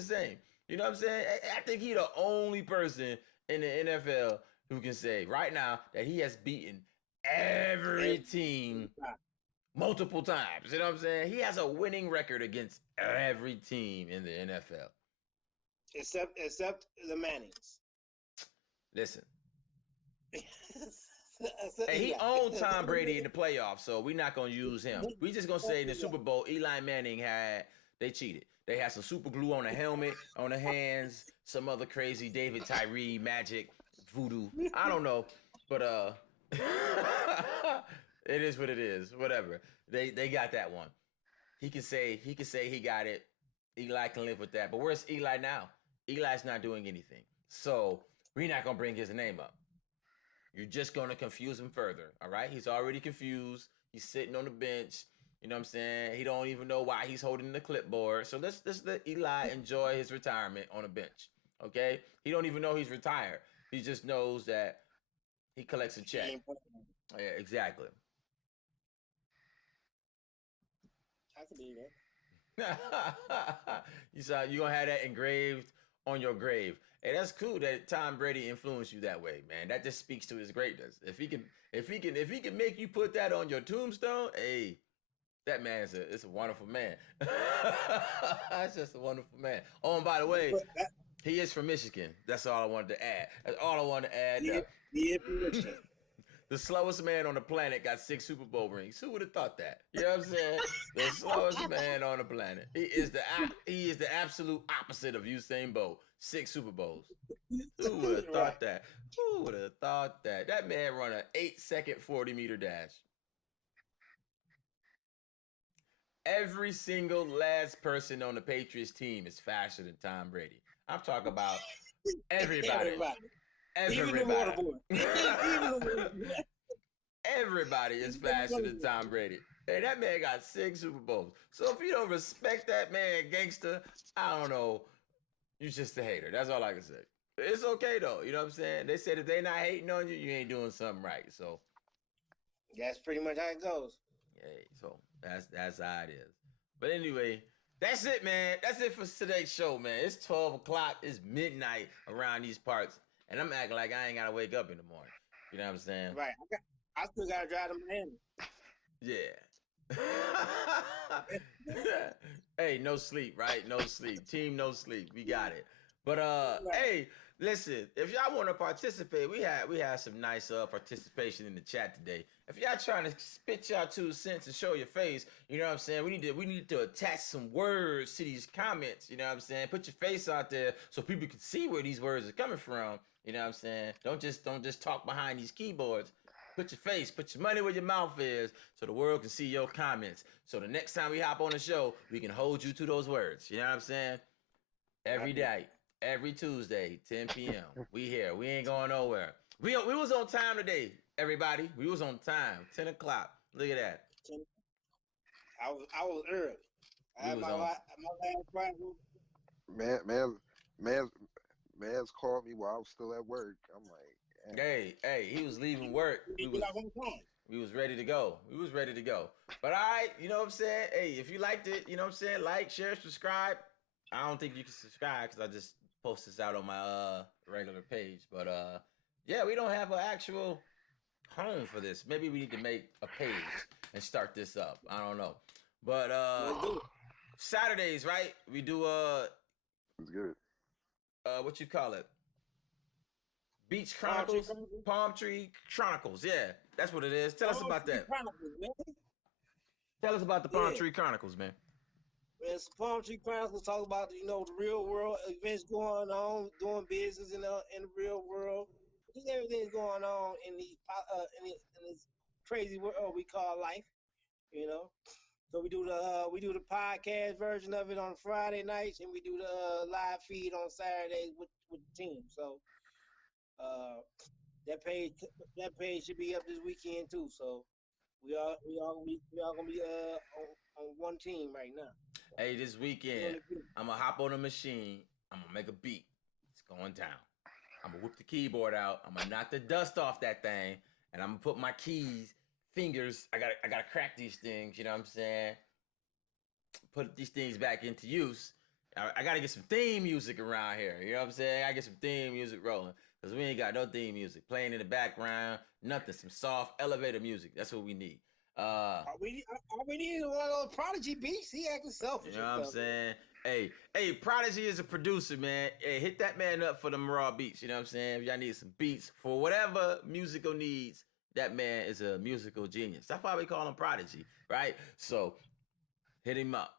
same. You know what I'm saying? I think he's the only person in the NFL who can say right now that he has beaten every team multiple times. You know what I'm saying? He has a winning record against every team in the NFL. Except the Mannings. Listen. And he owned Tom Brady in the playoffs, so we're not going to use him. We just going to say in the Super Bowl, Eli Manning they cheated. They had some super glue on the helmet, on the hands, some other crazy David Tyree magic, voodoo. I don't know, but it is what it is. Whatever. They got that one. He can say he got it. Eli can live with that. But where's Eli now? Eli's not doing anything. So we're not gonna bring his name up. You're just gonna confuse him further. All right? He's already confused. He's sitting on the bench. You know what I'm saying? He don't even know why he's holding the clipboard. So let's let Eli enjoy his retirement on a bench. Okay? He don't even know he's retired. He just knows that he collects a check. Yeah, exactly. I can believe that. You gonna have that engraved on your grave. Hey, that's cool that Tom Brady influenced you that way, man. That just speaks to his greatness. If he can make you put that on your tombstone, hey, that man is a wonderful man. That's just a wonderful man. Oh, and by the way, he is from Michigan. That's all I wanted to add. That's all I wanted to add. The slowest man on the planet got 6 Super Bowl rings. Who would have thought that? You know what I'm saying? The slowest man on the planet. He is the absolute opposite of Usain Bolt. 6 Super Bowls. Who would have thought that? Who would have thought that? That man run an 8-second 40-meter dash. Every single last person on the Patriots team is faster than Tom Brady. I'm talking about everybody. Everybody is faster than Tom Brady. Hey, that man got 6 Super Bowls. So if you don't respect that man, gangster, I don't know. You just a hater. That's all I can say. It's okay though. You know what I'm saying? They said if they not hating on you, you ain't doing something right. So That's pretty much how it goes. hey, so that's how it is. But anyway, that's it, man. That's it for today's show, man. It's 12 o'clock. It's midnight around these parts, and I'm acting like I ain't gotta wake up in the morning. You know what I'm saying? Right. I still gotta drive to Miami. Yeah. Hey, no sleep, right? No sleep. Team no sleep. We got it. But Right. hey, listen, if y'all want to participate, we had some nice participation in the chat today. If y'all trying to spit y'all 2 cents and show your face, you know what I'm saying? We need to attach some words to these comments, you know what I'm saying? Put your face out there so people can see where these words are coming from. You know what I'm saying? Don't just talk behind these keyboards. Put your face, put your money where your mouth is, so the world can see your comments. So the next time we hop on the show, we can hold you to those words. You know what I'm saying? Every day, every Tuesday, 10 p.m. We here. We ain't going nowhere. We was on time today, everybody. We was on time. 10 o'clock. Look at that. I was early. I We had was my on. last practice. Man's called me while I was still at work. I'm like, Hey, he was leaving work. We get off on time. We was ready to go. We was ready to go. But all right, you know what I'm saying? Hey, if you liked it, you know what I'm saying? Like, share, subscribe. I don't think you can subscribe because I just post this out on my regular page. But yeah, we don't have an actual home for this. Maybe we need to make a page and start this up. I don't know. But Let's do it. Saturdays, right? We do it's good. what you call it? Beach Palm Tree Chronicles, Chronicles? Palm Tree Chronicles. Yeah, that's what it is. Tell us Palm about Tree that. Chronicles, man. Tell us about the Palm Yeah. Tree Chronicles, man. It's Palm Tree Chronicles talk about the real world events going on, doing business in the real world. Just everything's going on in in this crazy world we call life. You know. So we do the podcast version of it on Friday nights, and we do the live feed on Saturdays with the team. So uh, that page should be up this weekend too. So we all gonna be on one team right now. Hey, this Doing weekend, it good. I'm gonna hop on a machine. I'm gonna make a beat. It's going down. I'm gonna whip the keyboard out. I'm gonna knock the dust off that thing, and I'm gonna put my keys, fingers. I gotta crack these things. You know what I'm saying? Put these things back into use. I gotta get some theme music around here. You know what I'm saying? I get some theme music rolling because we ain't got no theme music playing in the background. Nothing. Some soft elevator music. That's what we need. We need one of those Prodigy beats. He acting selfish. You know what I'm saying? Hey, Prodigy is a producer, man. Hey, hit that man up for them raw beats. You know what I'm saying? If y'all need some beats for whatever musical needs, that man is a musical genius. That's why we call him Prodigy, right? So hit him up.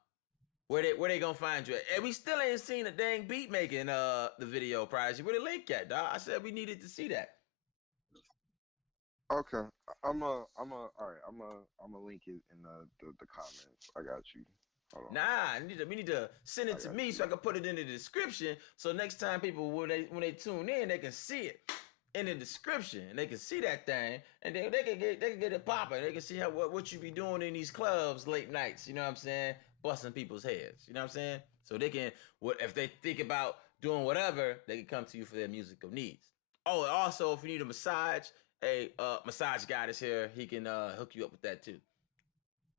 Where they gonna find you at? And we still ain't seen a dang beat making the video, Prodigy. Where the link at, dog? I said we needed to see that. Okay, all right. I'm a link it in the comments. I got you. Hold on. Nah, we need to send it to me so I can put it in the description. So next time people when they tune in, they can see it in the description and they can see that thing and they can get it popping. They can see what you be doing in these clubs late nights. You know what I'm saying? Busting people's heads. You know what I'm saying? So they can if they think about doing whatever, they can come to you for their musical needs. Oh, and also if you need a massage, a massage guy is here. He can hook you up with that too.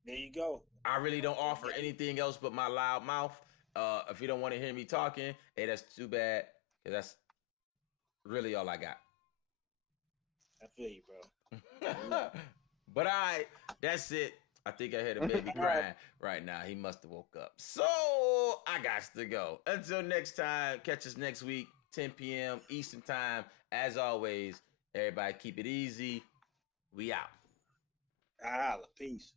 There you go. I really don't offer anything else but my loud mouth. If you don't want to hear me talking, hey, that's too bad. Cause that's really all I got. I feel you, bro. But all right, that's it. I think I heard a baby crying right now. He must have woke up. So I got to go. Until next time, catch us next week, 10 p.m. Eastern Time. As always, everybody keep it easy. We out. Holla. Peace.